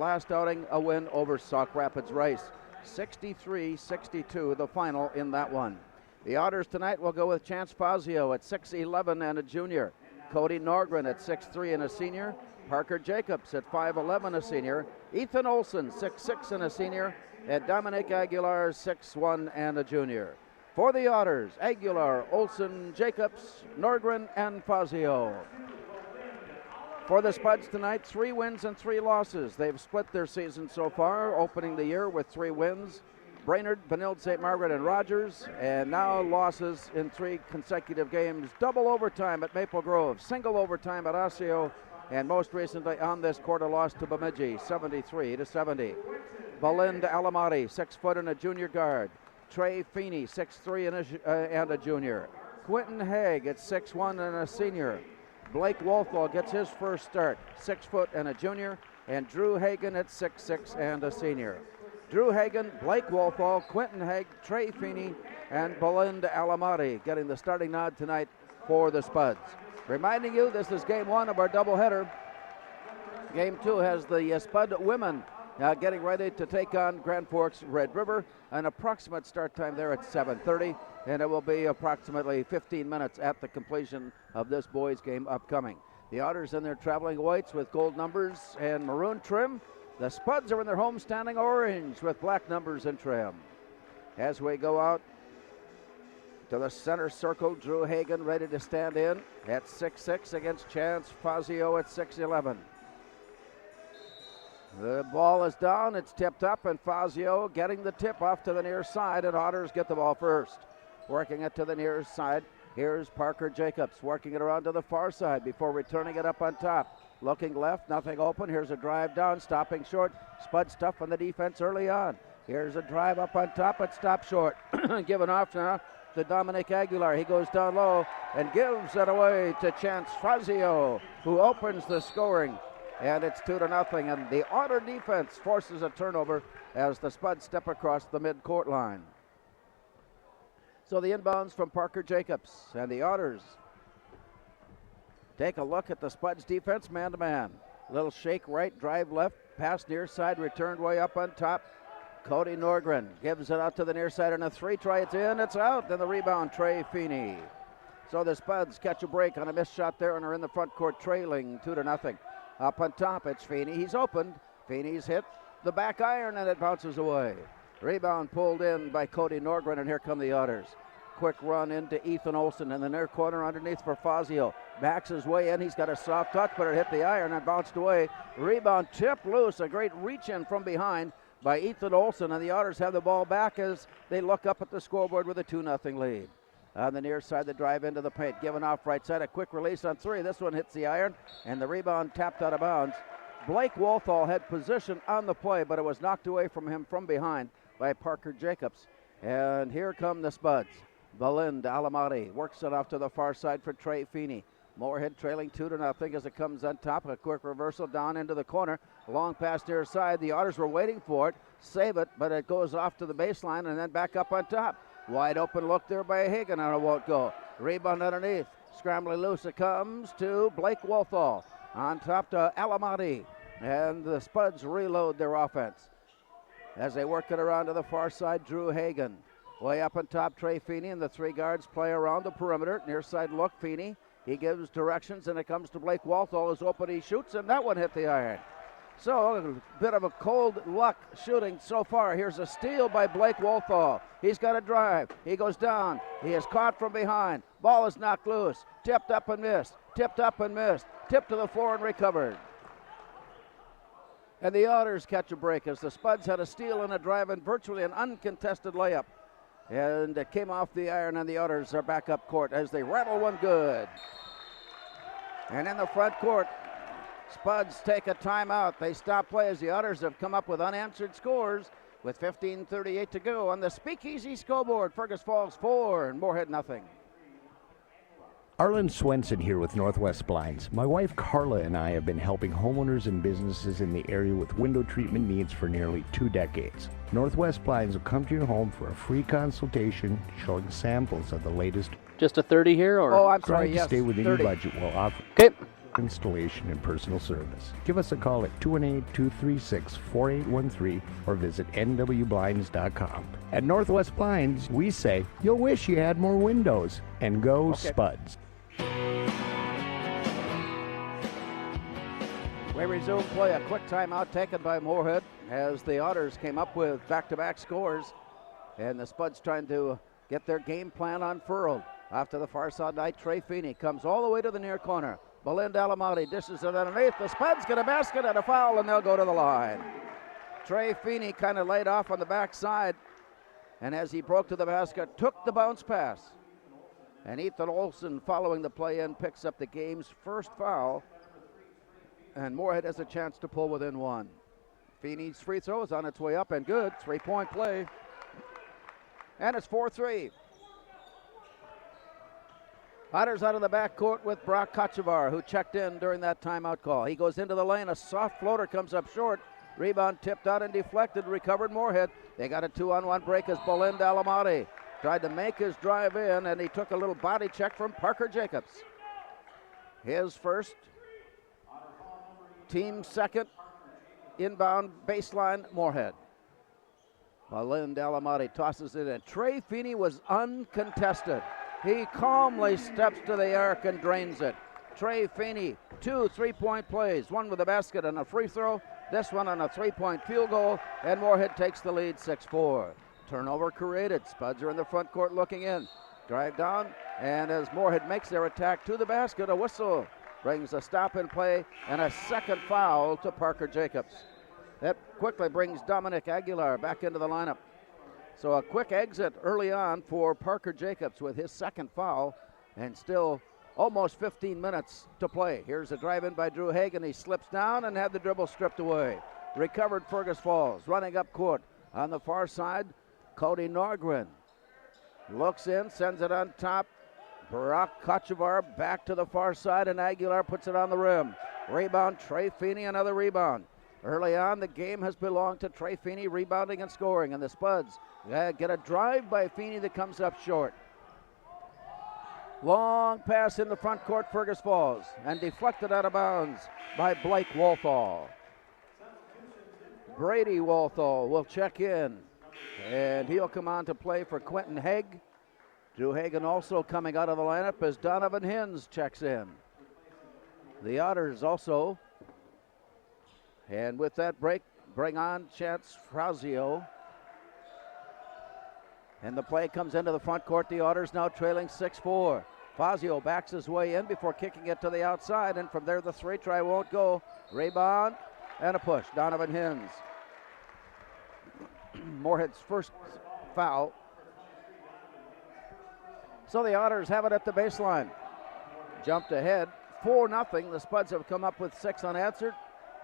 Last outing, a win over Sauk Rapids Rice. 63-62, the final in that one. The Otters tonight will go with Chance Fazio at 6'11" and a junior. Cody Norgren at 6'3" and a senior. Parker Jacobs at 5'11", a senior. Ethan Olson, 6'6" and a senior. And Dominic Aguilar, 6'1" and a junior. For the Otters, Aguilar, Olson, Jacobs, Norgren, and Fazio. For the Spuds tonight, 3 wins and 3 losses. They've split their season so far, opening the year with 3 wins. Brainerd, Benilde, St. Margaret, and Rogers, and now losses in 3 consecutive games. Double overtime at Maple Grove, single overtime at Osseo, and most recently on this court a loss to Bemidji, 73-70. Belinda Alamati, 6 foot and a junior guard. Trey Feeney, 6'3" and a junior. Quentin Haig at 6'1" and a senior. Blake Wolfall gets his first start, 6 foot and a junior, and Drew Hagan at 6'6" and a senior. Drew Hagan, Blake Wolfall, Quentin Haig, Trey Feeney, and Belinda Alamati getting the starting nod tonight for the Spuds. Reminding you, this is game 1 of our doubleheader. Game 2 has the Spud women getting ready to take on Grand Forks Red River. An approximate start time there at 7:30, and it will be approximately 15 minutes at the completion of this boys game upcoming. The Otters in their traveling whites with gold numbers and maroon trim. The Spuds are in their homestanding orange with black numbers and trim. As we go out to the center circle, Drew Hagan ready to stand in at 6'6" against Chance Fazio at 6'11". The ball is down, it's tipped up, and Fazio getting the tip off to the near side, and Otters get the ball first. Working it to the near side, here's Parker Jacobs, working it around to the far side before returning it up on top. Looking left, nothing open, here's a drive down, stopping short. Spud stuff on the defense early on. Here's a drive up on top, but stopped short. Given off now to Dominic Aguilar. He goes down low and gives it away to Chance Fazio, who opens the scoring. And it's 2-0, and the Otter defense forces a turnover as the Spuds step across the mid-court line. So the inbounds from Parker Jacobs, and the Otters take a look at the Spuds defense, man-to-man. Little shake right, drive left, pass near side, returned way up on top. Cody Norgren gives it out to the near side, and a 3 try, it's in, it's out, and the rebound, Trey Feeney. So the Spuds catch a break on a missed shot there and are in the front court trailing 2-0. Up on top, it's Feeney. He's opened. Feeney's hit the back iron, and it bounces away. Rebound pulled in by Cody Norgren, and here come the Otters. Quick run into Ethan Olson in the near corner underneath for Fazio. Backs his way in. He's got a soft touch, but it hit the iron and bounced away. Rebound tipped loose. A great reach in from behind by Ethan Olson, and the Otters have the ball back as they look up at the scoreboard with a 2-0 lead. On the near side, the drive into the paint, given off right side, a quick release on 3. This one hits the iron, and the rebound tapped out of bounds. Blake Wolfall had position on the play, but it was knocked away from him from behind by Parker Jacobs. And here come the Spuds. Belinda Alamati works it off to the far side for Trey Feeney. Moorhead trailing 2-0 as it comes on top. A quick reversal down into the corner. Long pass near side. The Otters were waiting for it. Save it, but it goes off to the baseline and then back up on top. Wide open look there by Hagan, and it won't go. Rebound underneath. Scrambling loose, it comes to Blake Wolfall. On top to Alamati. And the Spuds reload their offense. As they work it around to the far side, Drew Hagan. Way up on top, Trey Feeney, and the 3 guards play around the perimeter. Near side look, Feeney. He gives directions, and it comes to Blake Wolfall. Is open, he shoots, and that one hit the iron. So a bit of a cold luck shooting so far. Here's a steal by Blake Wolfall. He's got a drive. He goes down. He is caught from behind. Ball is knocked loose. Tipped up and missed. Tipped up and missed. Tipped to the floor and recovered. And the Otters catch a break as the Spuds had a steal and a drive and virtually an uncontested layup. And it came off the iron, and the Otters are back up court as they rattle one good. And in the front court, Spuds take a timeout. They stop play as the Otters have come up with unanswered scores with 15:38 to go on the Speakeasy scoreboard. Fergus Falls 4 and Moorhead nothing. Arlen Swenson here with Northwest Blinds. My wife Carla and I have been helping homeowners and businesses in the area with window treatment needs for nearly 2 decades. Northwest Blinds will come to your home for a free consultation showing samples of the latest. Just a 30 here, or? Oh, I'm sorry, Try to yes, stay within 30. your budget while offering. Okay. installation and personal service. Give us a call at 218-236-4813 or visit nwblinds.com. At Northwest Blinds, we say, you'll wish you had more windows. And go Spuds. We resume play. A quick timeout taken by Moorhead as the Otters came up with back-to-back scores. And the Spuds trying to get their game plan unfurled. Off to the far side, Trey Feeney comes all the way to the near corner. Belinda Alamati dishes it underneath. The Spuds get a basket and a foul, and they'll go to the line. Trey Feeney kind of laid off on the backside, and as he broke to the basket, took the bounce pass. And Ethan Olson, following the play in, picks up the game's first foul, and Moorhead has a chance to pull within one. Feeney's free throw is on its way up and good. 3-point play. And it's 4-3. Otters out of the backcourt with Brock Kochevar, who checked in during that timeout call. He goes into the lane. A soft floater comes up short. Rebound tipped out and deflected. Recovered Moorhead. They got a 2-on-1 break as Belinda Alamati tried to make his drive in, and he took a little body check from Parker Jacobs. His first, team second, inbound baseline, Moorhead. Belinda Alamati tosses it in. Trey Feeney was uncontested. He calmly steps to the arc and drains it. Trey Feeney, 2 3-point plays, one with a basket and a free throw, this one on a 3-point field goal, and Moorhead takes the lead 6-4. Turnover created. Spuds are in the front court looking in. Drive down, and as Moorhead makes their attack to the basket, a whistle brings a stop in play and a second foul to Parker Jacobs. That quickly brings Dominic Aguilar back into the lineup. So a quick exit early on for Parker Jacobs with his second foul, and still almost 15 minutes to play. Here's a drive in by Drew Hagan. He slips down and had the dribble stripped away. Recovered Fergus Falls, running up court. On the far side, Cody Norgren looks in, sends it on top. Brock Kochevar back to the far side, and Aguilar puts it on the rim. Rebound, Trey Feeney, another rebound. Early on, the game has belonged to Trey Feeney rebounding and scoring, and the Spuds get a drive by Feeney that comes up short. Long pass in the front court, Fergus Falls, and deflected out of bounds by Blake Walthall. Brady Walthall will check in, and he'll come on to play for Quentin Haig. Drew Hagan also coming out of the lineup as Donovan Hins checks in. The Otters also, and with that break, bring on Chance Frazio. And the play comes into the front court. The Otters now trailing 6-4. Fazio backs his way in before kicking it to the outside, and from there the three try won't go. Rebound and a push. Donovan Hins. Moorhead's first foul. So the Otters have it at the baseline. Jumped ahead 4-0. The Spuds have come up with 6 unanswered.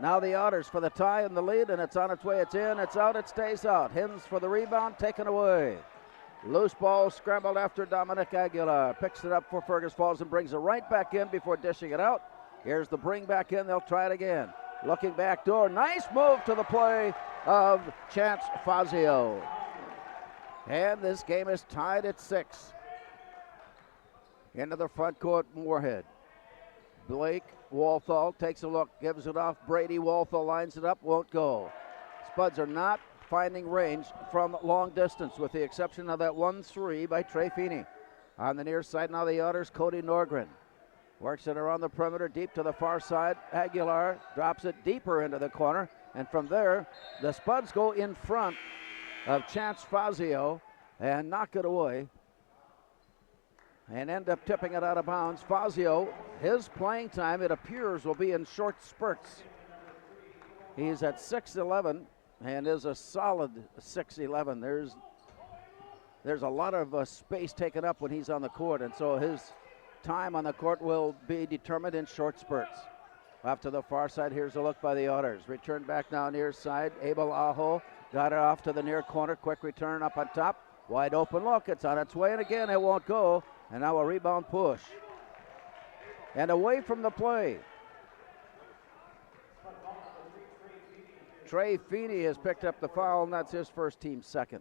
Now the Otters for the tie and the lead, and it's on its way. It's in, it's out, it stays out. Hins for the rebound, taken away. Loose ball scrambled after Dominic Aguilar. Picks it up for Fergus Falls and brings it right back in before dishing it out. Here's the bring back in. They'll try it again. Looking back door. Nice move to the play of Chance Fazio. And this game is tied at 6. Into the front court, Moorhead. Blake Walthall takes a look, gives it off. Brady Walthall lines it up, won't go. Spuds are not finding range from long distance, with the exception of that 1-3 by Trey Feeney. On the near side now, the Otters, Cody Norgren works it around the perimeter, deep to the far side. Aguilar drops it deeper into the corner, and from there, the Spuds go in front of Chance Fazio and knock it away and end up tipping it out of bounds. Fazio, his playing time, it appears, will be in short spurts. He's at 6'11", and is a solid 6'11". There's a lot of space taken up when he's on the court, and so his time on the court will be determined in short spurts. Off to the far side, here's a look by the Otters. Return back now near side. Abel Aho got it off to the near corner. Quick return up on top. Wide open look. It's on its way, and again it won't go. And now a rebound push. And away from the play. Trey Feeney has picked up the foul, and that's his first, team second.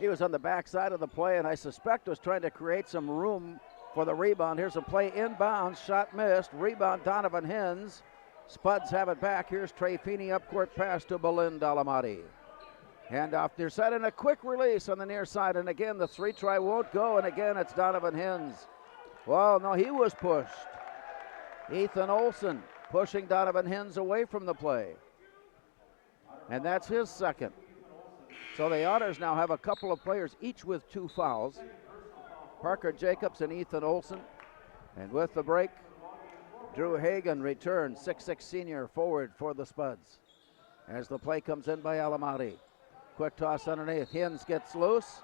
He was on the backside of the play, and I suspect was trying to create some room for the rebound. Here's a play inbounds, shot missed. Rebound, Donovan Hins. Spuds have it back. Here's Trey Feeney, up court pass to Belinda Alamati. Handoff near side and a quick release on the near side. And again, the three try won't go. And again, it's Donovan Hins. Well, no, he was pushed. Ethan Olson pushing Donovan Hins away from the play. And that's his second. So the Otters now have a couple of players, each with 2 fouls. Parker Jacobs and Ethan Olson. And with the break, Drew Hagan returns, 6'6" senior forward for the Spuds. As the play comes in by Alamati. Quick toss underneath. Hins gets loose,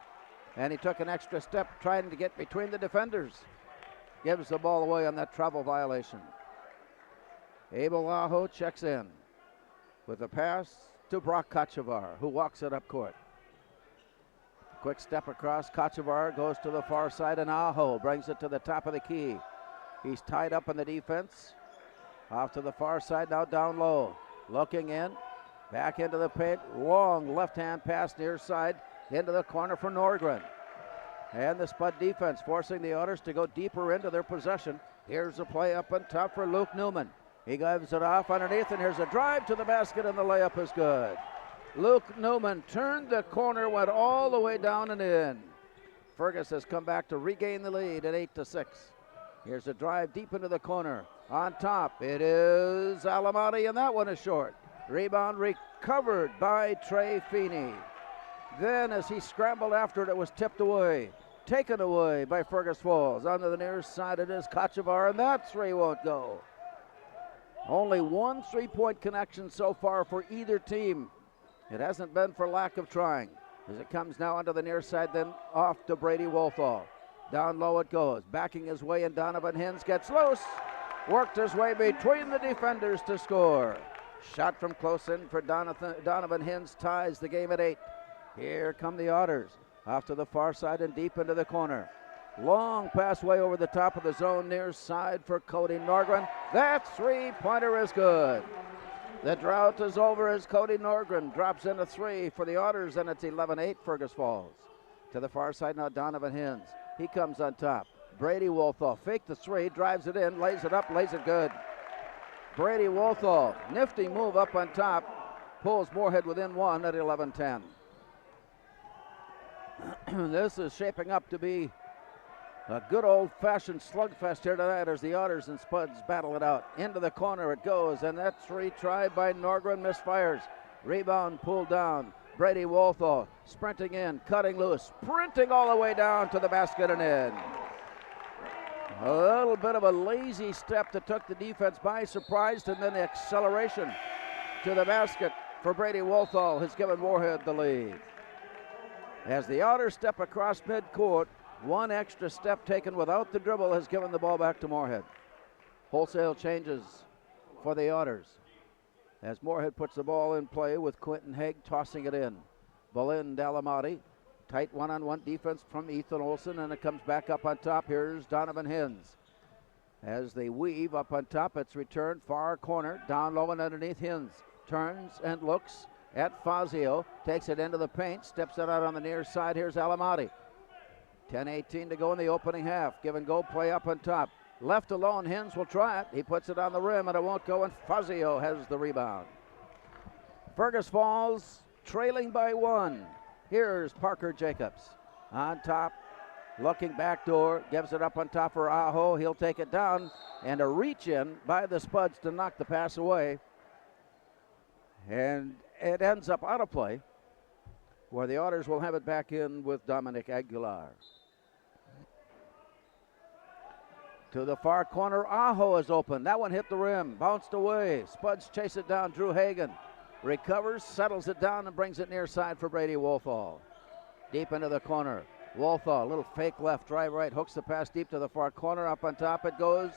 and he took an extra step trying to get between the defenders. Gives the ball away on that travel violation. Abel Aho checks in with a pass to Brock Kochevar, who walks it up court. Quick step across. Kochevar goes to the far side, and Aho brings it to the top of the key. He's tied up in the defense. Off to the far side, now down low. Looking in, back into the paint. Long left-hand pass near side into the corner for Norgren. And the Spud defense forcing the Otters to go deeper into their possession. Here's a play up on top for Luke Newman. He gives it off underneath, and here's a drive to the basket, and the layup is good. Luke Newman turned the corner, went all the way down and in. Fergus has come back to regain the lead at 8-6. Here's a drive deep into the corner. On top, it is Alamati, and that one is short. Rebound recovered by Trey Feeney. Then as he scrambled after it, it was tipped away. Taken away by Fergus Falls. Onto the near side, it is Kochevar, and that three won't go. Only one three-point connection so far for either team. It hasn't been for lack of trying. As it comes now onto the near side, then off to Brady Wolthall. Down low it goes. Backing his way, and Donovan Hins gets loose. Worked his way between the defenders to score. Shot from close in for Donovan Hins ties the game at 8. Here come the Otters. Off to the far side and deep into the corner. Long pass way over the top of the zone near side for Cody Norgren. That three-pointer is good. The drought is over as Cody Norgren drops in a three for the Otters, and it's 11-8 Fergus Falls. To the far side now, Donovan Hins. He comes on top. Brady Wolthall fake the three, drives it in, lays it up, lays it good. Brady Wolthall, nifty move up on top, pulls Moorhead within one at 11-10. This is shaping up to be a good old-fashioned slugfest here tonight as the Otters and Spuds battle it out. Into the corner it goes, and that three tried by Norgren misfires. Rebound pulled down. Brady Wolthall sprinting in, cutting loose, sprinting all the way down to the basket and in. A little bit of a lazy step that took the defense by surprise, and then the acceleration to the basket for Brady Wolthall has given Moorhead the lead. As the Otters step across midcourt, one extra step taken without the dribble has given the ball back to Moorhead. Wholesale changes for the Otters as Moorhead puts the ball in play with Quentin Haig tossing it in. Boleyn Dalamati, tight one-on-one defense from Ethan Olson, and it comes back up on top. Here's Donovan Hins. As they weave up on top, it's returned far corner, down low and underneath. Hins turns and looks at Fazio, takes it into the paint, steps it out on the near side. Here's Alamati. 10-18 to go in the opening half. Give and go play up on top. Left alone, Hins will try it. He puts it on the rim, and it won't go, and Fazio has the rebound. Fergus Falls trailing by one. Here's Parker Jacobs on top, looking back door, gives it up on top for Aho. He'll take it down, and a reach in by the Spuds to knock the pass away. And it ends up out of play, where the Otters will have it back in with Dominic Aguilar. To the far corner, Aho is open. That one hit the rim, bounced away. Spuds chase it down. Drew Hagan recovers, settles it down, and brings it near side for Brady Wolthall. Deep into the corner. Wolthall, a little fake left, drive right, hooks the pass deep to the far corner. Up on top it goes,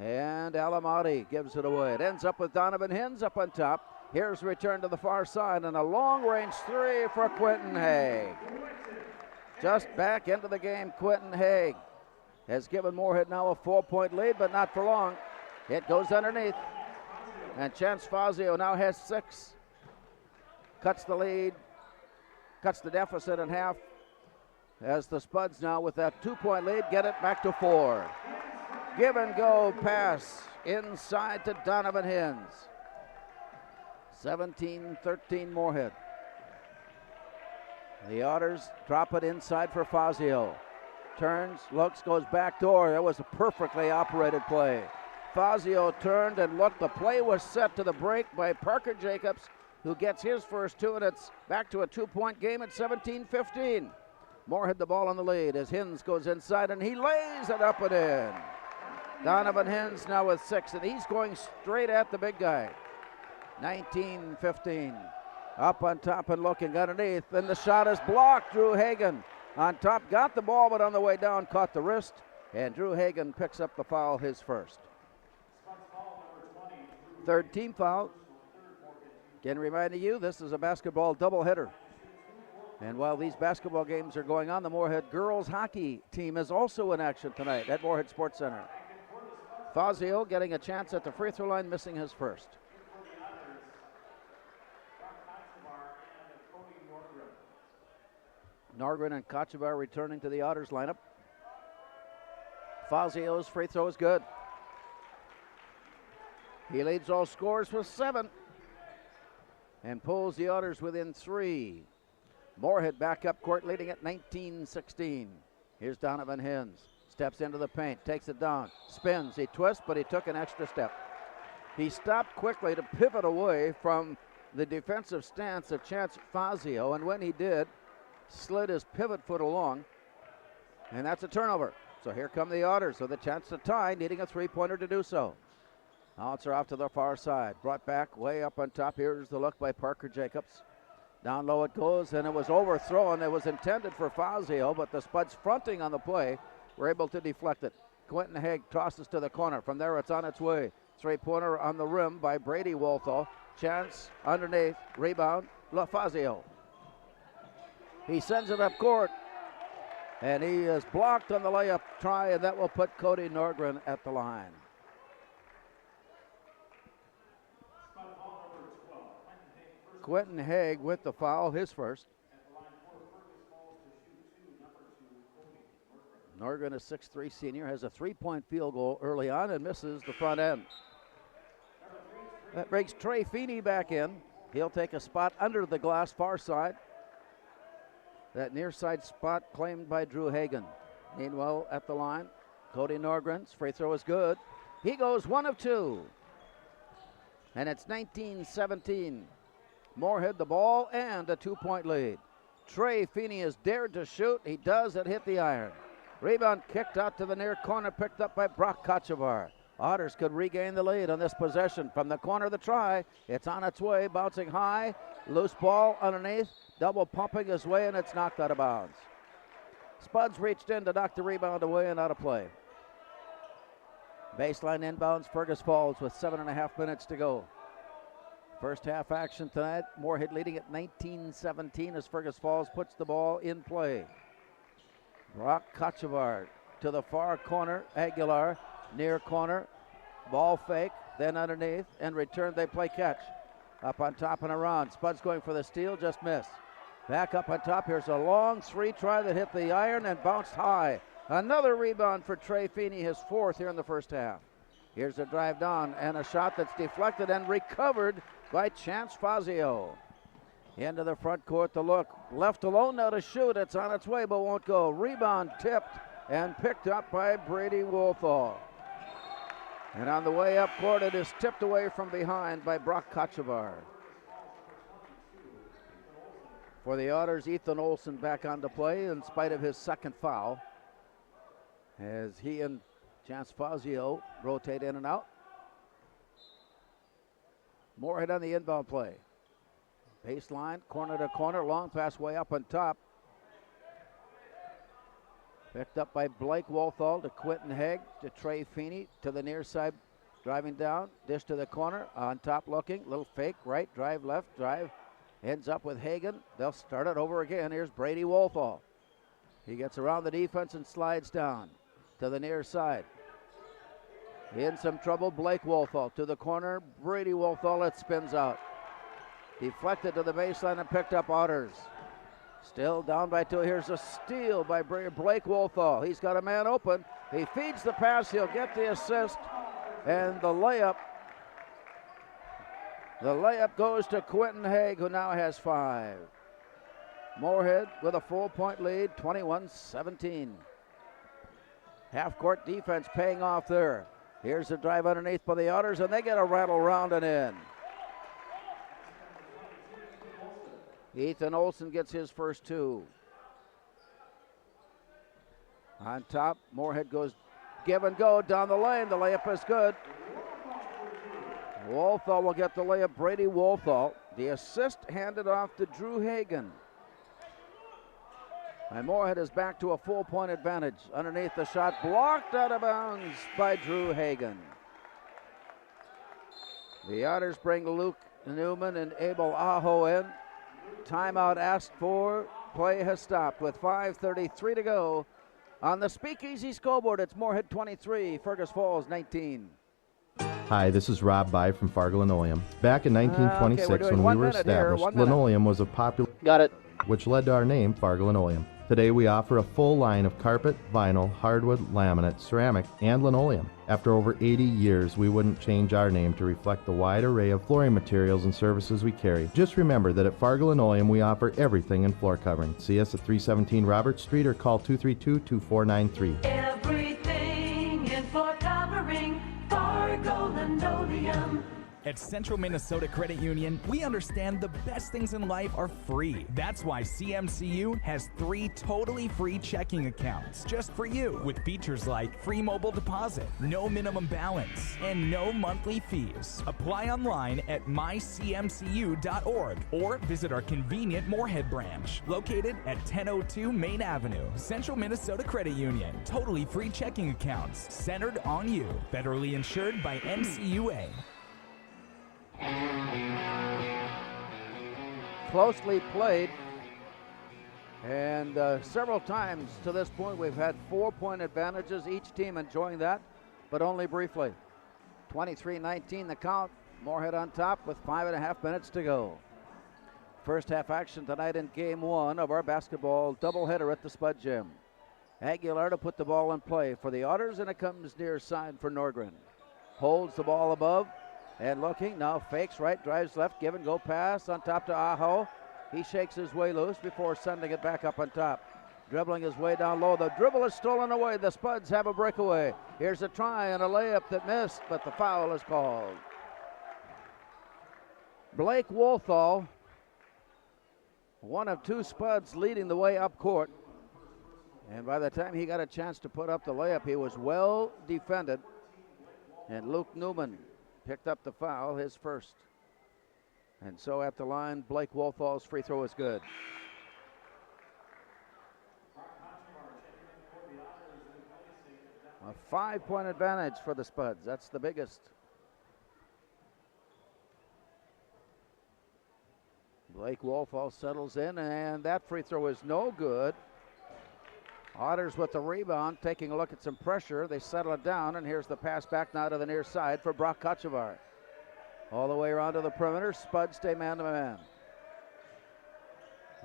and Alamati gives it away. It ends up with Donovan Hins up on top. Here's a return to the far side, and a long-range three for Quentin Haig. Just back into the game, Quentin Haig has given Moorhead now a 4-point lead, but not for long. It goes underneath, and Chance Fazio now has 6. Cuts the lead, cuts the deficit in half as the Spuds now with that 2-point lead get it back to 4. Give and go pass inside to Donovan Hins. 17-13 Moorhead. The Otters drop it inside for Fazio. Turns, looks, goes back door. That was a perfectly operated play. Fazio turned and looked. The play was set to the break by Parker Jacobs, who gets his first two, and it's back to a 2-point game at 17-15. Moorhead the ball on the lead as Hins goes inside, and he lays it up and in. Donovan Hins now with 6, and he's going straight at the big guy. 19-15. Up on top and looking underneath, and the shot is blocked. Drew Hagen on top, got the ball, but on the way down caught the wrist, and Drew Hagen picks up the foul, his first. Third team foul. Again, reminding you, this is a basketball doubleheader. And while these basketball games are going on, the Moorhead girls hockey team is also in action tonight at Moorhead Sports Center. Fazio getting a chance at the free throw line, missing his first. Norgren and Kochevar returning to the Otters lineup. Fazio's free throw is good. He leads all scorers with 7 and pulls the Otters within 3. Moorhead back up court, leading at 19-16. Here's Donovan Hins. Steps into the paint, takes it down, spins, he twists, but he took an extra step. He stopped quickly to pivot away from the defensive stance of Chance Fazio, and when he did, slid his pivot foot along, and that's a turnover. So here come the Otters with a chance to tie, needing a 3-pointer to do so. Bouncer off to the far side, brought back way up on top. Here's the look by Parker Jacobs. Down low it goes, and it was overthrown. It was intended for Fazio, but the Spuds fronting on the play were able to deflect it. Quentin Haig tosses to the corner. From there, it's on its way. 3-pointer on the rim by Brady Wolthall. Chance underneath, rebound, Fazio. He sends it up court, and he is blocked on the layup try, and that will put Cody Norgren at the line. Quentin Haig with the foul, his first. Norgren, a 6'3" senior, has a 3-point field goal early on and misses the front end. That brings Trey Feeney back in. He'll take a spot under the glass far side. That near side spot claimed by Drew Hagen. Meanwhile, at the line, Cody Norgren's free throw is good. He goes 1 of 2. And it's 19-17. Moorhead the ball and a 2-point lead. Trey Feeney has dared to shoot. He does. It hit the iron. Rebound kicked out to the near corner, picked up by Brock Kochevar. Otters could regain the lead on this possession. From the corner, the try. It's on its way, bouncing high. Loose ball underneath. Double pumping his way, and it's knocked out of bounds. Spuds reached in to knock the rebound away and out of play. Baseline inbounds, Fergus Falls with 7.5 minutes to go. First half action tonight, Moorhead leading at 19-17 as Fergus Falls puts the ball in play. Brock Kochevar to the far corner, Aguilar, near corner, ball fake, then underneath, and return, they play catch. Up on top and around, Spuds going for the steal, just missed. Back up on top, here's a long 3 try that hit the iron and bounced high. Another rebound for Trey Feeney, his 4th here in the first half. Here's a drive down and a shot that's deflected and recovered by Chance Fazio. Into the front court to look. Left alone now to shoot. It's on its way but won't go. Rebound tipped and picked up by Brady Wolthall. And on the way up court, it is tipped away from behind by Brock Kochevar. For the Otters, Ethan Olson back on to play in spite of his second foul, as he and Chance Fazio rotate in and out. Moorhead on the inbound play. Baseline, corner to corner, long pass way up on top. Picked up by Blake Wolthall to Quentin Haig, to Trey Feeney, to the near side, driving down, dish to the corner, on top looking, little fake, right, drive left, drive, ends up with Hagen. They'll start it over again. Here's Brady Wolthall. He gets around the defense and slides down to the near side. In some trouble, Blake Wolthall to the corner, Brady Wolthall, it spins out. Deflected to the baseline and picked up Otters. Still down by 2. Here's a steal by Blake Wolthall. He's got a man open. He feeds the pass. He'll get the assist. And the layup goes to Quentin Haig, who now has 5. Moorhead with a 4-point lead, 21-17. Half-court defense paying off there. Here's the drive underneath by the Otters, and they get a rattle round and in. Ethan Olsen gets his first 2. On top, Moorhead goes give and go down the lane. The layup is good. Wolthall will get the layup. Brady Wolthall. The assist handed off to Drew Hagen. And Moorhead is back to a 4-point advantage. Underneath the shot, blocked out of bounds by Drew Hagen. The Otters bring Luke Newman and Abel Aho in. Timeout asked for. Play has stopped with 5:33 to go. On the Speakeasy scoreboard, it's Moorhead 23, Fergus Falls 19. Hi, this is Rob By from Fargo Linoleum. Back in 1926, when we were established, linoleum was a popular... Got it. ...which led to our name, Fargo Linoleum. Today, we offer a full line of carpet, vinyl, hardwood, laminate, ceramic, and linoleum. After over 80 years, we wouldn't change our name to reflect the wide array of flooring materials and services we carry. Just remember that at Fargo Linoleum, we offer everything in floor covering. See us at 317 Robert Street or call 232-2493. Everything in floor covering, Fargo Linoleum. At Central Minnesota Credit Union, we understand the best things in life are free. That's why CMCU has 3 totally free checking accounts just for you, with features like free mobile deposit, no minimum balance, and no monthly fees. Apply online at mycmcu.org or visit our convenient Moorhead branch, located at 1002 Main Avenue. Central Minnesota Credit Union, totally free checking accounts centered on you. Federally insured by NCUA. Closely played, and several times to this point we've had 4-point advantages, each team enjoying that, but only briefly. 23-19 the count. Moorhead on top with 5.5 minutes to go. First half action tonight in game 1 of our basketball doubleheader at the Spud Gym. Aguilar to put the ball in play for the Otters, and it comes near side for Norgren. Holds the ball above. And looking, now fakes right, drives left, give and go pass on top to Aho. He shakes his way loose before sending it back up on top. Dribbling his way down low. The dribble is stolen away. The Spuds have a breakaway. Here's a try and a layup that missed, but the foul is called. Blake Wolthall, one of 2 Spuds leading the way up court. And by the time he got a chance to put up the layup, he was well defended. And Luke Newman picked up the foul, his first. And so at the line, Blake Wolthall's free throw is good. A 5-point advantage for the Spuds. That's the biggest. Blake Wolthall settles in, and that free throw is no good. Otters with the rebound, taking a look at some pressure. They settle it down, and here's the pass back now to the near side for Brock Kochevar. All the way around to the perimeter. Spuds stay man-to-man.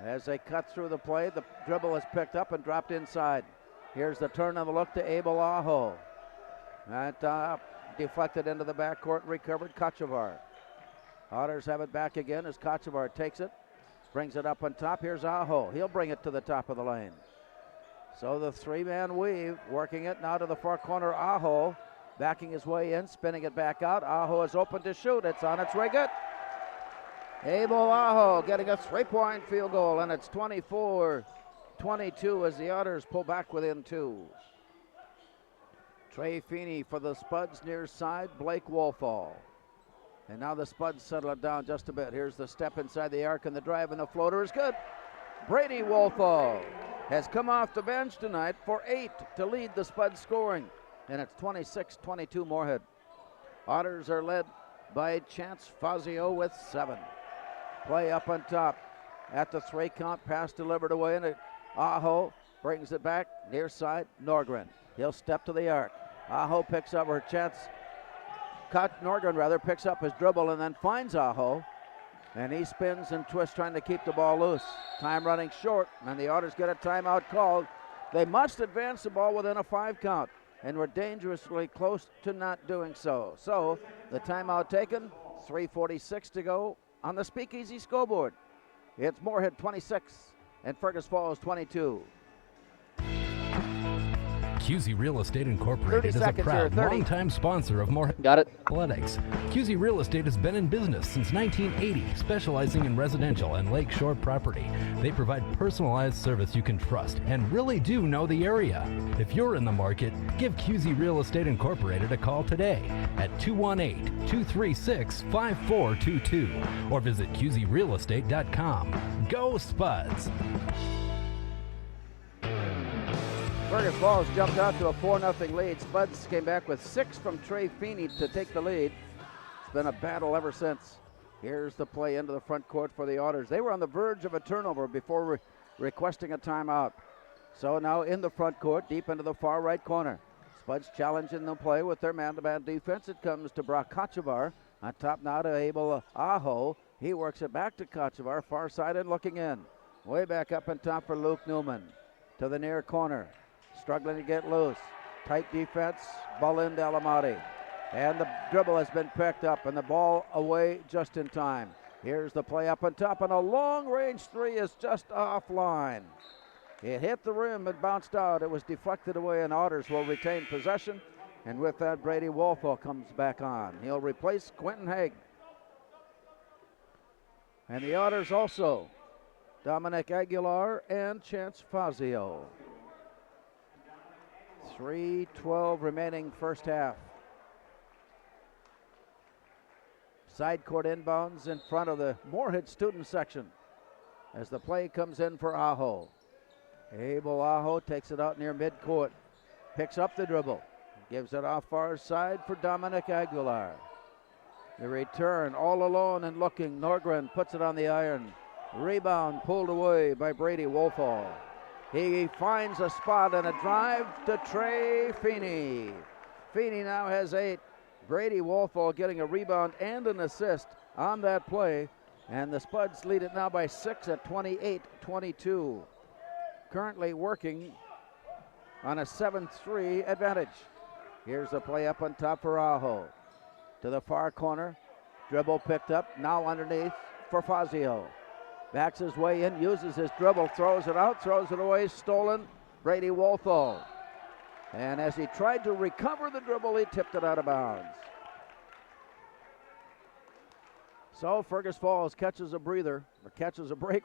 As they cut through the play, the dribble is picked up and dropped inside. Here's the turn on the look to Abel Aho. And deflected into the backcourt, recovered Kochevar. Otters have it back again as Kochevar takes it, brings it up on top. Here's Aho. He'll bring it to the top of the lane. So the 3-man weave, working it now to the far corner. Aho backing his way in, spinning it back out. Aho is open to shoot. It's on its way good. Abel Aho getting a 3-point field goal, and it's 24-22 as the Otters pull back within 2. Trey Feeney for the Spuds near side. Blake Wolthall. And now the Spuds settle it down just a bit. Here's the step inside the arc, and the drive, and the floater is good. Brady Wolthall has come off the bench tonight for 8 to lead the Spuds scoring. And it's 26-22 Moorhead. Otters are led by Chance Fazio with 7. Play up on top at the 3 count. Pass delivered away, and Aho brings it back near side. Norgren. He'll step to the arc. Aho picks up, or Chance Norgren rather picks up his dribble and then finds Aho. And he spins and twists trying to keep the ball loose. Time running short, and the Otters get a timeout called. They must advance the ball within a 5 count, and we're dangerously close to not doing so. So the timeout taken, 3:46 to go on the Speakeasy scoreboard. It's Moorhead 26 and Fergus Falls 22. QZ Real Estate Incorporated 30 is a seconds here, proud 30. longtime sponsor of Moorhead Got it. Athletics. QZ Real Estate has been in business since 1980, specializing in residential and lakeshore property. They provide personalized service you can trust and really do know the area. If you're in the market, give QZ Real Estate Incorporated a call today at 218-236-5422 or visit QZRealestate.com. Go Spuds! Fergus Falls jumped out to a 4-0 lead. Spuds came back with 6 from Trey Feeney to take the lead. It's been a battle ever since. Here's the play into the front court for the Otters. They were on the verge of a turnover before requesting a timeout. So now in the front court, deep into the far right corner. Spuds challenging the play with their man-to-man defense. It comes to Brock Kochevar. On top now to Abel Aho. He works it back to Kochevar, far side and looking in. Way back up on top for Luke Newman. To the near corner. Struggling to get loose. Tight defense, ball into Alamati. And the dribble has been picked up and the ball away just in time. Here's the play up on top, and a long-range 3 is just offline. It hit the rim and bounced out. It was deflected away, and Otters will retain possession. And with that, Brady Wolfall comes back on. He'll replace Quentin Haig. And the Otters also, Dominic Aguilar and Chance Fazio. 3:12 remaining first half. Side court inbounds in front of the Moorhead student section as the play comes in for Aho. Abel Aho takes it out near midcourt, picks up the dribble, gives it off far side for Dominic Aguilar. The return all alone and looking. Norgren puts it on the iron. Rebound pulled away by Brady Wolfall. He finds a spot and a drive to Trey Feeney. Feeney now has 8. Brady Wolfall getting a rebound and an assist on that play. And the Spuds lead it now by 6 at 28-22. Currently working on a 7-3 advantage. Here's the play up on top for Aho. To the far corner. Dribble picked up. Now underneath for Fazio. Backs his way in, uses his dribble, throws it out, throws it away, stolen. Brady Wolfall. And as he tried to recover the dribble, he tipped it out of bounds. So Fergus Falls catches a break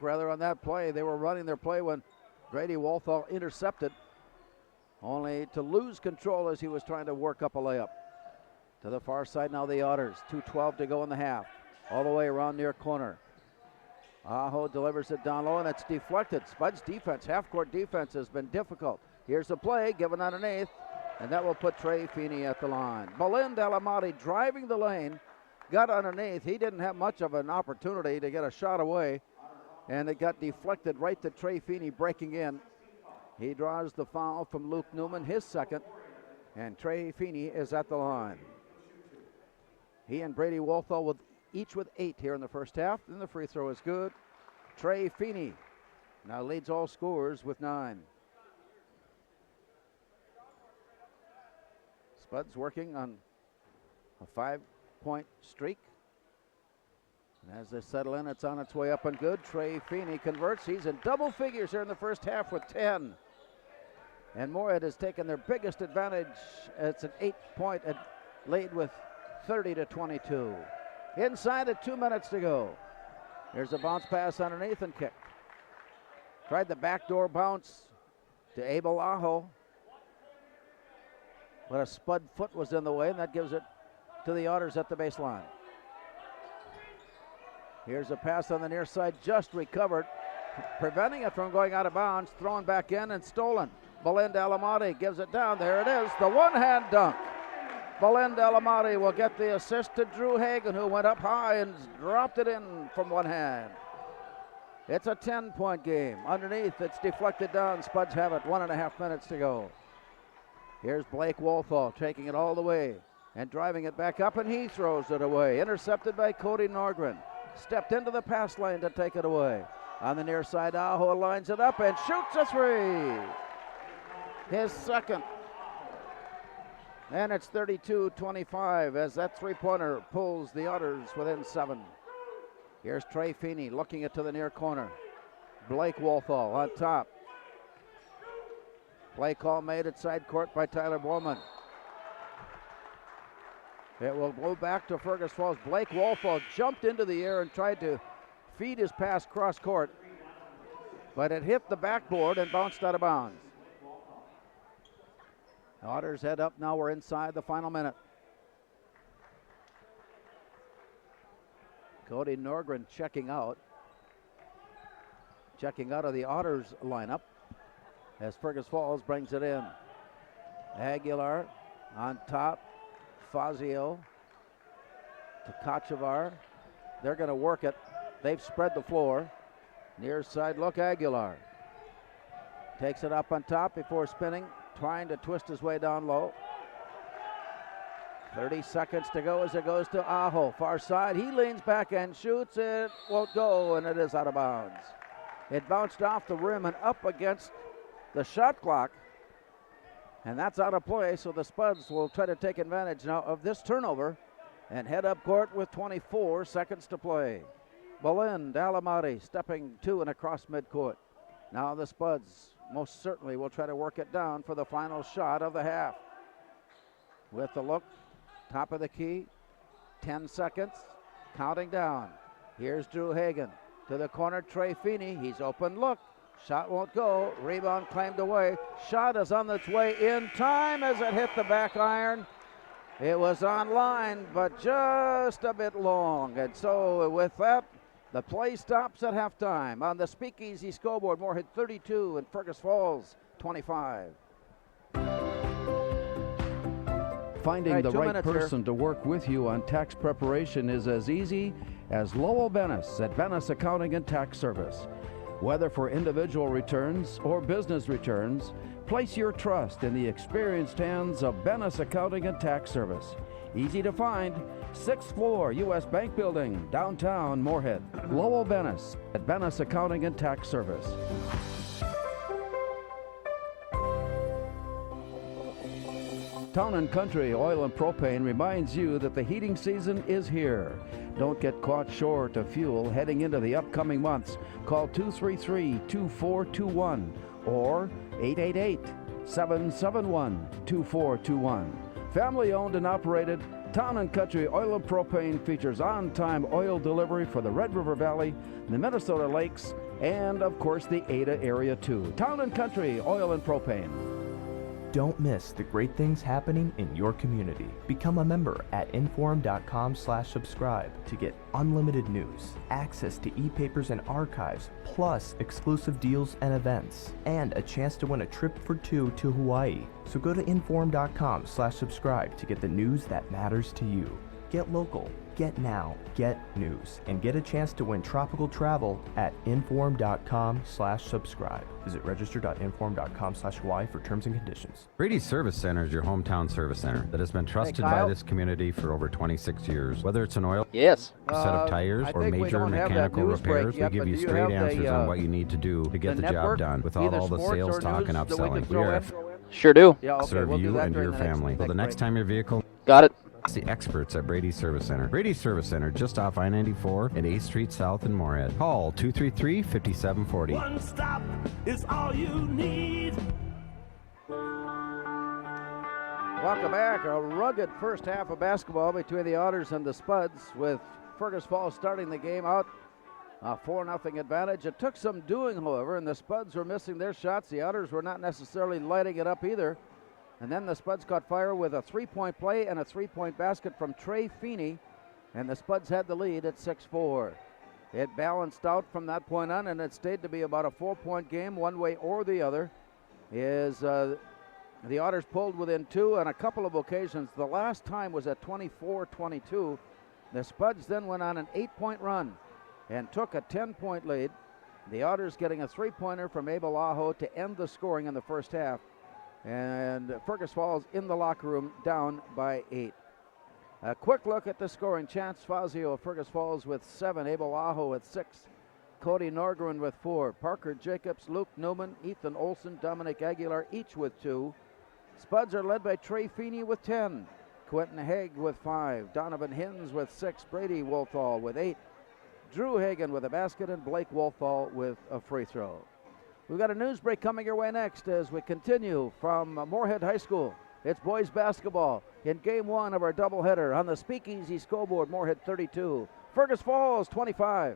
rather, on that play. They were running their play when Brady Wolfall intercepted, only to lose control as he was trying to work up a layup. To the far side now the Otters, 2:12 to go in the half. All the way around near corner. Aho delivers it down low, and it's deflected. Spuds defense, half-court defense has been difficult. Here's the play, given underneath, and that will put Trey Feeney at the line. Belen Delamati driving the lane, got underneath. He didn't have much of an opportunity to get a shot away, and it got deflected right to Trey Feeney breaking in. He draws the foul from Luke Newman, his second, and Trey Feeney is at the line. He and Brady Wolfall each with 8 here in the first half, and the free throw is good. Trey Feeney now leads all scorers with 9. Spuds working on a 5-point streak. And as they settle in, it's on its way up and good. Trey Feeney converts. He's in double figures here in the first half with 10. And Moorhead has taken their biggest advantage. It's an 8-point lead with 30-22. Inside at 2 minutes to go. There's a bounce pass underneath and kicked. Tried the backdoor bounce to Abel Aho, but a Spud foot was in the way, and that gives it to the Otters at the baseline. Here's a pass on the near side, just recovered, preventing it from going out of bounds, thrown back in and stolen. Belinda Alamati gives it down. There it is, the one-hand dunk. Belinda Alamati will get the assist to Drew Hagen, who went up high and dropped it in from one hand. It's a 10-point game. Underneath, it's deflected down. Spuds have it, 1.5 minutes to go. Here's Blake Wolfall taking it all the way and driving it back up, and he throws it away. Intercepted by Cody Norgren. stepped into the pass lane to take it away. On the near side, Aho lines it up and shoots a three. His second. And it's 32-25 as that three-pointer pulls the Otters within 7. Here's Trey Feeney looking it to the near corner. Blake Wolfall on top. Play call made at side court by Tyler Bowman. It will go back to Fergus Falls. Blake Wolfall jumped into the air and tried to feed his pass cross court, but it hit the backboard and bounced out of bounds. Otters head up now. We're inside the final minute. Cody Norgren checking out of the Otters lineup as Fergus Falls brings it in. Aguilar on top. Fazio to Kochevar. They're going to work it. They've spread the floor. Near side look, Aguilar. Takes it up on top before spinning, trying to twist his way down low. 30 seconds to go as it goes to Aho. Far side, he leans back and shoots. It won't go, and it is out of bounds. It bounced off the rim and up against the shot clock. And that's out of play, so the Spuds will try to take advantage now of this turnover and head up court with 24 seconds to play. Belen Dalamati stepping to and across midcourt. Now the Spuds most certainly will try to work it down for the final shot of the half. With the look, top of the key, 10 seconds, counting down. Here's Drew Hagan to the corner, Trey Feeney. He's open look. Shot won't go. Rebound claimed away. Shot is on its way in time as it hit the back iron. It was on line, but just a bit long. And so with that, the play stops at halftime. On the Speakeasy scoreboard, Moorhead 32 and Fergus Falls 25. Finding the right person to work with you on tax preparation is as easy as Lowell Bennis at Bennis Accounting and Tax Service. Whether for individual returns or business returns, place your trust in the experienced hands of Bennis Accounting and Tax Service. Easy to find, 6th floor, U.S. Bank Building, downtown Moorhead. Lowell Bennis at Bennis Accounting and Tax Service. Town & Country Oil and Propane reminds you that the heating season is here. Don't get caught short of fuel heading into the upcoming months. Call 233-2421 or 888-771-2421. Family owned and operated, Town & Country Oil and Propane features on-time oil delivery for the Red River Valley, the Minnesota Lakes, and of course the Ada area too. Town & Country Oil and Propane. Don't miss the great things happening in your community. Become a member at inform.com/subscribe to get unlimited news, access to e-papers and archives, plus exclusive deals and events, and a chance to win a trip for 2 to Hawaii. So go to inform.com/subscribe to get the news that matters to you. Get local, get now, get news, and get a chance to win tropical travel at inform.com/subscribe. Visit register.inform.com/Hawaii for terms and conditions. Brady's Service Center is your hometown service center that has been trusted by this community for over 26 years. Whether it's an oil, a set of tires, or major mechanical repairs, we give you straight answers on what you need to do to get the job done without all the sales talk and upselling. We are sure do. Serve you and your family. So the next time your vehicle got it. The experts at Brady's Service Center. Brady's Service Center, just off I-94 and 8th Street South in Moorhead. Call 233-5740. One stop is all you need. Welcome back. A rugged first half of basketball between the Otters and the Spuds, with Fergus Falls starting the game out a 4-0 advantage. It took some doing, however, and the Spuds were missing their shots. The Otters were not necessarily lighting it up either. And then the Spuds caught fire with a three-point play and a three-point basket from Trey Feeney, and the Spuds had the lead at 6-4. It balanced out from that point on, and it stayed to be about a 4-point game one way or the other. The Otters pulled within 2 on a couple of occasions. The last time was at 24-22. The Spuds then went on an 8-point run and took a 10-point lead. The Otters getting a three-pointer from Abel Aho to end the scoring in the first half. And Fergus Falls in the locker room down by 8. A quick look at the scoring. Chance Fazio of Fergus Falls with 7, Abel Aho with 6, Cody Norgren with 4, Parker Jacobs, Luke Newman, Ethan Olson, Dominic Aguilar, each with 2. Spuds are led by Trey Feeney with 10, Quentin Haig with 5, Donovan Hins with 6, Brady Wolfall with 8, Drew Hagan with a basket, and Blake Wolfall with a free throw. We've got a news break coming your way next as we continue from Moorhead High School. It's boys basketball in game 1 of our doubleheader on the Speakeasy scoreboard. Moorhead 32, Fergus Falls 25.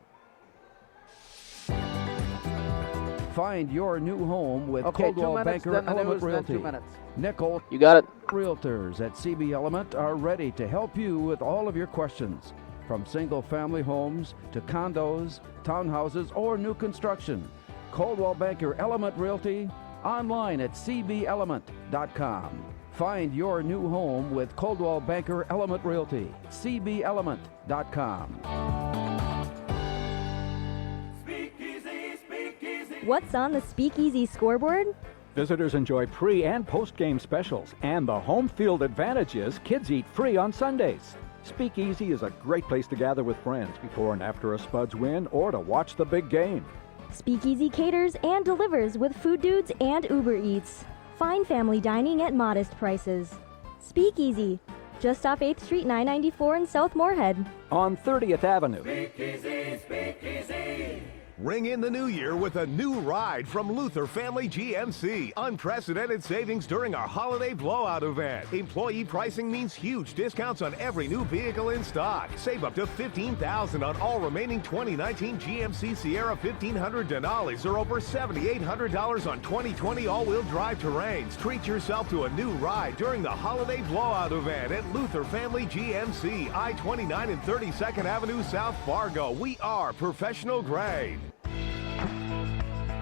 Find your new home with Coldwell Banker Element Realty. 2 minutes. Nickel, You got it. Realtors at CB Element are ready to help you with all of your questions. From single-family homes to condos, townhouses, or new construction. Coldwell Banker Element Realty, online at cbelement.com. Find your new home with Coldwell Banker Element Realty, cbelement.com. What's on the Speakeasy scoreboard? Visitors enjoy pre- and post-game specials, and the home field advantage is kids eat free on Sundays. Speakeasy is a great place to gather with friends before and after a Spuds win or to watch the big game. Speakeasy caters and delivers with Food Dudes and Uber Eats. Fine family dining at modest prices. Speakeasy, just off 8th Street 994 in South Moorhead. On 30th Avenue. Speakeasy, speakeasy. Ring in the new year with a new ride from Luther Family GMC. Unprecedented savings during our holiday blowout event. Employee pricing means huge discounts on every new vehicle in stock. Save up to $15,000 on all remaining 2019 GMC Sierra 1500 Denali's or over $7,800 on 2020 all-wheel drive Terrains. Treat yourself to a new ride during the holiday blowout event at Luther Family GMC, I-29 and 32nd Avenue, South Fargo. We are professional grade.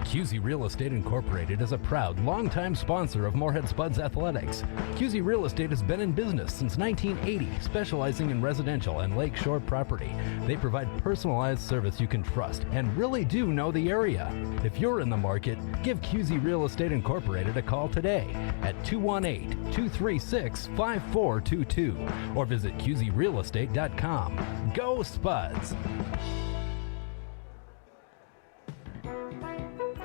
QZ Real Estate Incorporated is a proud, longtime sponsor of Moorhead Spuds Athletics. QZ Real Estate has been in business since 1980, specializing in residential and lakeshore property. They provide personalized service you can trust and really do know the area. If you're in the market, give QZ Real Estate Incorporated a call today at 218-236-5422 or visit qzrealestate.com. Go Spuds!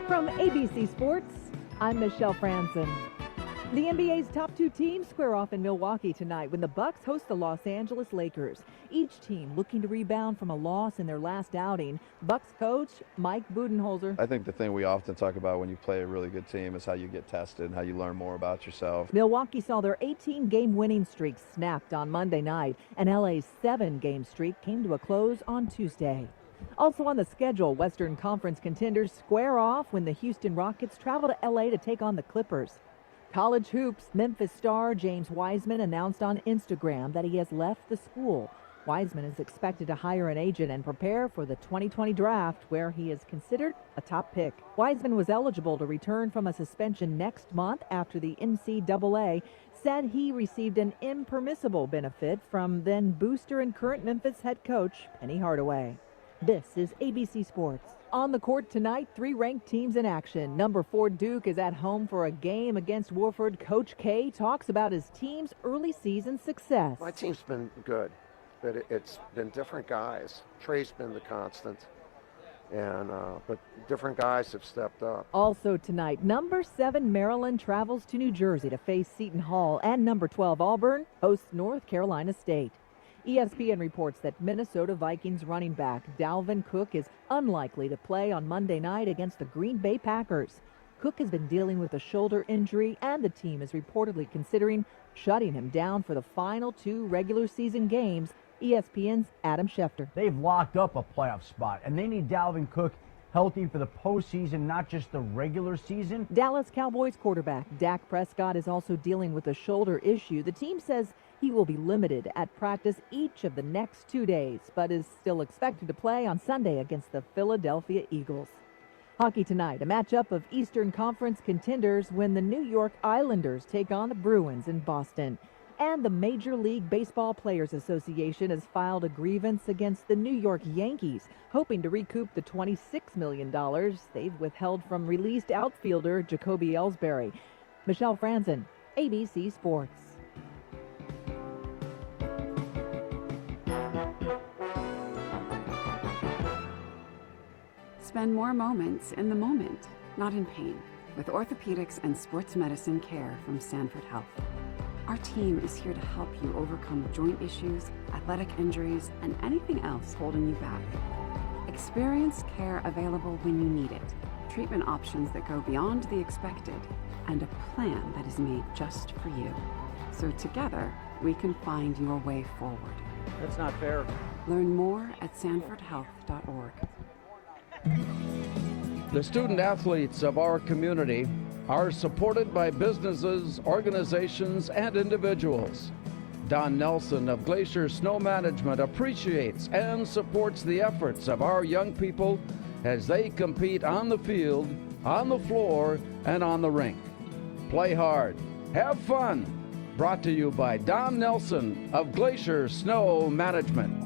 From ABC Sports, I'm Michelle Franzen. The NBA's top 2 teams square off in Milwaukee tonight when the Bucks host the Los Angeles Lakers. Each team looking to rebound from a loss in their last outing. Bucks coach Mike Budenholzer. I think the thing we often talk about when you play a really good team is how you get tested and how you learn more about yourself. Milwaukee saw their 18-game winning streak snapped on Monday night, and LA's 7-game streak came to a close on Tuesday. Also on the schedule, Western Conference contenders square off when the Houston Rockets travel to LA to take on the Clippers. College hoops, Memphis star James Wiseman announced on Instagram that he has left the school. Wiseman is expected to hire an agent and prepare for the 2020 draft, where he is considered a top pick. Wiseman was eligible to return from a suspension next month after the NCAA said he received an impermissible benefit from then booster and current Memphis head coach Penny Hardaway. This is ABC Sports. On the court tonight, 3 ranked teams in action. Number 4 Duke is at home for a game against Wofford. Coach K talks about his team's early season success. My team's been good, but it's been different guys. Trey's been the constant, and but different guys have stepped up. Also tonight, number 7 Maryland travels to New Jersey to face Seton Hall, and number 12 Auburn hosts North Carolina State. ESPN reports that Minnesota Vikings running back Dalvin Cook is unlikely to play on Monday night against the Green Bay Packers. Cook has been dealing with a shoulder injury, and the team is reportedly considering shutting him down for the final 2 regular season games. ESPN's Adam Schefter. They've locked up a playoff spot, and they need Dalvin Cook healthy for the postseason, not just the regular season. Dallas Cowboys quarterback Dak Prescott is also dealing with a shoulder issue. The team says he will be limited at practice each of the next 2 days, but is still expected to play on Sunday against the Philadelphia Eagles. Hockey tonight, a matchup of Eastern Conference contenders when the New York Islanders take on the Bruins in Boston. And the Major League Baseball Players Association has filed a grievance against the New York Yankees, hoping to recoup the $26 million they've withheld from released outfielder Jacoby Ellsbury. Michelle Franzen, ABC Sports. Spend more moments in the moment, not in pain, with orthopedics and sports medicine care from Sanford Health. Our team is here to help you overcome joint issues, athletic injuries, and anything else holding you back. Experience care available when you need it, treatment options that go beyond the expected, and a plan that is made just for you. So together, we can find your way forward. That's not fair. Learn more at sanfordhealth.org. The student athletes of our community are supported by businesses, organizations, and individuals. Don Nelson of Glacier Snow Management appreciates and supports the efforts of our young people as they compete on the field, on the floor, and on the rink. Play hard, have fun. Brought to you by Don Nelson of Glacier Snow Management.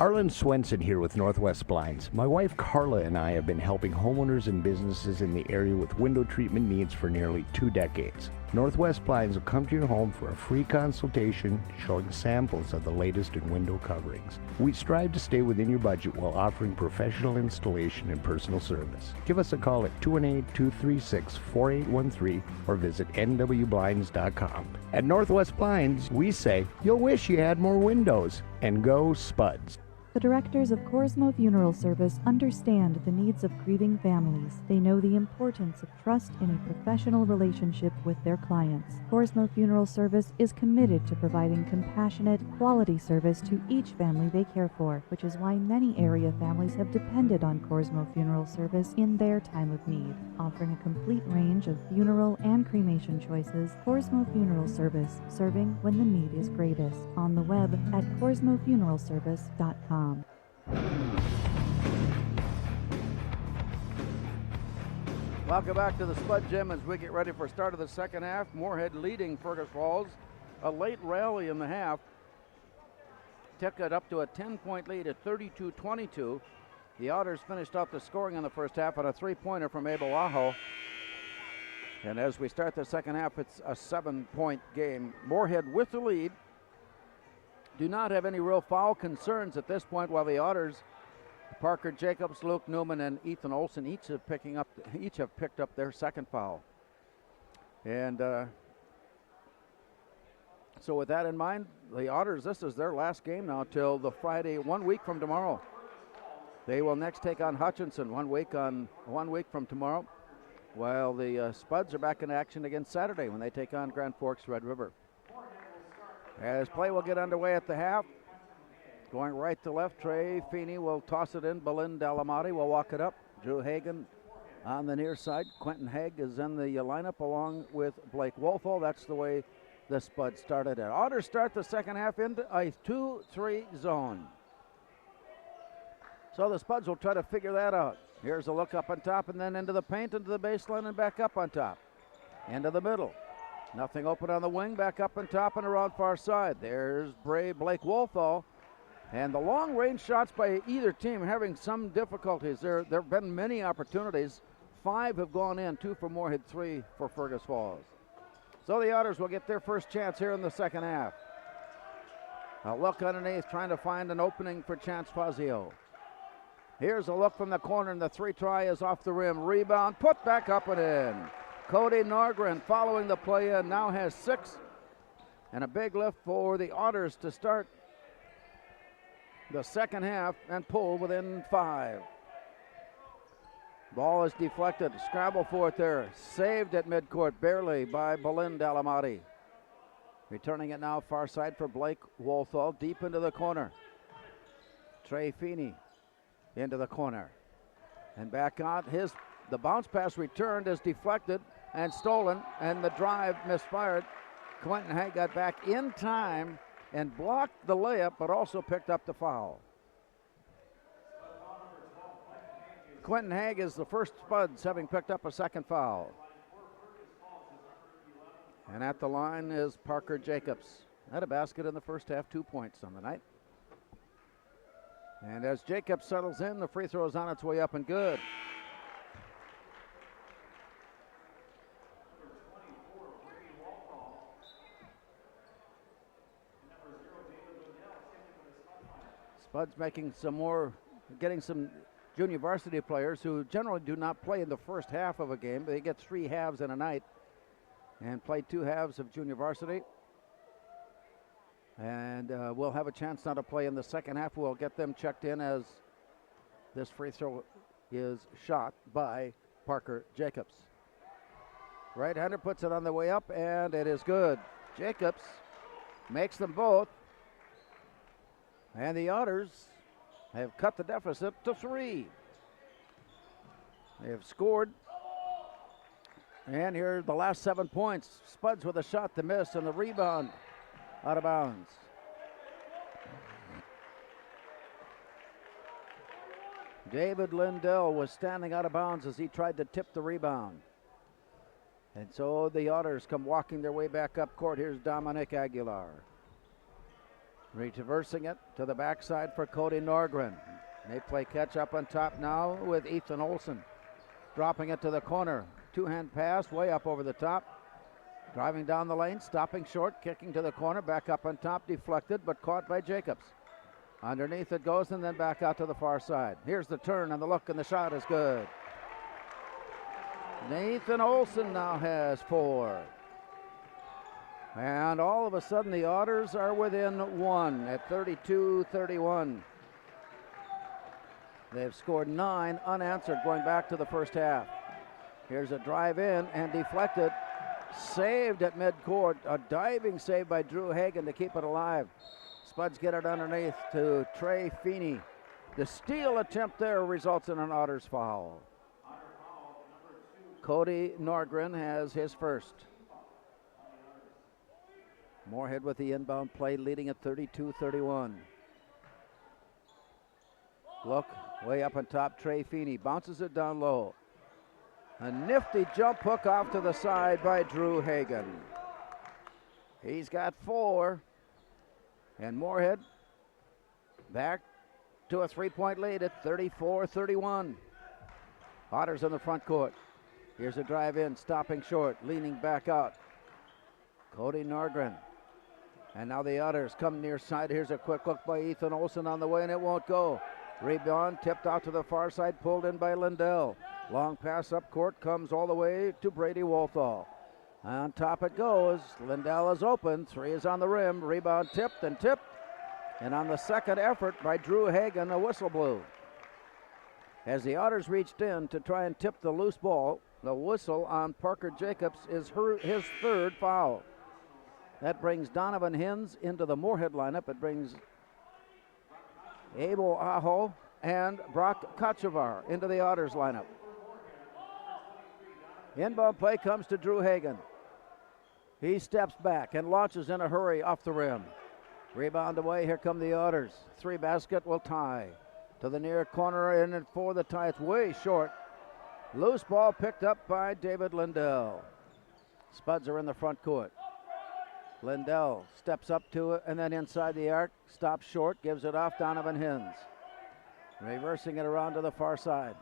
Arlen Swenson here with Northwest Blinds. My wife Carla and I have been helping homeowners and businesses in the area with window treatment needs for nearly 2 decades. Northwest Blinds will come to your home for a free consultation showing samples of the latest in window coverings. We strive to stay within your budget while offering professional installation and personal service. Give us a call at 218-236-4813 or visit nwblinds.com. At Northwest Blinds, we say, you'll wish you had more windows, and go Spuds. The directors of Corsmo Funeral Service understand the needs of grieving families. They know the importance of trust in a professional relationship with their clients. Corsmo Funeral Service is committed to providing compassionate, quality service to each family they care for, which is why many area families have depended on Corsmo Funeral Service in their time of need. Offering a complete range of funeral and cremation choices, Corsmo Funeral Service, serving when the need is greatest. On the web at corsmofuneralservice.com. Welcome back to the Spud Gym as we get ready for start of the second half. Moorhead leading Fergus Falls. A late rally in the half took it up to a 10-point lead at 32-22. The Otters finished off the scoring in the first half on a 3-pointer from Abel Aho. And as we start the second half, it's a 7-point game. Moorhead with the lead. Do not have any real foul concerns at this point, while the Otters, Parker Jacobs, Luke Newman, and Ethan Olson each have picked up their second foul. And so with that in mind, the Otters, this is their last game now till the Friday, 1 week from tomorrow. They will next take on Hutchinson 1 week from tomorrow, while the Spuds are back in action again Saturday when they take on Grand Forks Red River. As play will get underway at the half, going right to left, Trey Feeney will toss it in. Belinda Dalamati will walk it up. Drew Hagan on the near side. Quentin Haig is in the lineup along with Blake Wolfall. That's the way the Spuds started it. Otters start the second half into a 2-3 zone. So the Spuds will try to figure that out. Here's a look up on top and then into the paint, into the baseline, and back up on top. Into the middle. Nothing open on the wing, back up on top and around far side. There's Blake Wolfall. And the long-range shots by either team having some difficulties. There have been many opportunities. 5 have gone in, 2 for Moorhead, 3 for Fergus Falls. So the Otters will get their first chance here in the second half. A look underneath, trying to find an opening for Chance Fazio. Here's a look from the corner, and the 3 try is off the rim. Rebound, put back up and in. Cody Norgren following the play in now has 6. And a big lift for the Otters to start the second half and pull within 5. Ball is deflected. Scramble for it there. Saved at midcourt barely by Belinda Dalamati. Returning it now far side for Blake Wolfall deep into the corner. Trey Feeney into the corner. And back on the bounce pass returned is deflected and stolen, and the drive misfired. Quentin Haig got back in time and blocked the layup, but also picked up the foul. Quentin Haig is the first Spuds having picked up a second foul. And at the line is Parker Jacobs. Had a basket in the first half, 2 points on the night. And as Jacobs settles in, the free throw is on its way up and good. Spuds getting some junior varsity players who generally do not play in the first half of a game. They get 3 halves in a night and play 2 halves of junior varsity. And we'll have a chance now to play in the second half. We'll get them checked in as this free throw is shot by Parker Jacobs. Right-hander puts it on the way up, and it is good. Jacobs makes them both. And the Otters have cut the deficit to 3. They have scored. And here are the last 7 points. Spuds with a shot to miss and the rebound out of bounds. David Lindell was standing out of bounds as he tried to tip the rebound. And so the Otters come walking their way back up court. Here's Dominic Aguilar. Reversing it to the backside for Cody Norgren. They play catch up on top now with Ethan Olson. Dropping it to the corner. 2-hand pass way up over the top. Driving down the lane, stopping short, kicking to the corner, back up on top, deflected, but caught by Jacobs. Underneath it goes and then back out to the far side. Here's the turn and the look and the shot is good. Nathan Olson now has 4. And all of a sudden the Otters are within 1 at 32-31. They've scored 9 unanswered going back to the first half. Here's a drive in and deflected. Saved at midcourt. A diving save by Drew Hagan to keep it alive. Spuds get it underneath to Trey Feeney. The steal attempt there results in an Otters foul. Cody Norgren has his first. Moorhead with the inbound play, leading at 32-31. Look, way up on top, Trey Feeney bounces it down low. A nifty jump hook off to the side by Drew Hagan. He's got 4. And Moorhead back to a 3-point lead at 34-31. Otters in the front court. Here's a drive in, stopping short, leaning back out. Cody Norgren. And now the Otters come near side. Here's a quick look by Ethan Olson on the way, and it won't go. Rebound tipped out to the far side, pulled in by Lindell. Long pass up court, comes all the way to Brady Wolthall. On top it goes. Lindell is open. 3 is on the rim. Rebound tipped. And on the second effort by Drew Hagan, a whistle blew. As the Otters reached in to try and tip the loose ball, the whistle on Parker Jacobs is his 3rd foul. That brings Donovan Hins into the Moorhead lineup. It brings Abel Aho and Brock Kochevar into the Otters lineup. Inbound play comes to Drew Hagan. He steps back and launches in a hurry off the rim. Rebound away, here come the Otters. 3 basket will tie. To the near corner and for the tie, it's way short. Loose ball picked up by David Lindell. Spuds are in the front court. Lindell steps up to it and then inside the arc, stops short, gives it off Donovan Hins. Reversing it around to the far side.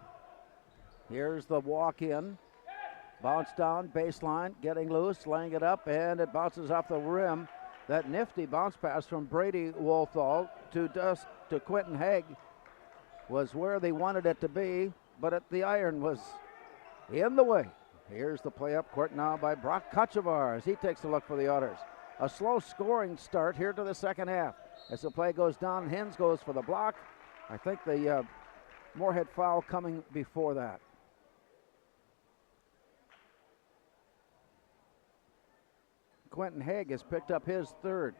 Here's the walk in. Bounce down, baseline, getting loose, laying it up, and it bounces off the rim. That nifty bounce pass from Brady Wolthall to Quentin Haig was where they wanted it to be, but the iron was in the way. Here's the play up court now by Brock Kochevar as he takes a look for the Otters. A slow scoring start here to the second half. As the play goes down, Hins goes for the block. I think the Moorhead foul coming before that. Quentin Haig has picked up his 3rd.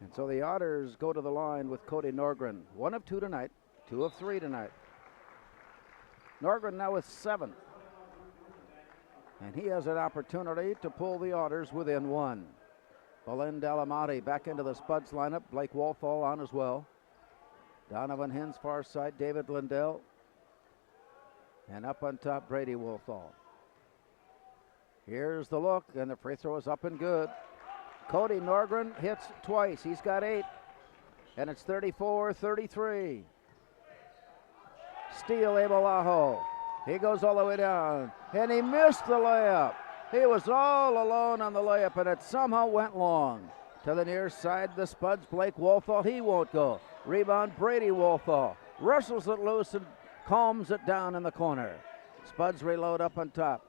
And so the Otters go to the line with Cody Norgren. 1 of 2 tonight, 2 of 3 tonight. Norgren now with 7. And he has an opportunity to pull the Otters within 1. Belen Dalamati back into the Spuds lineup. Blake Wolthall on as well. Donovan Hins far side, David Lindell. And up on top, Brady Wolthall. Here's the look, and the free throw is up and good. Cody Norgren hits twice. He's got 8. And it's 34-33. Steal Abel Aho. He goes all the way down, and he missed the layup. He was all alone on the layup, and it somehow went long. To the near side, the Spuds. Blake Wolfall, he won't go. Rebound, Brady Wolfall. Wrestles it loose and calms it down in the corner. Spuds reload up on top.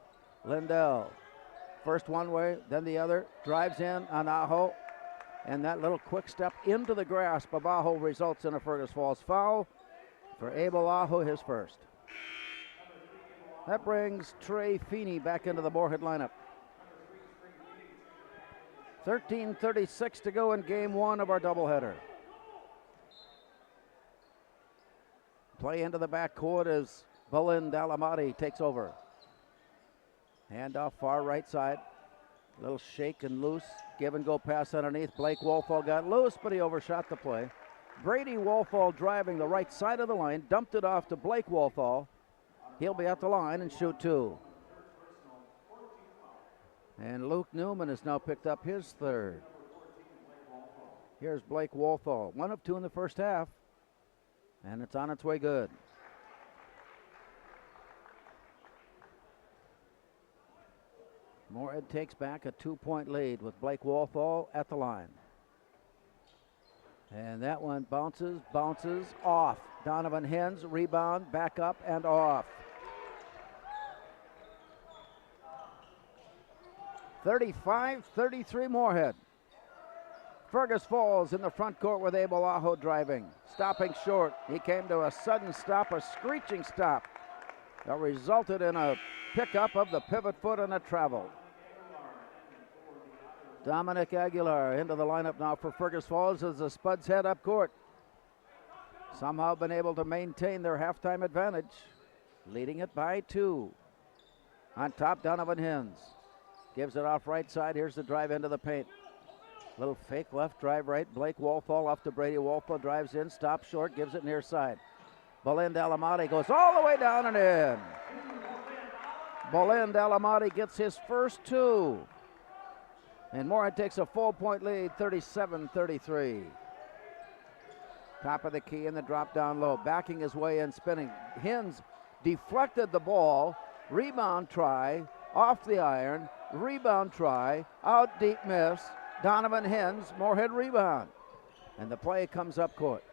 Lindell, first one way, then the other. Drives in on Aho. And that little quick step into the grasp of Aho results in a Fergus Falls foul for Abel Aho, his first. That brings Trey Feeney back into the Moorhead lineup. 13:36 to go in game one of our doubleheader. Play into the backcourt as Balind Alamati takes over. Handoff far right side. Little shake and loose. Give and go pass underneath. Blake Wolfall got loose, but he overshot the play. Brady Wolfall driving the right side of the line. Dumped it off to Blake Wolfall. He'll be at the line and shoot two. And Luke Newman has now picked up his third. Here's Blake Wolfall. 1 of 2 in the first half. And it's on its way good. Moorhead takes back a 2-point lead with Blake Wolfall at the line. And that one bounces off. Donovan Hens, rebound, back up and off. 35-33 Moorhead. Fergus Falls in the front court with Abel Aho driving. Stopping short. He came to a sudden stop, a screeching stop that resulted in a pickup of the pivot foot and a travel. Dominic Aguilar into the lineup now for Fergus Falls as the Spuds head up court. Somehow been able to maintain their halftime advantage, leading it by 2. On top, Donovan Hens. Gives it off right side. Here's the drive into the paint. Little fake left, drive right. Blake Wolfall off to Brady Wolfall. Drives in, stops short, gives it near side. Balind Alamati goes all the way down and in. Balind Alamati gets his first 2. And Moorhead takes a full-point lead, 37-33. Top of the key in the drop down low. Backing his way in, spinning. Hens deflected the ball. Rebound try. Off the iron. Rebound try. Out deep miss. Donovan Hens, Moorhead rebound. And the play comes up court.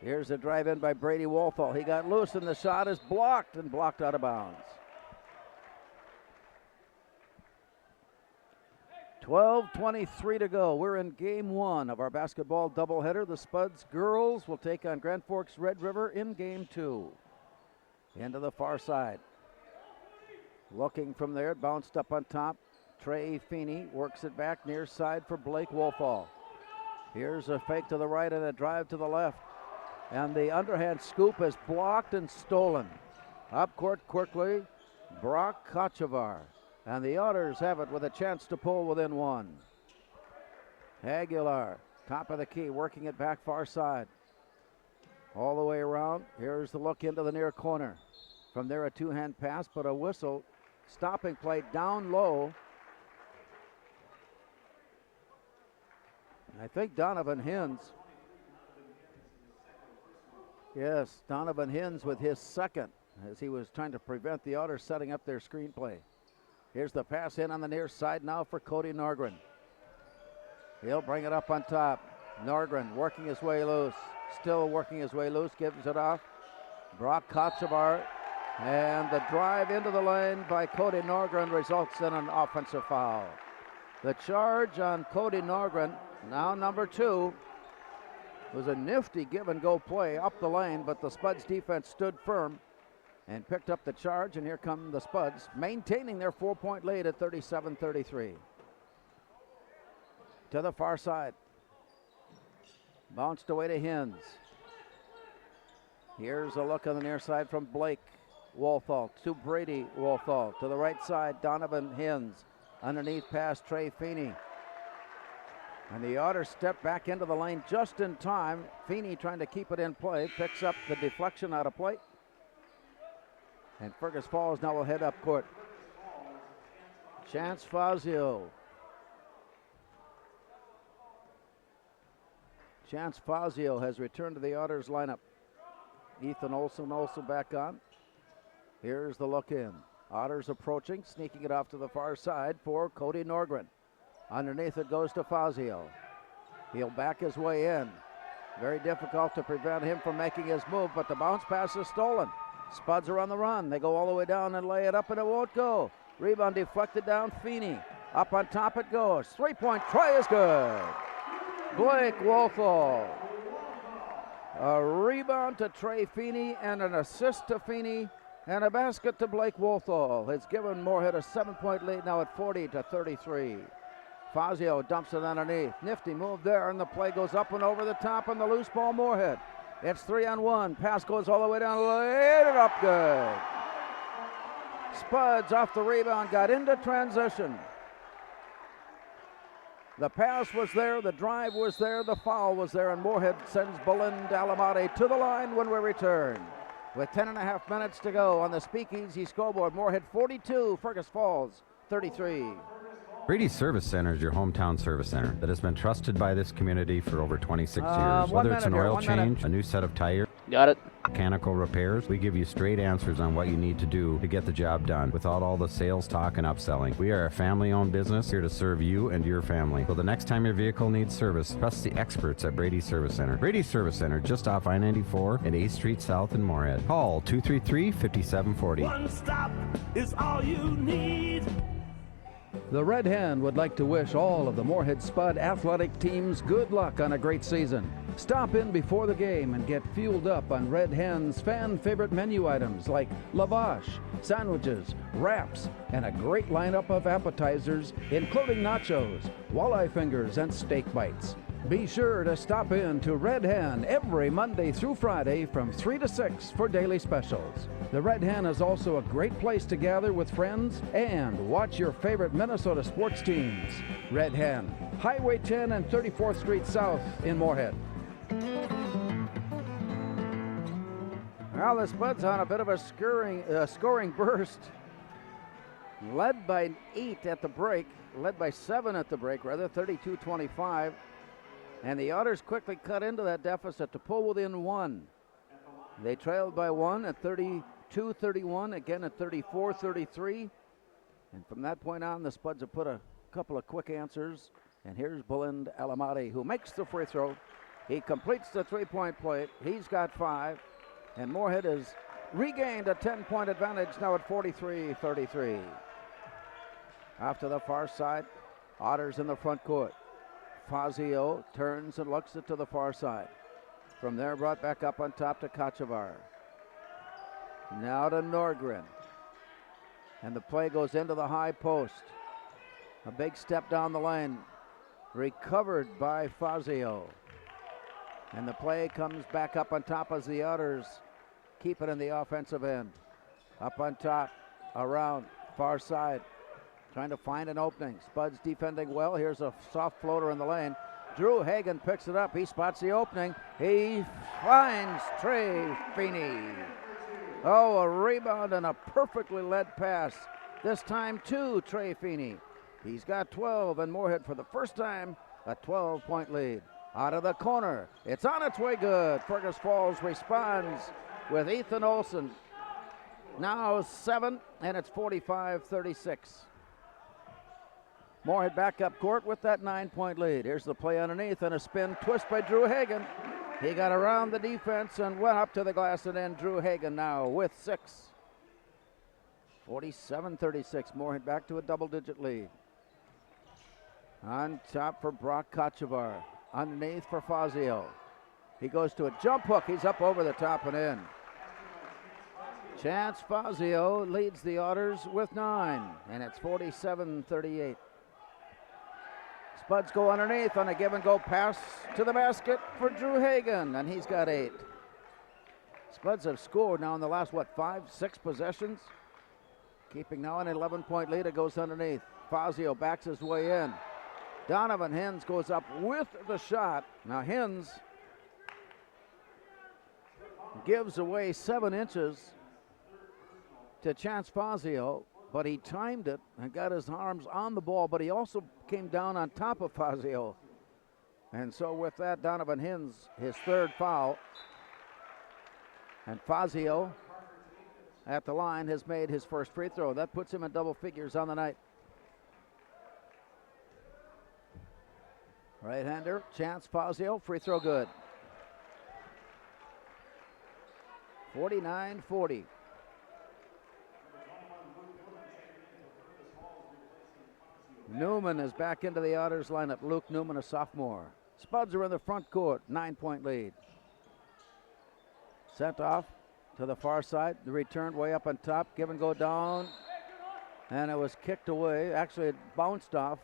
Here's a drive in by Brady Wolfall. He got loose and the shot is blocked and blocked out of bounds. 12:23 to go. We're in game one of our basketball doubleheader. The Spuds girls will take on Grand Forks Red River in game 2. Into the far side. Looking from there, bounced up on top. Trey Feeney works it back near side for Blake Wolfall. Here's a fake to the right and a drive to the left. And the underhand scoop is blocked and stolen. Up court quickly, Brock Kochevar. And the Otters have it with a chance to pull within 1. Aguilar, top of the key, working it back far side. All the way around. Here's the look into the near corner. From there, a 2-hand pass, but a whistle. Stopping play down low. I think Donovan Hens. Yes, Donovan Hens with his second as he was trying to prevent the Otters setting up their screenplay. Here's the pass in on the near side now for Cody Norgren. He'll bring it up on top. Norgren working his way loose. Still working his way loose. Gives it off. Brock Kochevar. And the drive into the lane by Cody Norgren results in an offensive foul. The charge on Cody Norgren, now number 2, was a nifty give-and-go play up the lane, but the Spuds defense stood firm and picked up the charge, and here come the Spuds, maintaining their 4-point lead at 37-33. To the far side. Bounced away to Hens. Here's a look on the near side from Blake Wolfall to Brady Wolfall. To the right side, Donovan Hens. Underneath pass, Trey Feeney. And the Otters step back into the lane just in time. Feeney trying to keep it in play. Picks up the deflection out of play. And Fergus Falls now will head up court. Chance Fazio. Chance Fazio has returned to the Otters lineup. Ethan Olson also back on. Here's the look in. Otters approaching, sneaking it off to the far side for Cody Norgren. Underneath it goes to Fazio. He'll back his way in. Very difficult to prevent him from making his move, but the bounce pass is stolen. Spuds are on the run. They go all the way down and lay it up, and it won't go. Rebound deflected down. Feeney. Up on top it goes. Three-point try is good. Blake Wolthall. A rebound to Trey Feeney and an assist to Feeney and a basket to Blake Wolthall. It's given Moorhead a 7-point lead now at 40-33. Fazio dumps it underneath. Nifty move there, and the play goes up and over the top on the loose ball, Moorhead. It's 3-on-1. Pass goes all the way down. Laid it up good. Spuds off the rebound, got into transition. The pass was there, the drive was there, the foul was there, and Moorhead sends Belinda Alamati to the line when we return. With 10.5 minutes to go on the Speakeasy scoreboard, Moorhead 42, Fergus Falls 33. Brady's Service Center is your hometown service center that has been trusted by this community for over 26 years. Whether it's an oil change, a new set of tires, got it, mechanical repairs, we give you straight answers on what you need to do to get the job done without all the sales talk and upselling. We are a family-owned business here to serve you and your family. So the next time your vehicle needs service, trust the experts at Brady's Service Center. Brady's Service Center, just off I-94 and 8th Street South in Moorhead. Call 233-5740. One stop is all you need. The Red Hen would like to wish all of the Moorhead Spud athletic teams good luck on a great season. Stop in before the game and get fueled up on Red Hen's fan favorite menu items like lavash, sandwiches, wraps, and a great lineup of appetizers, including nachos, walleye fingers, and steak bites. Be sure to stop in to Red Hen every Monday through Friday from 3 to 6 for daily specials. The Red Hen is also a great place to gather with friends and watch your favorite Minnesota sports teams. Red Hen, Highway 10 and 34th Street South in Moorhead. Well, the Spuds on a bit of a scoring burst. Led by 7 at the break, rather, 32-25. And the Otters quickly cut into that deficit to pull within 1. They trailed by 1 at 32-31, again at 34-33. And from that point on, the Spuds have put a couple of quick answers. And here's Belinda Alamati, who makes the free throw. He completes the three-point play. He's got 5. And Moorhead has regained a 10-point advantage now at 43-33. Off to the far side, Otters in the front court. Fazio turns and looks it to the far side. From there, brought back up on top to Kachavar. Now to Norgren. And the play goes into the high post. A big step down the lane. Recovered by Fazio. And the play comes back up on top as the Otters keep it in the offensive end. Up on top, around, far side. Trying to find an opening. Spuds defending well. Here's a soft floater in the lane. Drew Hagan picks it up. He spots the opening. He finds Trey Feeney. Oh, a rebound and a perfectly led pass. This time to Trey Feeney. He's got 12, and Moorhead for the first time a 12-point lead. Out of the corner. It's on its way good. Fergus Falls responds with Ethan Olson. Now 7, and it's 45-36. Moorhead back up court with that 9-point lead. Here's the play underneath and a spin twist by Drew Hagan. He got around the defense and went up to the glass, and then Drew Hagan now with 6. 47-36. Moorhead back to a double-digit lead. On top for Brock Kachavar. Underneath for Fazio. He goes to a jump hook. He's up over the top and in. Chance Fazio leads the Otters with 9, and it's 47-38. Spuds go underneath on a give-and-go pass to the basket for Drew Hagan, and he's got 8. Spuds have scored now in the last, 5, 6 possessions? Keeping now an 11-point lead. It goes underneath. Fazio backs his way in. Donovan Hens goes up with the shot. Now Hens gives away 7 inches to Chance Fazio, but he timed it and got his arms on the ball, but he also came down on top of Fazio. And so with that, Donovan Hens, his 3rd foul. And Fazio at the line has made his first free throw. That puts him in double figures on the night. Right-hander, Chance Fazio, free throw good. 49-40. Newman is back into the Otters lineup. Luke Newman, a sophomore. Spuds are in the front court, 9-point lead. Sent off to the far side. The return way up on top. Give and go down. And it was kicked away. Actually, it bounced off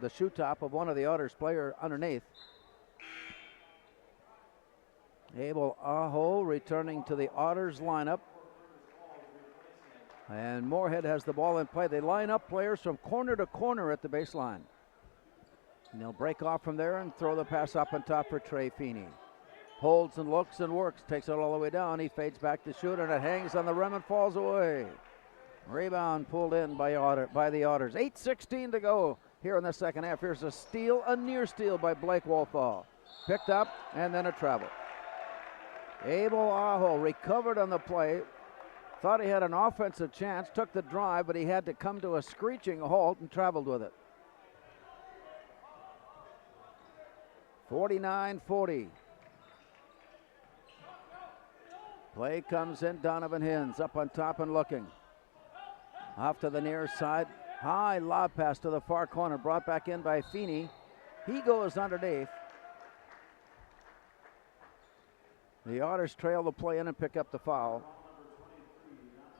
the shoe top of one of the Otters player underneath. Abel Aho returning to the Otters lineup. And Moorhead has the ball in play. They line up players from corner to corner at the baseline. And they'll break off from there and throw the pass up on top for Trey Feeney. Holds and looks and works. Takes it all the way down. He fades back to shoot, and it hangs on the rim and falls away. Rebound pulled in by the Otters. 8:16 to go here in the second half. Here's a steal, a near steal by Blake Wolfall. Picked up and then a travel. Abel Aho recovered on the play. Thought he had an offensive chance. Took the drive, but he had to come to a screeching halt and traveled with it. 49-40. Play comes in. Donovan Hins up on top and looking. Off to the near side. High lob pass to the far corner. Brought back in by Feeney. He goes underneath. The Otters trail the play in and pick up the foul.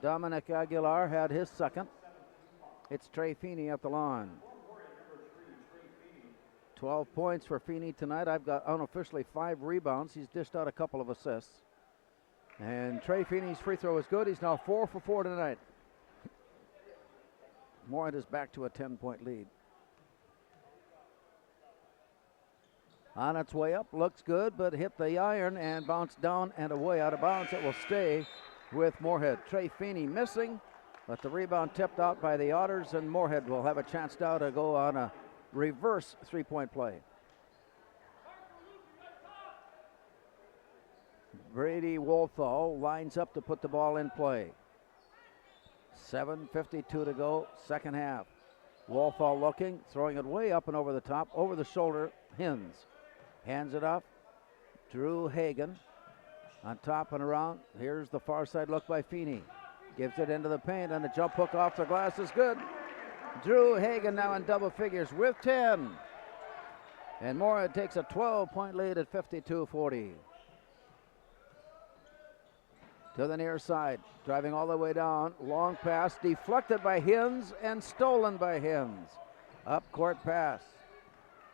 Dominic Aguilar had his second. It's Trey Feeney at the line. 12 points for Feeney tonight. I've got unofficially 5 rebounds. He's dished out a couple of assists. And Trey Feeney's free throw is good. He's now 4 for 4 tonight. Moorhead is back to a 10-point lead. On its way up, looks good, but hit the iron and bounced down and away out of bounds. It will stay with Moorhead. Trey Feeney missing, but the rebound tipped out by the Otters, and Moorhead will have a chance now to go on a reverse three-point play. Brady Wolthall lines up to put the ball in play. 7:52 to go, second half. Wolthall looking, throwing it way up and over the top, over the shoulder, Hins. Hands it off. Drew Hagan on top and around. Here's the far side look by Feeney. Gives it into the paint, and the jump hook off the glass is good. Drew Hagan now in double figures with 10. And Moorhead takes a 12-point lead at 52-40. To the near side, driving all the way down. Long pass deflected by Hins and stolen by Hins. Up court pass.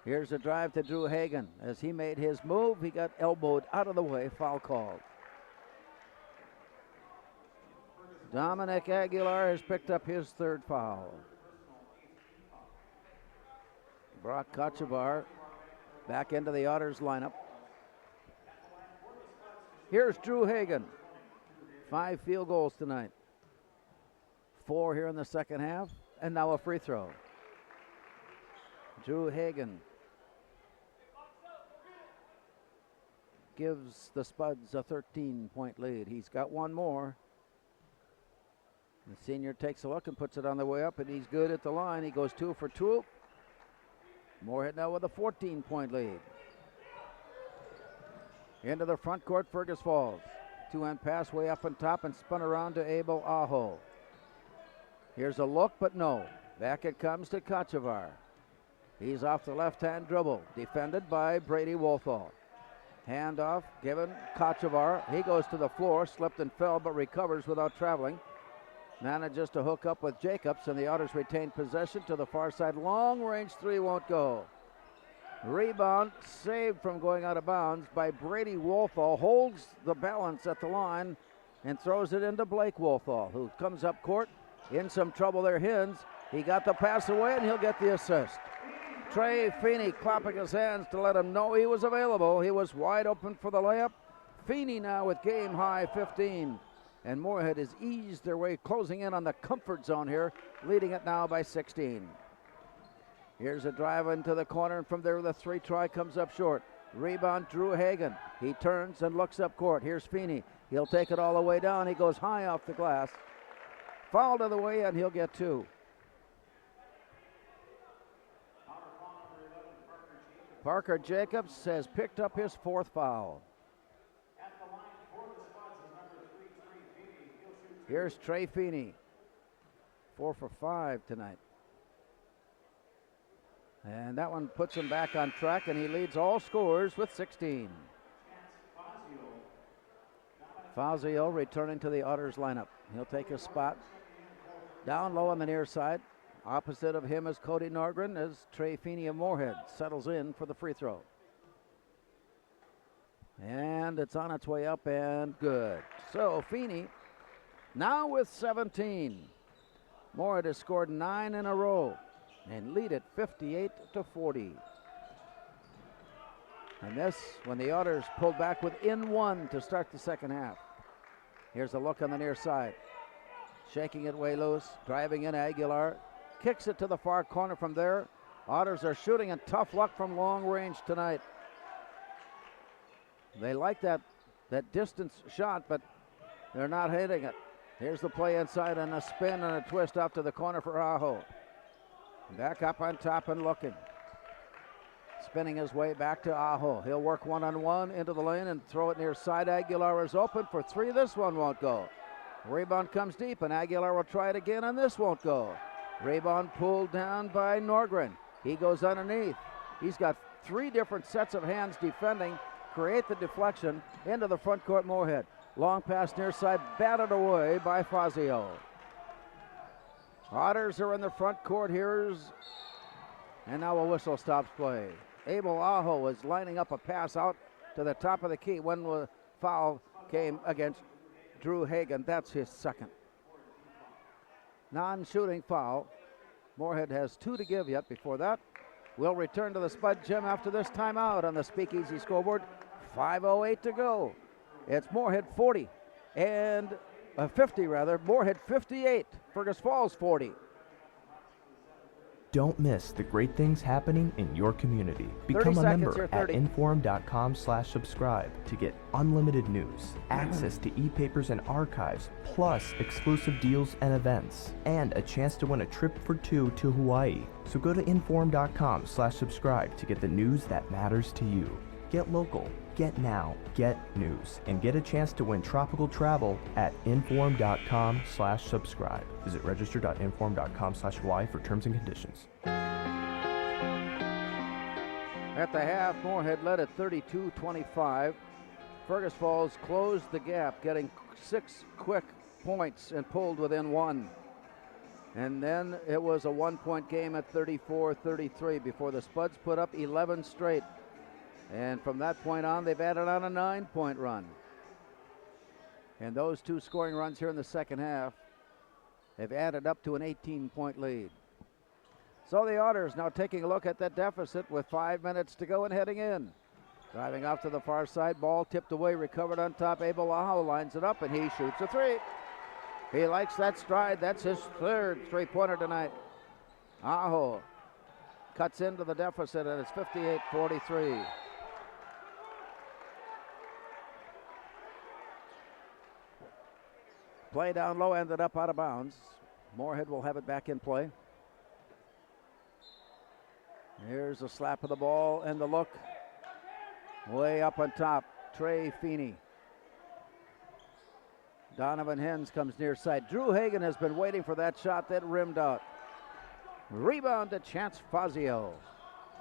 Here's a drive to Drew Hagan. As he made his move, he got elbowed out of the way. Foul called. Dominic Aguilar has picked up his third foul. Brock Kochevar back into the Otters lineup. Here's Drew Hagan. 5 field goals tonight. 4 here in the second half, and now a free throw. Drew Hagan gives the Spuds a 13-point lead. He's got one more. The senior takes a look and puts it on the way up, and he's good at the line. He goes 2 for 2. Moorhead now with a 14-point lead. Into the front court, Fergus Falls. 2-hand pass way up on top and spun around to Abel Aho. Here's a look, but no. Back it comes to Kochevar. He's off the left-hand dribble, defended by Brady Wolthall. Handoff given Kochevar. He goes to the floor, slipped and fell, but recovers without traveling. Manages to hook up with Jacobs, and the Otters retain possession to the far side. Long-range three won't go. Rebound saved from going out of bounds by Brady Wolthall. Holds the balance at the line and throws it into Blake Wolthall, who comes up court. In some trouble there, Hins. He got the pass away, and he'll get the assist. Trey Feeney clapping his hands to let him know he was available. He was wide open for the layup. Feeney now with game-high 15. And Moorhead has eased their way, closing in on the comfort zone here, leading it now by 16. Here's a drive into the corner, and from there the three try comes up short. Rebound, Drew Hagan. He turns and looks up court. Here's Feeney. He'll take it all the way down. He goes high off the glass. Foul to the way, and he'll get 2. Parker Jacobs has picked up his 4th foul. Here's Trey Feeney, 4 for 5 tonight. And that one puts him back on track, and he leads all scorers with 16. Fazio returning to the Otters lineup. He'll take his spot down low on the near side. Opposite of him is Cody Norgren as Trey Feeney of Moorhead settles in for the free throw. And it's on its way up and good. So Feeney now with 17. Moorhead has scored 9 in a row and lead it 58-40. And this when the Otters pulled back within 1 to start the second half. Here's a look on the near side. Shaking it way loose, driving in Aguilar. Kicks it to the far corner from there. Otters are shooting and tough luck from long range tonight. They like that distance shot, but they're not hitting it. Here's the play inside and a spin and a twist up to the corner for Aho. Back up on top and looking. Spinning his way back to Aho. He'll work one-on-one into the lane and throw it near side. Aguilar is open for 3. This one won't go. Rebound comes deep and Aguilar will try it again and this won't go. Rebound pulled down by Norgren. He goes underneath. He's got 3 different sets of hands defending. Create the deflection into the front court Moorhead. Long pass near side, batted away by Fazio. Otters are in the front court. And now a whistle stops play. Abel Aho is lining up a pass out to the top of the key when the foul came against Drew Hagan. That's his second. Non-shooting foul. Moorhead has 2 to give yet before that. We'll return to the Spud Gym after this timeout on the Speakeasy scoreboard. 5:08 to go. It's Moorhead 40 and 50 rather. Moorhead 58. Fergus Falls 40. Don't miss the great things happening in your community. Become a member at inform.com/subscribe to get unlimited news, access to e-papers and archives, plus exclusive deals and events, and a chance to win a trip for 2 to Hawaii. So go to inform.com/subscribe to get the news that matters to you. Get local, get now, get news, and get a chance to win tropical travel at inform.com/subscribe. Visit register.inform.com/Hawaii for terms and conditions. At the half, Moorhead led at 32-25. Fergus Falls closed the gap, getting 6 quick points and pulled within 1. And then it was a 1-point game at 34-33 before the Spuds put up 11 straight. And from that point on, they've added on a 9-point run. And those 2 scoring runs here in the second half have added up to an 18-point lead. So the Otters now taking a look at that deficit with 5 minutes to go and heading in. Driving off to the far side, ball tipped away, recovered on top. Abel Aho lines it up and he shoots a 3. He likes that stride. That's his 3rd three-pointer tonight. Aho cuts into the deficit and it's 58-43. Play down low, ended up out of bounds. Moorhead will have it back in play. Here's a slap of the ball and the look. Way up on top, Trey Feeney. Donovan Hens comes near side. Drew Hagan has been waiting for that shot that rimmed out. Rebound to Chance Fazio.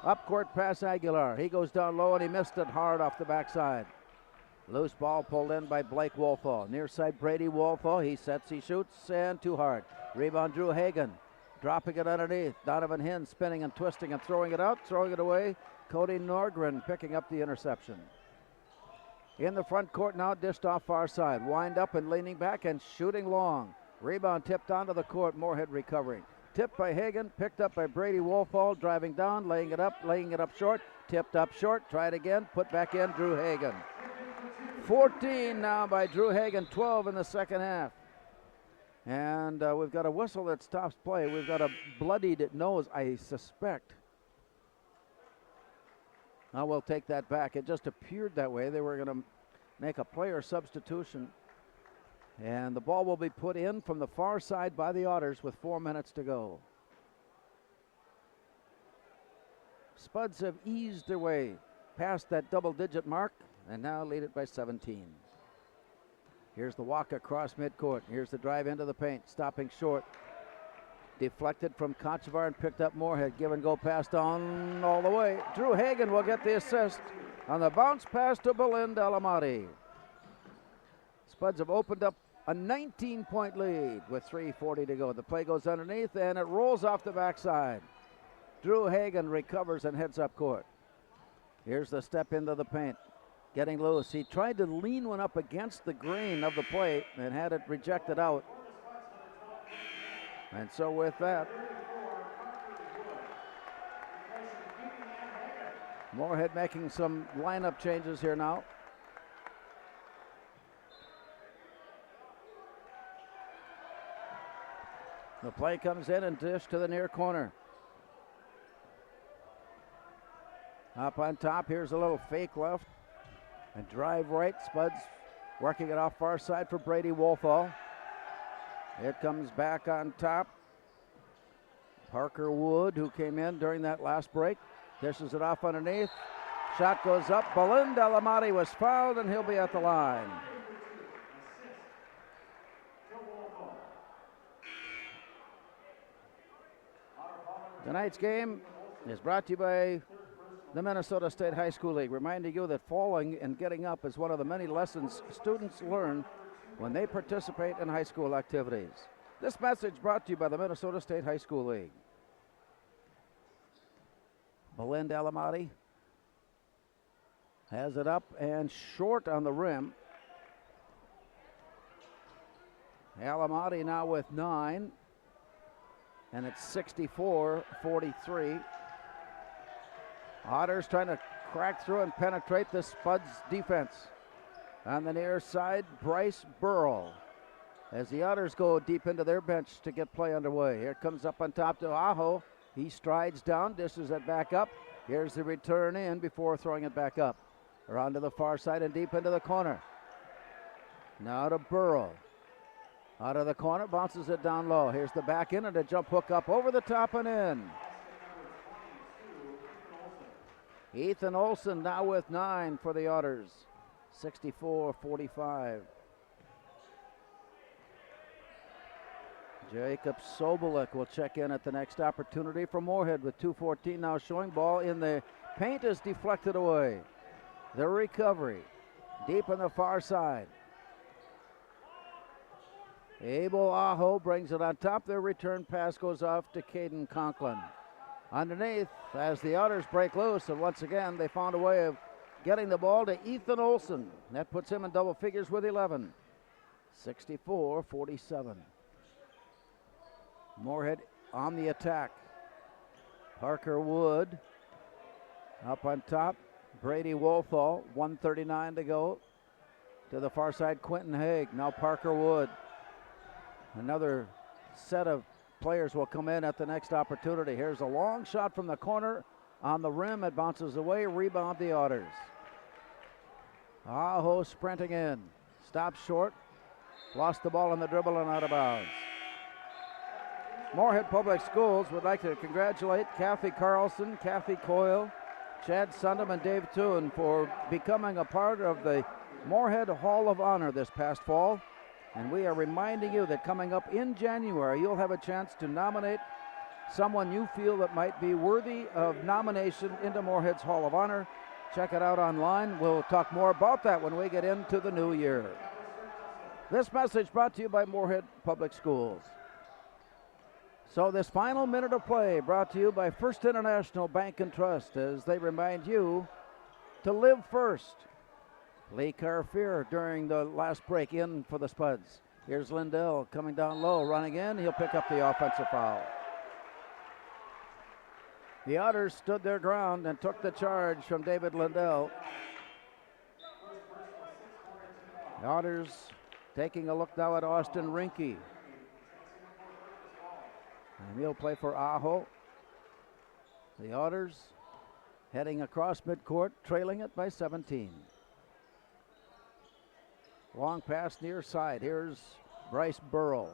Up court pass Aguilar. He goes down low and he missed it hard off the backside. Loose ball pulled in by Blake Wolfall. Near side Brady Wolfall. He sets, he shoots, and too hard. Rebound Drew Hagan. Dropping it underneath. Donovan Hinn spinning and twisting and throwing it out, throwing it away. Cody Norgren picking up the interception. In the front court now, dished off far side. Wind up and leaning back and shooting long. Rebound tipped onto the court. Moorhead recovering. Tipped by Hagan, picked up by Brady Wolfall, driving down, laying it up short. Tipped up short, tried again, put back in Drew Hagan. 14 now by Drew Hagan, 12 in the second half. And we've got a whistle that stops play. We've got a bloodied nose, I suspect. Now we'll take that back. It just appeared that way. They were going to make a player substitution. And the ball will be put in from the far side by the Otters with 4 minutes to go. Spuds have eased their way past that double-digit mark and now lead it by 17. Here's the walk across midcourt. Here's the drive into the paint, stopping short. Deflected from Kochevar and picked up Moorhead. Give and go pass down all the way. Drew Hagen will get the assist on the bounce pass to Belinda Alamati. Spuds have opened up a 19-point lead with 3:40 to go. The play goes underneath and it rolls off the backside. Drew Hagen recovers and heads up court. Here's the step into the paint. Getting loose. He tried to lean one up against the grain of the plate and had it rejected out. And so with that, Moorhead making some lineup changes here now. The play comes in and dish to the near corner. Up on top, here's a little fake left. And drive right, Spuds working it off far side for Brady Wolfall. It comes back on top. Parker Wood, who came in during that last break, dishes it off underneath. Shot goes up. Belinda Alamati was fouled, and he'll be at the line. Tonight's game is brought to you by the Minnesota State High School League, reminding you that falling and getting up is one of the many lessons students learn when they participate in high school activities. This message brought to you by the Minnesota State High School League. Belinda Alamati has it up and short on the rim. Alamati now with 9, and it's 64-43. Otters trying to crack through and penetrate the Spuds defense. On the near side, Bryce Burrell. As the Otters go deep into their bench to get play underway. Here comes up on top to Aho. He strides down, dishes it back up. Here's the return in before throwing it back up. Around to the far side and deep into the corner. Now to Burrell. Out of the corner, bounces it down low. Here's the back in and a jump hook up over the top and in. Ethan Olson now with 9 for the Otters. 64-45. Jacob Sobolek will check in at the next opportunity for Moorhead with 2:14 now showing. Ball in the paint is deflected away. The recovery deep on the far side. Abel Aho brings it on top. Their return pass goes off to Caden Conklin. Underneath as the Otters break loose, and once again they found a way of getting the ball to Ethan Olson. That puts him in double figures with 11. 64-47. Moorhead on the attack. Parker Wood up on top. Brady Wolfall, 1:39 to go. To the far side, Quentin Haig. Now Parker Wood. Another set of players will come in at the next opportunity. Here's a long shot from the corner on the rim. It bounces away. Rebound the Otters. Aho sprinting in. Stops short. Lost the ball on the dribble and out of bounds. Moorhead Public Schools would like to congratulate Kathy Carlson, Kathy Coyle, Chad Sundam, and Dave Toon for becoming a part of the Moorhead Hall of Honor this past fall. And we are reminding you that coming up in January, you'll have a chance to nominate someone you feel that might be worthy of nomination into Moorhead's Hall of Honor. Check it out online. We'll talk more about that when we get into the new year. This message brought to you by Moorhead Public Schools. So this final minute of play brought to you by First International Bank and Trust as they remind you to live first. Lee Carfier during the last break in for the Spuds. Here's Lindell coming down low, running in. He'll pick up the offensive foul. The Otters stood their ground and took the charge from David Lindell. The Otters taking a look now at Austin Rinke. And he'll play for Aho. The Otters heading across midcourt, trailing it by 17. Long pass near side. Here's Bryce Burrell.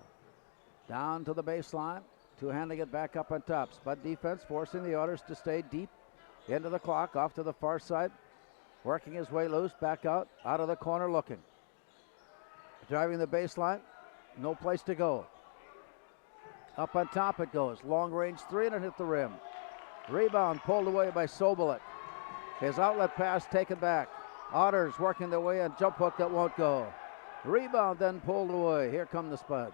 Down to the baseline. Two-handing it back up on top. Spud defense forcing the Otters to stay deep Into the clock, off to the far side. Working his way loose, back out of the corner looking. Driving the baseline, no place to go. Up on top it goes. Long range three and it hit the rim. Rebound pulled away by Sobolik. His outlet pass taken back. Otters working their way on jump hook that won't go. Rebound then pulled away. Here come the Spuds.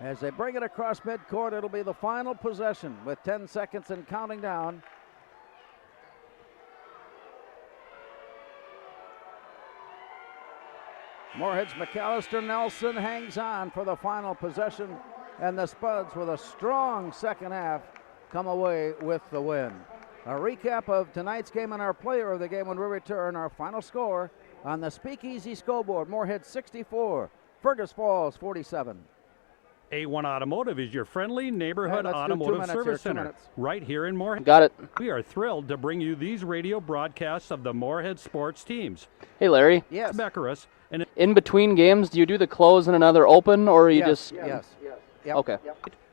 As they bring it across midcourt, it'll be the final possession with 10 seconds and counting down. Moorhead's McAllister Nelson hangs on for the final possession, and the Spuds, with a strong second half, come away with the win. A recap of tonight's game and our player of the game when we return. Our final score on the Speakeasy scoreboard: Moorhead 64, Fergus Falls 47. A1 Automotive is your friendly neighborhood automotive service center right here in Moorhead. Got it. We are thrilled to bring you these radio broadcasts of the Moorhead sports teams. Hey, Larry. Yes. Beckerus. And in between games, do you do the close and another open, or you just? Yes. Yep. Okay.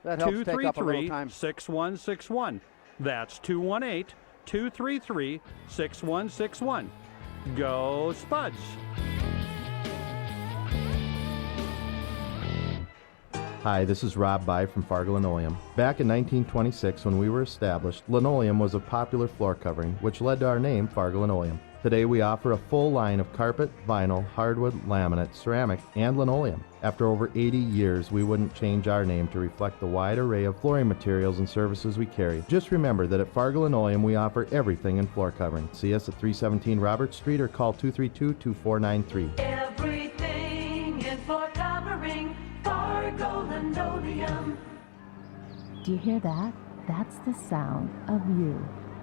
That helps take up a little time. 233-6161. That's 218-233-6161. Go Spuds. Hi, this is Rob By from Fargo Linoleum. Back in 1926, when we were established, linoleum was a popular floor covering, which led to our name, Fargo Linoleum. Today we offer a full line of carpet, vinyl, hardwood, laminate, ceramic, and linoleum. After over 80 years, we wouldn't change our name to reflect the wide array of flooring materials and services we carry. Just remember that at Fargo Linoleum we offer everything in floor covering. See us at 317 Robert Street or call 232-2493. Everything in floor covering, Fargo Linoleum. Do you hear that? That's the sound of you,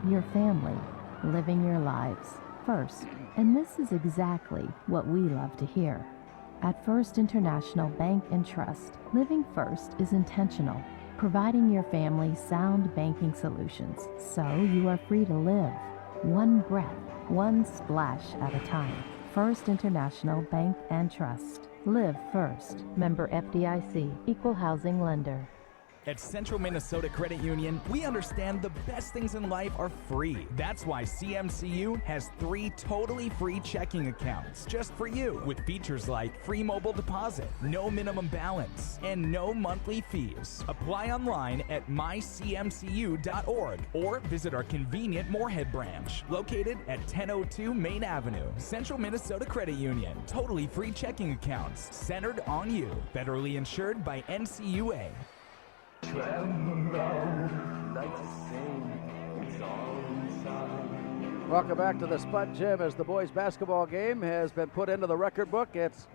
your family, living your lives first. And this is exactly what we love to hear. At First International Bank and Trust, living first is intentional, providing your family sound banking solutions so you are free to live, one breath, one splash at a time. First International Bank and Trust. Live first. Member FDIC, Equal Housing Lender. At Central Minnesota Credit Union, we understand the best things in life are free. That's why CMCU has 3 totally free checking accounts just for you, with features like free mobile deposit, no minimum balance, and no monthly fees. Apply online at mycmcu.org or visit our convenient Moorhead branch, located at 1002 Main Avenue. Central Minnesota Credit Union, totally free checking accounts centered on you. Federally insured by NCUA. Welcome back to the Spud Gym as the boys basketball game has been put into the record book. It's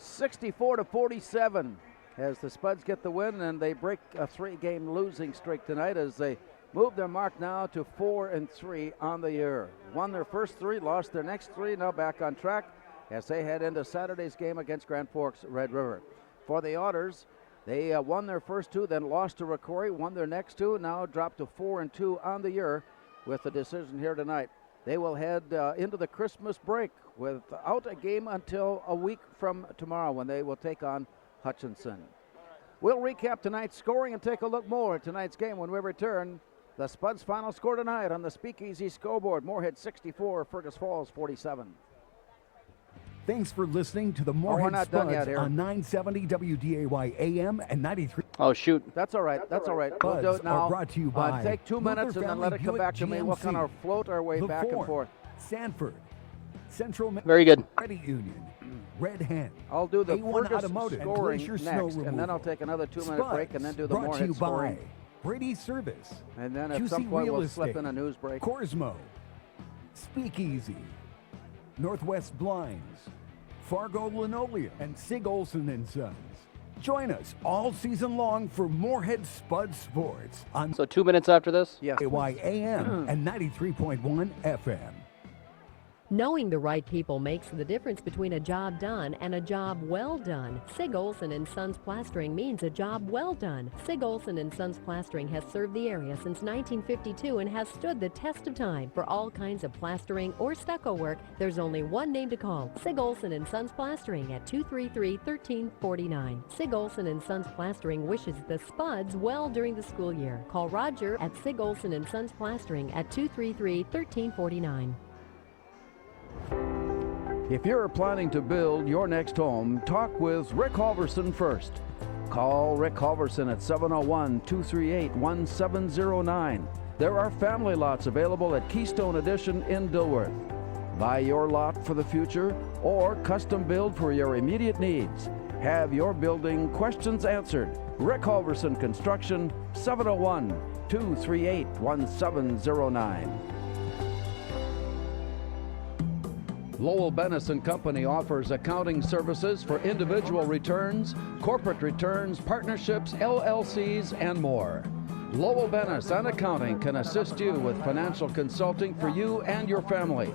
64-47 as the Spuds get the win, and they break a 3-game losing streak tonight as they move their mark now to 4-3 on the year. Won their first 3, lost their next 3, now back on track as they head into Saturday's game against Grand Forks Red River. For the Otters, they won their first 2, then lost to Rocori, won their next 2, now dropped to 4-2 on the year with the decision here tonight. They will head into the Christmas break without a game until a week from tomorrow when they will take on Hutchinson. We'll recap tonight's scoring and take a look more at tonight's game when we return. The Spuds' final score tonight on the Speakeasy scoreboard: Moorhead 64, Fergus Falls 47. Thanks for listening to the Moorhead Spuds on 970 WDAY AM and 93. Oh, shoot. That's all right. That's all right. We'll do it now. Brought to you by take 2 minutes and then let it come back to me. We'll kind of float our way back and forth. Sanford, Central Very good. Credit Union, Red Hen. I'll do the A1 Fergus Automotive scoring and next, Snow and then I'll take another 2-minute break and then do the brought to Moorhead you scoring. by Brady Service, And then at QC some point Real we'll slip Estate, in a news break. Corsmo, Speakeasy, Northwest Blinds, Fargo Linoleum, and Sig Olson and Sons. Join us all season long for Moorhead Spud Sports on So 2 minutes after this? Yes. AYAM and 93.1 FM. Knowing the right people makes the difference between a job done and a job well done. Sig Olson and Sons Plastering means a job well done. Sig Olson and Sons Plastering has served the area since 1952 and has stood the test of time. For all kinds of plastering or stucco work, there's only one name to call: Sig Olson and Sons Plastering at 233-1349. Sig Olson and Sons Plastering wishes the Spuds well during the school year. Call Roger at Sig Olson and Sons Plastering at 233-1349. If you're planning to build your next home, talk with Rick Halverson first. Call Rick Halverson at 701-238-1709. There are family lots available at Keystone Edition in Dilworth. Buy your lot for the future or custom build for your immediate needs. Have your building questions answered. Rick Halverson Construction, 701-238-1709. Lowell Bennis & Company offers accounting services for individual returns, corporate returns, partnerships, LLCs, and more. Lowell Bennis & Accounting can assist you with financial consulting for you and your family.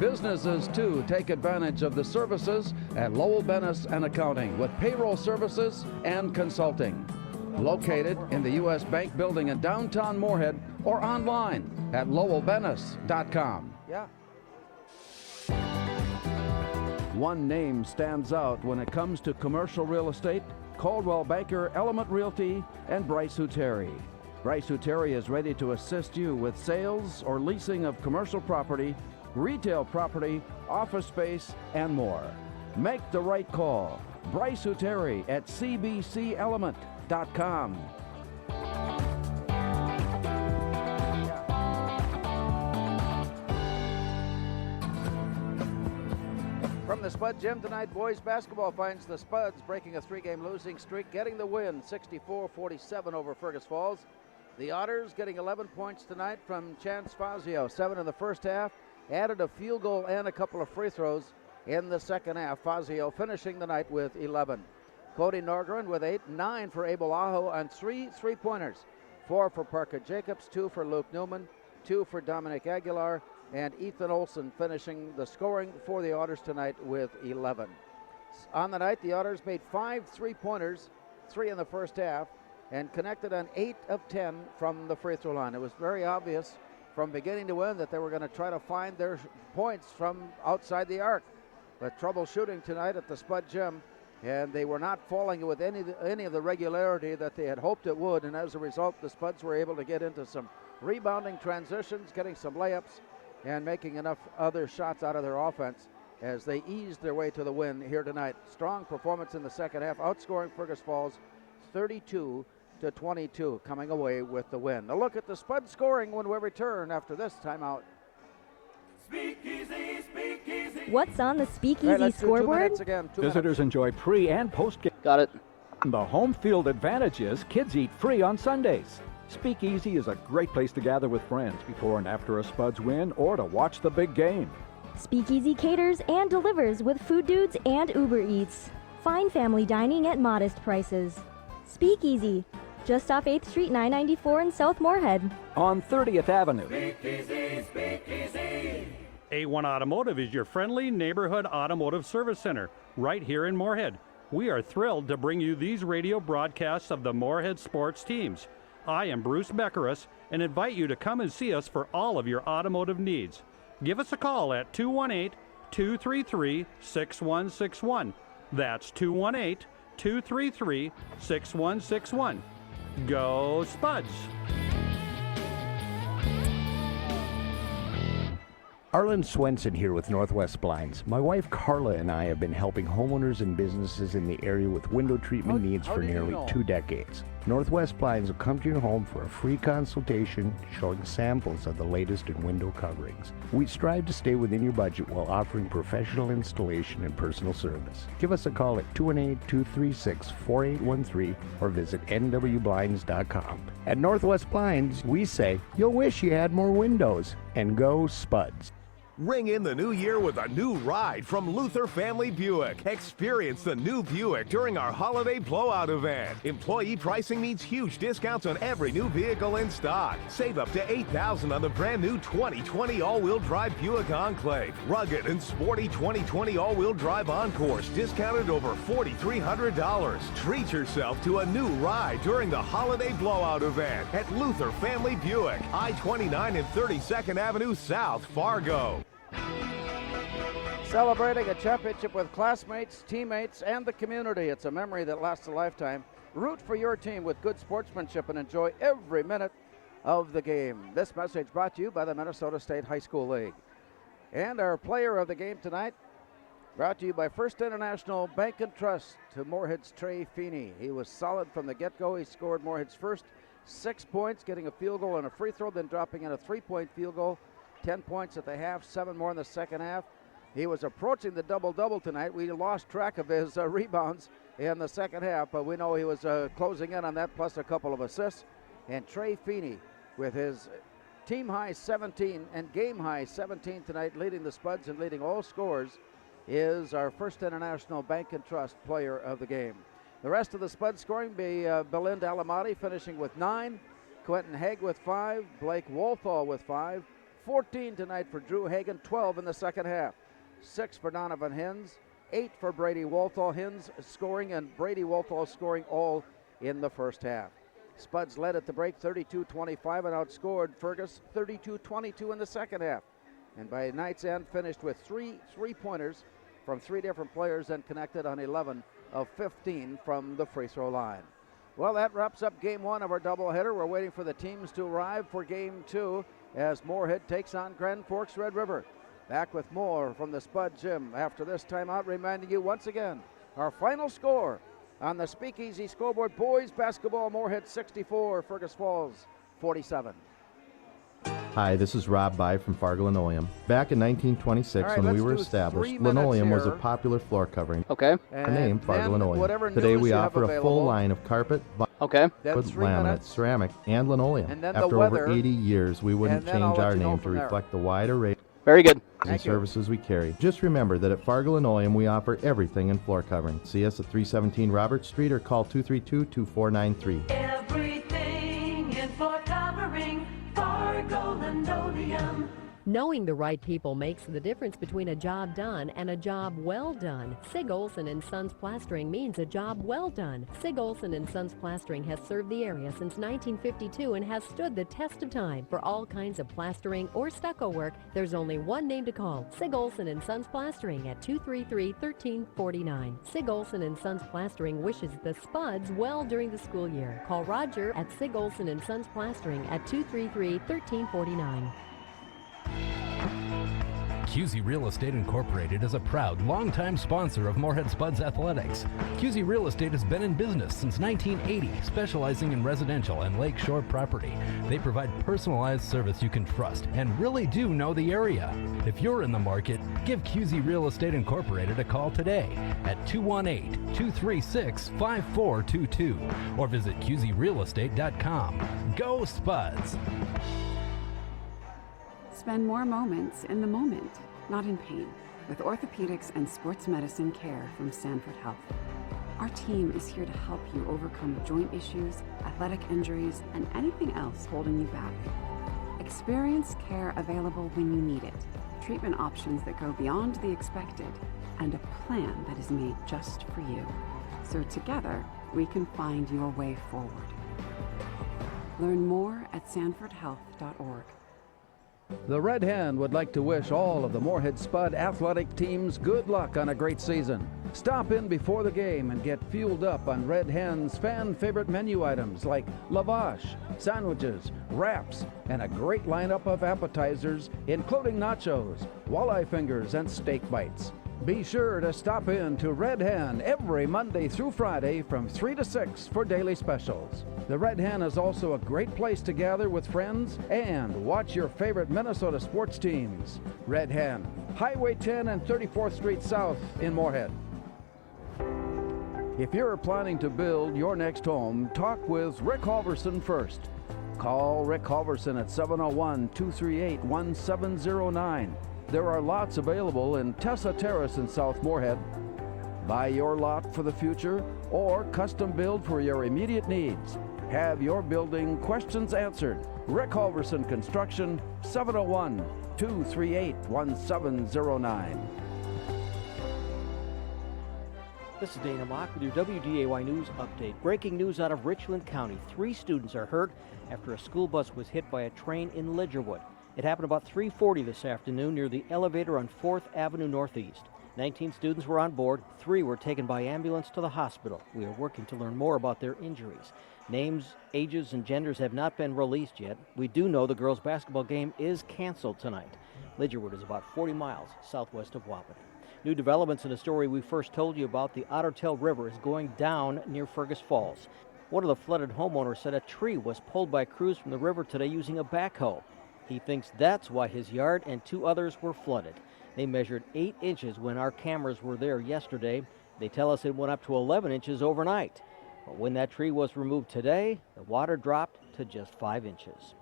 Businesses, too, take advantage of the services at Lowell Bennis & Accounting with payroll services and consulting. Located in the U.S. Bank Building in downtown Moorhead or online at lowellbennis.com. Yeah. One name stands out when it comes to commercial real estate: Caldwell Banker, Element Realty, and Bryce Huteri. Bryce Huteri is ready to assist you with sales or leasing of commercial property, retail property, office space, and more. Make the right call. Bryce Huteri at cbcelement.com. From the Spud Gym tonight, boys basketball finds the Spuds breaking a three-game losing streak, getting the win 64-47 over Fergus Falls. The Otters getting 11 points tonight from Chance Fazio, 7 in the first half, added a field goal and a couple of free throws in the second half. Fazio finishing the night with 11. Cody Norgren with 8, 9 for Abel Aho, and 3 3-pointers. 4 for Parker Jacobs, 2 for Luke Newman, 2 for Dominic Aguilar, and Ethan Olson finishing the scoring for the Otters tonight with 11. On the night, the Otters made 5 3-pointers, 3 in the first half, and connected on 8 of 10 from the free throw line. It was very obvious from beginning to end that they were going to try to find their points from outside the arc. But trouble shooting tonight at the Spud Gym, and they were not falling with any of the regularity that they had hoped it would, and as a result, the Spuds were able to get into some rebounding transitions, getting some layups, and making enough other shots out of their offense as they eased their way to the win here tonight. Strong performance in the second half, outscoring Fergus Falls 32-22, coming away with the win. A look at the Spud scoring when we return after this timeout. Speakeasy, speakeasy. What's on the Speakeasy scoreboard? Visitors enjoy pre- and post-game. Got it. The home field advantage is kids eat free on Sundays. Speakeasy is a great place to gather with friends before and after a Spuds win or to watch the big game. Speakeasy caters and delivers with Food Dudes and Uber Eats. Fine family dining at modest prices. Speakeasy, just off 8th Street 994 in South Moorhead. On 30th Avenue. Speakeasy, speakeasy. A1 Automotive is your friendly neighborhood automotive service center right here in Moorhead. We are thrilled to bring you these radio broadcasts of the Moorhead sports teams. I am Bruce Beckeris and invite you to come and see us for all of your automotive needs. Give us a call at 218-233-6161. That's 218-233-6161. Go Spuds! Arlen Swenson here with Northwest Blinds. My wife Carla and I have been helping homeowners and businesses in the area with window treatment needs for nearly 2 decades. Northwest Blinds will come to your home for a free consultation showing samples of the latest in window coverings. We strive to stay within your budget while offering professional installation and personal service. Give us a call at 218-236-4813 or visit nwblinds.com. At Northwest Blinds, we say, you'll wish you had more windows, and go Spuds. Ring in the new year with a new ride from Luther Family Buick. Experience the new Buick during our holiday blowout event. Employee pricing means huge discounts on every new vehicle in stock. Save up to $8,000 on the brand new 2020 all-wheel drive Buick Enclave. Rugged and sporty 2020 all-wheel drive Encourse discounted over $4,300. Treat yourself to a new ride during the holiday blowout event at Luther Family Buick, I-29 and 32nd Avenue South, Fargo. Celebrating a championship with classmates, teammates, and the community. It's a memory that lasts a lifetime. Root for your team with good sportsmanship and enjoy every minute of the game. This message brought to you by the Minnesota State High School League. And our player of the game tonight, brought to you by First International Bank and Trust, to Moorhead's Trey Feeney. He was solid from the get-go. He scored Moorhead's first 6 points, getting a field goal and a free throw, then dropping in a 3-point field goal. 10 points at the half, 7 more in the second half. He was approaching the double-double tonight. We lost track of his rebounds in the second half, but we know he was closing in on that, plus a couple of assists. And Trey Feeney, with his team-high 17 and game-high 17 tonight, leading the Spuds and leading all scores, is our First International Bank and Trust player of the game. The rest of the Spuds scoring be Belinda Alamati finishing with 9, Quentin Haig with 5, Blake Wolthall with 5, 14 tonight for Drew Hagan, 12 in the second half. 6 for Donovan Hins, 8 for Brady Wolthall. Hins scoring and Brady Wolthall scoring all in the first half. Spuds led at the break 32-25 and outscored Fergus 32-22 in the second half. And by night's end finished with 3 3-pointers from 3 different players and connected on 11 of 15 from the free throw line. Well, that wraps up game 1 of our doubleheader. We're waiting for the teams to arrive for game 2 as Moorhead takes on Grand Forks Red River. Back with more from the Spud Gym after this timeout, reminding you once again our final score on the Speakeasy scoreboard: boys basketball, Moorhead 64, Fergus Falls 47. Hi, this is Rob By from Fargo Linoleum. Back in 1926, right, when we were established, linoleum was a popular floor covering. Okay. Our name, Fargo Linoleum. Today we offer a full line of carpet, vinyl, laminate, ceramic, and linoleum. After over 80 years, we wouldn't change our name to reflect the wide array very good and services we carry. Just remember that at Fargo Linoleum, we offer everything in floor covering. See us at 317 Roberts Street or call 232-2493. Everything in floor covering, Fargo Linoleum. Knowing the right people makes the difference between a job done and a job well done. Sig Olson & Sons Plastering means a job well done. Sig Olson & Sons Plastering has served the area since 1952 and has stood the test of time. For all kinds of plastering or stucco work, there's only one name to call: Sig Olson & Sons Plastering at 233-1349. Sig Olson & Sons Plastering wishes the Spuds well during the school year. Call Roger at Sig Olson & Sons Plastering at 233-1349. QZ Real Estate Incorporated is a proud, longtime sponsor of Moorhead Spuds Athletics. QZ Real Estate has been in business since 1980, specializing in residential and lakeshore property. They provide personalized service you can trust and really do know the area. If you're in the market, give QZ Real Estate Incorporated a call today at 218-236-5422 or visit QZRealestate.com. Go Spuds! Spend more moments in the moment, not in pain, with orthopedics and sports medicine care from Sanford Health. Our team is here to help you overcome joint issues, athletic injuries, and anything else holding you back. Experienced care available when you need it, treatment options that go beyond the expected, and a plan that is made just for you. So together, we can find your way forward. Learn more at sanfordhealth.org. The Red Hen would like to wish all of the Moorhead Spud athletic teams good luck on a great season. Stop in before the game and get fueled up on Red Hen's fan favorite menu items like lavash, sandwiches, wraps, and a great lineup of appetizers, including nachos, walleye fingers, and steak bites. Be sure to stop in to Red Hen every Monday through Friday from 3 to 6 for daily specials. The Red Hen is also a great place to gather with friends and watch your favorite Minnesota sports teams. Red Hen, Highway 10 and 34th Street South in Moorhead. If you're planning to build your next home, talk with Rick Halverson first. Call Rick Halverson at 701-238-1709. There are lots available in Tessa Terrace in South Moorhead. Buy your lot for the future or custom build for your immediate needs. Have your building questions answered. Rick Halverson Construction, 701-238-1709. This is Dana Mock with your WDAY News update. Breaking news out of Richland County. 3 students are hurt after a school bus was hit by a train in Ledgerwood. It happened about 3:40 this afternoon near the elevator on 4th Avenue Northeast. 19 students were on board. 3 were taken by ambulance to the hospital. We are working to learn more about their injuries. Names, ages, and genders have not been released yet. We do know the girls' basketball game is canceled tonight. Ledgerwood is about 40 miles southwest of Wapiti. New developments in a story we first told you about. The Otter Tail River is going down near Fergus Falls. One of the flooded homeowners said a tree was pulled by crews from the river today using a backhoe. He thinks that's why his yard and 2 others were flooded. They measured 8 inches when our cameras were there yesterday. They tell us it went up to 11 inches overnight. But when that tree was removed today, the water dropped to just 5 inches.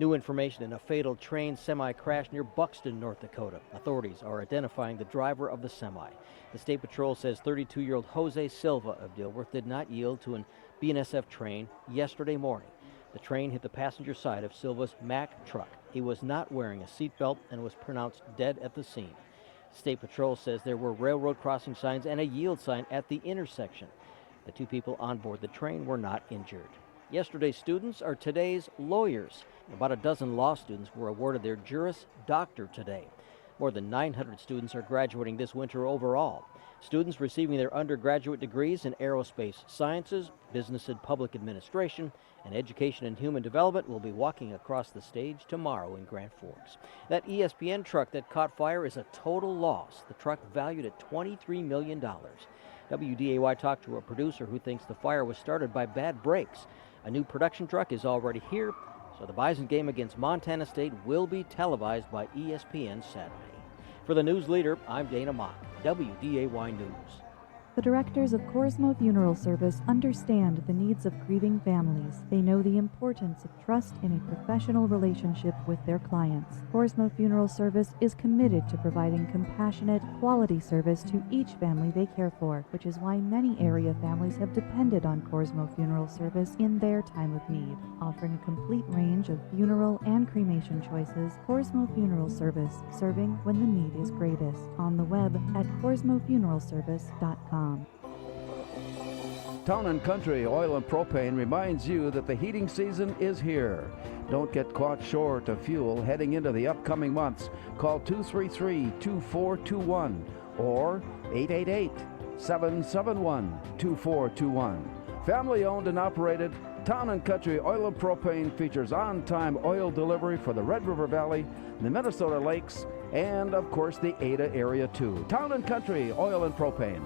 New information in a fatal train semi-crash near Buxton, North Dakota. Authorities are identifying the driver of the semi. The State Patrol says 32-year-old Jose Silva of Dilworth did not yield to an BNSF train yesterday morning. The train hit the passenger side of Silva's Mack truck. He was not wearing a seatbelt and was pronounced dead at the scene. State Patrol says there were railroad crossing signs and a yield sign at the intersection. The 2 people on board the train were not injured. Yesterday's students are today's lawyers. About a dozen law students were awarded their Juris Doctor today. More than 900 students are graduating this winter overall. Students receiving their undergraduate degrees in aerospace sciences, business and public administration, and education and human development will be walking across the stage tomorrow in Grand Forks. That ESPN truck that caught fire is a total loss. The truck valued at $23 million. WDAY talked to a producer who thinks the fire was started by bad brakes. A new production truck is already here, so the Bison game against Montana State will be televised by ESPN Saturday. For the news leader, I'm Dana Mock, WDAY News. The directors of Corsmo Funeral Service understand the needs of grieving families. They know the importance of trust in a professional relationship with their clients. Corsmo Funeral Service is committed to providing compassionate, quality service to each family they care for, which is why many area families have depended on Corsmo Funeral Service in their time of need. Offering a complete range of funeral and cremation choices, Corsmo Funeral Service, serving when the need is greatest. On the web at corsmofuneralservice.com. Town & Country Oil and Propane reminds you that the heating season is here. Don't get caught short of fuel heading into the upcoming months. Call 233-2421 or 888-771-2421. Family owned and operated, Town & Country Oil and Propane features on-time oil delivery for the Red River Valley, the Minnesota Lakes, and of course the Ada area too. Town & Country Oil and Propane.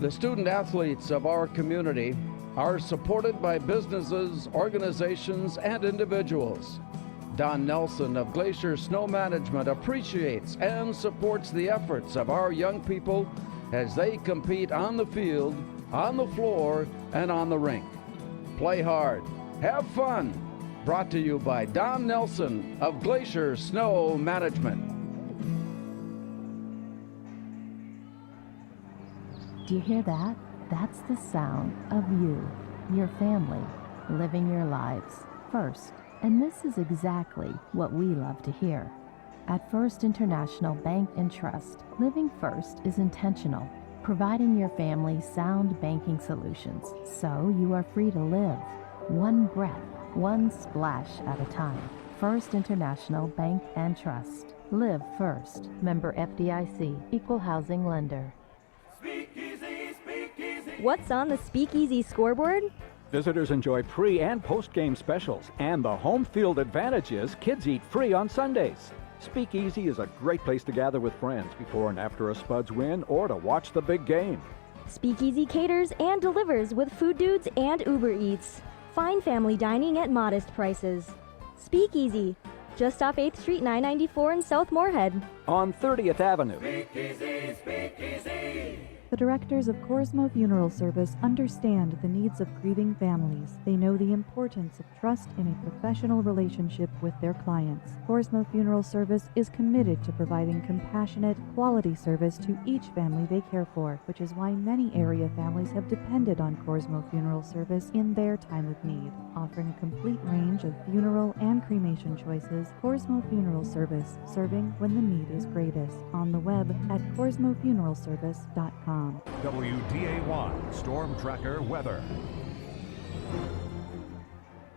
The student athletes of our community are supported by businesses, organizations, and individuals. Don Nelson of Glacier Snow Management appreciates and supports the efforts of our young people as they compete on the field, on the floor, and on the rink. Play hard, have fun. Brought to you by Don Nelson of Glacier Snow Management. Do you hear that? That's the sound of you, your family, living your lives first. And this is exactly what we love to hear. At First International Bank and Trust, living first is intentional, providing your family sound banking solutions so you are free to live, one breath, one splash at a time. First International Bank and Trust. Live first. Member FDIC. Equal housing lender. What's on the Speakeasy scoreboard? Visitors enjoy pre- and post-game specials, and the home field advantage is kids eat free on Sundays. Speakeasy is a great place to gather with friends before and after a Spuds win or to watch the big game. Speakeasy caters and delivers with Food Dudes and Uber Eats. Fine family dining at modest prices. Speakeasy, just off 8th Street 994 in South Moorhead. On 30th Avenue. Speakeasy, Speakeasy. The directors of Corsmo Funeral Service understand the needs of grieving families. They know the importance of trust in a professional relationship with their clients. Corsmo Funeral Service is committed to providing compassionate, quality service to each family they care for, which is why many area families have depended on Corsmo Funeral Service in their time of need. Offering a complete range of funeral and cremation choices, Corsmo Funeral Service, serving when the need is greatest. On the web at corsmofuneralservice.com. WDAY Storm Tracker Weather.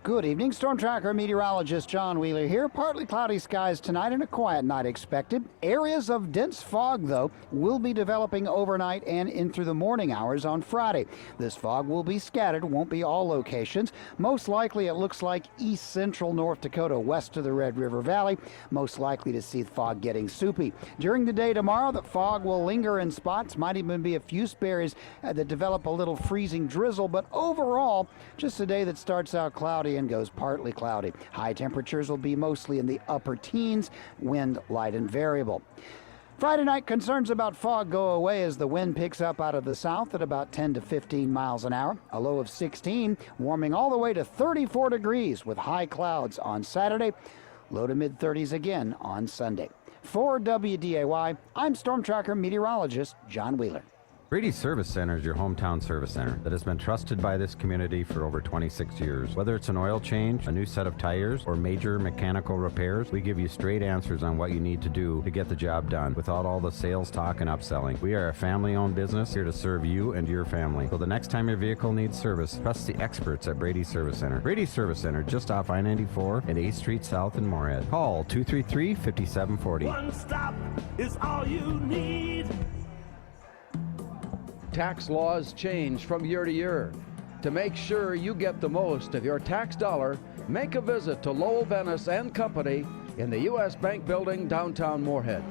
Good evening, Storm Tracker meteorologist John Wheeler here. Partly cloudy skies tonight and a quiet night expected. Areas of dense fog, though, will be developing overnight and in through the morning hours on Friday. This fog will be scattered, won't be all locations. Most likely it looks like east central North Dakota west of the Red River Valley. Most likely to see the fog getting soupy. During the day tomorrow, the fog will linger in spots. Might even be a few sparrows that develop a little freezing drizzle, but overall, just a day that starts out cloudy and goes partly cloudy. High temperatures will be mostly in the upper teens, wind light and variable. Friday night, concerns about fog go away as the wind picks up out of the south at about 10 to 15 miles an hour. A low of 16, warming all the way to 34 degrees with high clouds on Saturday. Low to mid-30s again on Sunday. For WDAY, I'm Storm Tracker meteorologist John Wheeler. Brady Service Center is your hometown service center that has been trusted by this community for over 26 years. Whether it's an oil change, a new set of tires, or major mechanical repairs, we give you straight answers on what you need to do to get the job done without all the sales talk and upselling. We are a family-owned business here to serve you and your family. So the next time your vehicle needs service, trust the experts at Brady Service Center. Brady Service Center, just off I-94 and 8th Street South in Moorhead. Call 233-5740. One stop is all you need. Tax laws change from year to year. To make sure you get the most of your tax dollar, make a visit to Lowell Bennis and Company in the U.S. Bank Building, downtown Moorhead.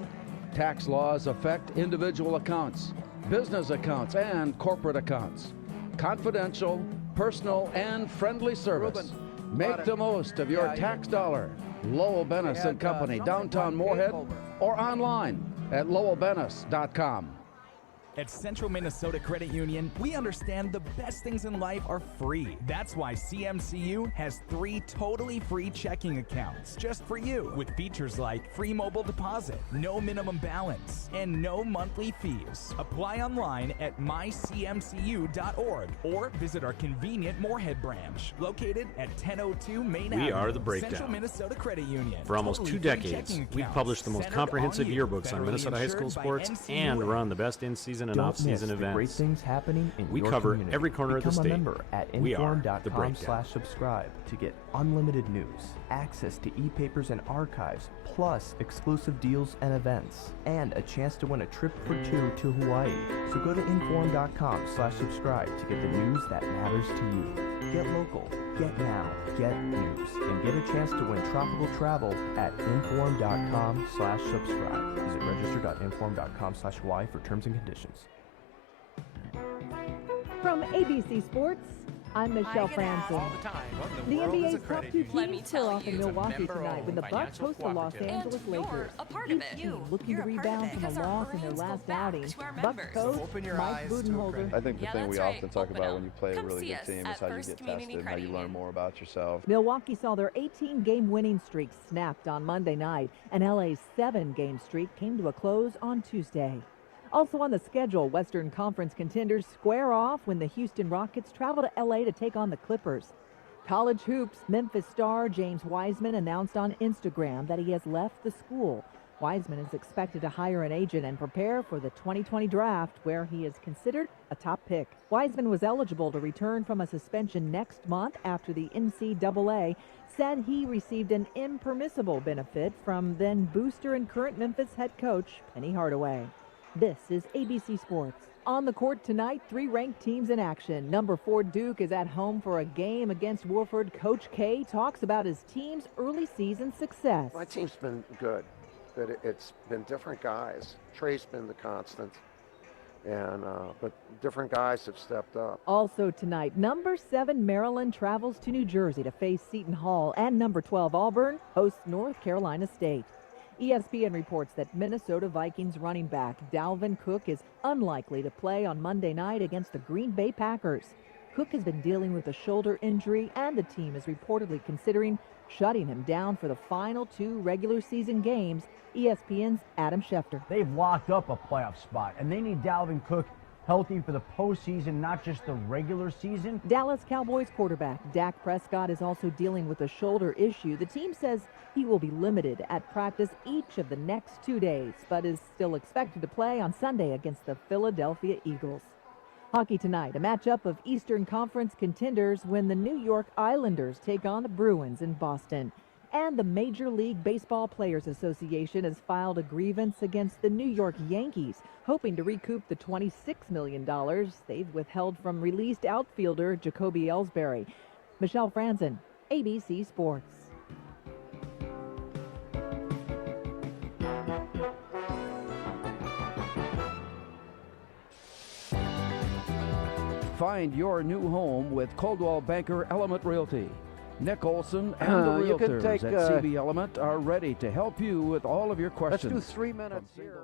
Tax laws affect individual accounts, business accounts, and corporate accounts. Confidential, personal, and friendly service. Make the most of your tax dollar. Lowell Bennis and Company, downtown Moorhead, or online at lowellbennis.com. At Central Minnesota Credit Union, we understand the best things in life are free. That's why CMCU has 3 totally free checking accounts just for you, with features like free mobile deposit, no minimum balance, and no monthly fees. Apply online at mycmcu.org or visit our convenient Moorhead branch, located at 1002 Main Avenue. We are the Breakdown. Central Minnesota Credit Union. For almost Totally 2 free decades, checking we've accounts published the most centered comprehensive on you, yearbooks on federally Minnesota high school insured by sports NCUA. and run the best in-season and Don't off-season miss the great events. things happening in We your cover community. every corner of the Become state. a member at We are the Breakdown. inform.com/subscribe to get unlimited news, access to e-papers and archives, plus exclusive deals and events, and a chance to win a trip for 2 to Hawaii. So go to inform.com/subscribe to get the news that matters to you. Get local, get now, get news, and get a chance to win tropical travel at inform.com/subscribe. Visit register.inform.com/Hawaii for terms and conditions. From ABC Sports, I'm Michelle Franzen. The NBA's top 2 teams square off in Milwaukee tonight when the Bucks host the Los Angeles Lakers. Each team looking to rebound from a loss in their last outing. Bucks coach Mike Budenholzer. I think the thing we often talk about when you play a really good team is how you get tested, how you learn more about yourself. Milwaukee saw their 18-game winning streak snapped on Monday night, and LA's 7-game streak came to a close on Tuesday. Also on the schedule, Western Conference contenders square off when the Houston Rockets travel to LA to take on the Clippers. College hoops Memphis star James Wiseman announced on Instagram that he has left the school. Wiseman is expected to hire an agent and prepare for the 2020 draft, where he is considered a top pick. Wiseman was eligible to return from a suspension next month after the NCAA said he received an impermissible benefit from then booster and current Memphis head coach Penny Hardaway. This is ABC Sports. On the court tonight, 3 ranked teams in action. Number 4 Duke is at home for a game against Wofford. Coach K talks about his team's early season success. My team's been good, but it's been different guys. Trey's been the constant, and but different guys have stepped up. Also tonight, number 7 Maryland travels to New Jersey to face Seton Hall, and number 12 Auburn hosts North Carolina State. ESPN reports that Minnesota Vikings running back Dalvin Cook is unlikely to play on Monday night against the Green Bay Packers. Cook has been dealing with a shoulder injury, and the team is reportedly considering shutting him down for the final 2 regular season games. ESPN's Adam Schefter. They've locked up a playoff spot, and they need Dalvin Cook healthy for the postseason, not just the regular season. Dallas Cowboys quarterback Dak Prescott is also dealing with a shoulder issue. The team says he will be limited at practice each of the next 2 days, but is still expected to play on Sunday against the Philadelphia Eagles. Hockey tonight, a matchup of Eastern Conference contenders when the New York Islanders take on the Bruins in Boston. And the Major League Baseball Players Association has filed a grievance against the New York Yankees, hoping to recoup the $26 million they've withheld from released outfielder Jacoby Ellsbury. Michelle Franzen, ABC Sports. Find your new home with Coldwell Banker Element Realty. Nick Olson and the realtors at CB Element are ready to help you with all of your questions. Let's do 3 minutes here.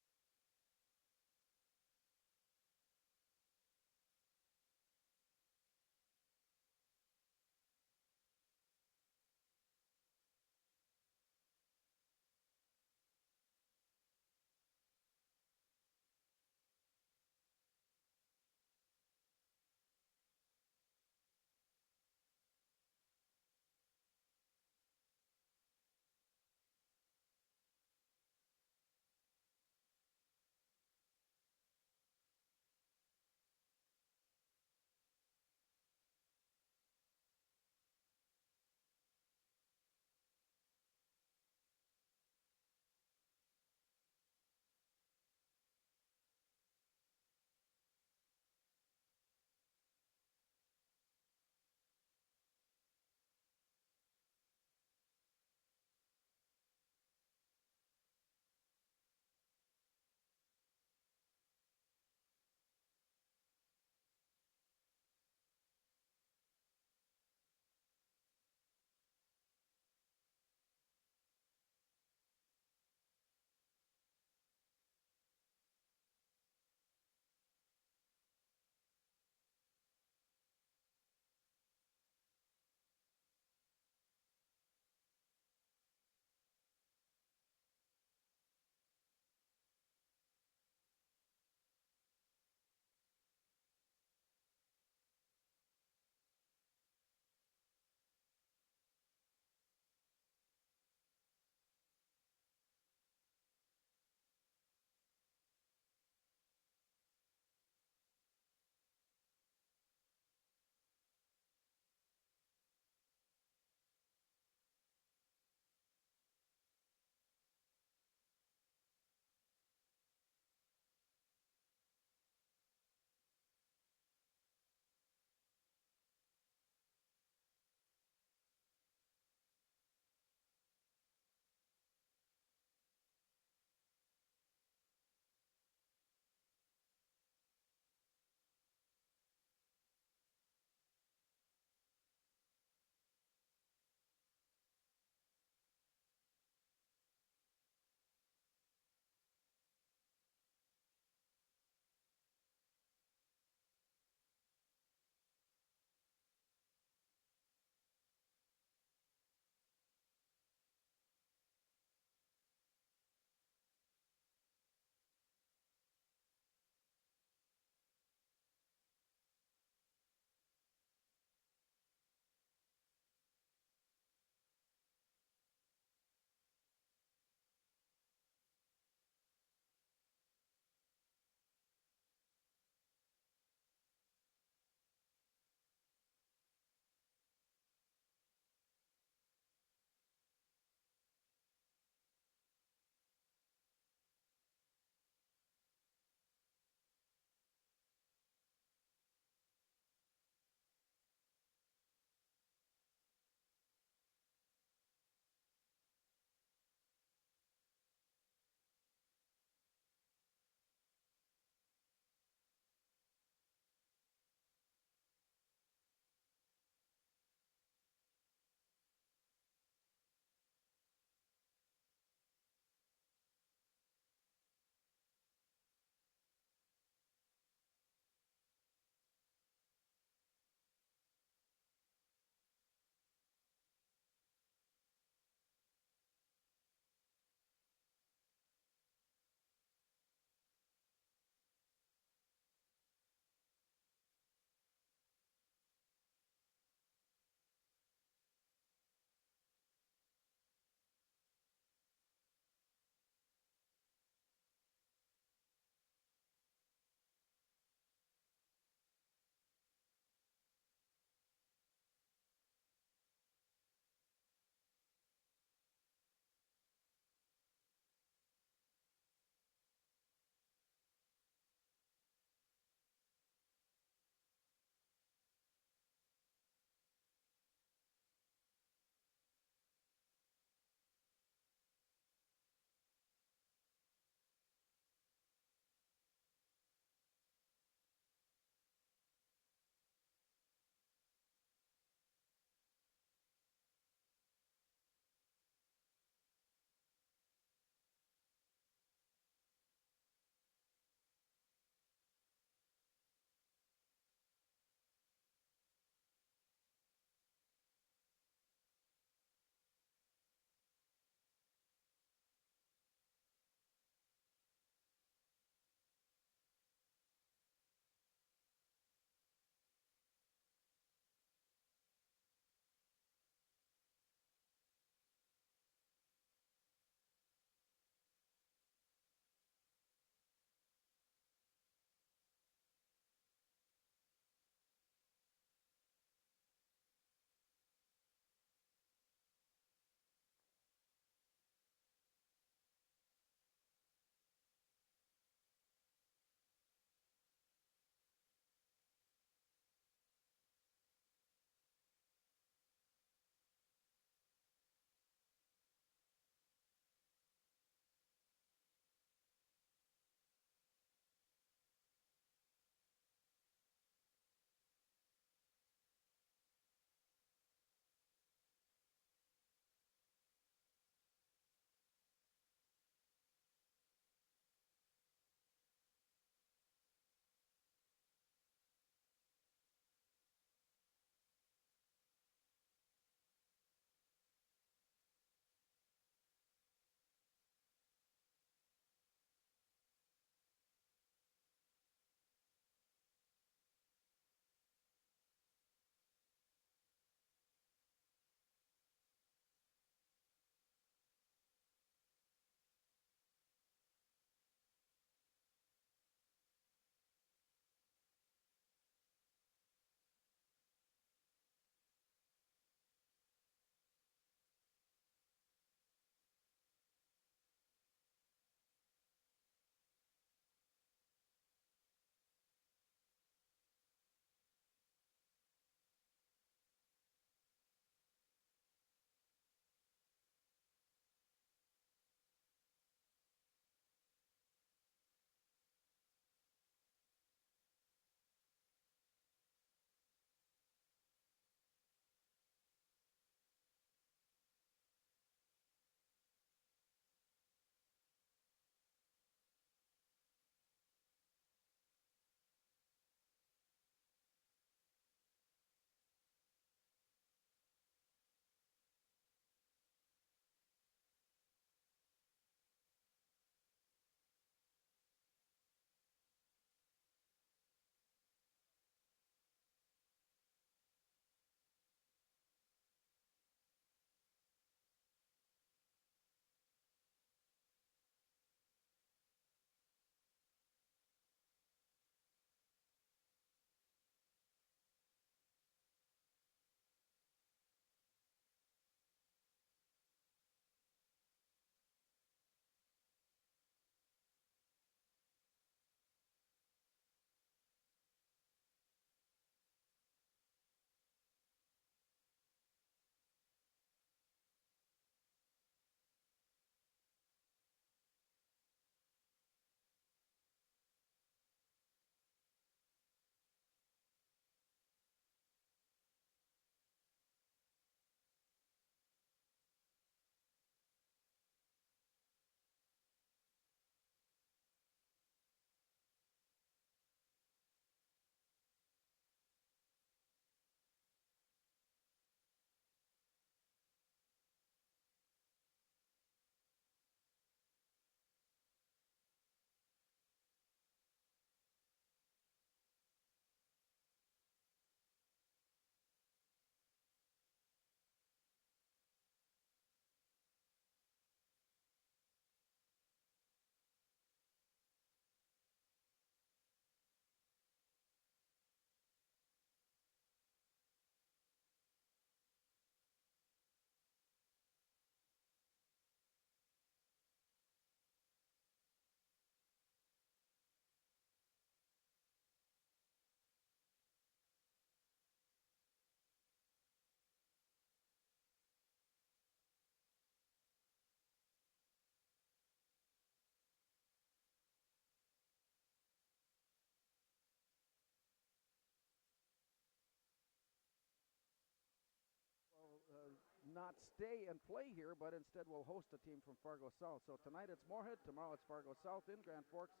not stay and play here, but instead will host a team from Fargo South. So tonight it's Moorhead, tomorrow it's Fargo South in Grand Forks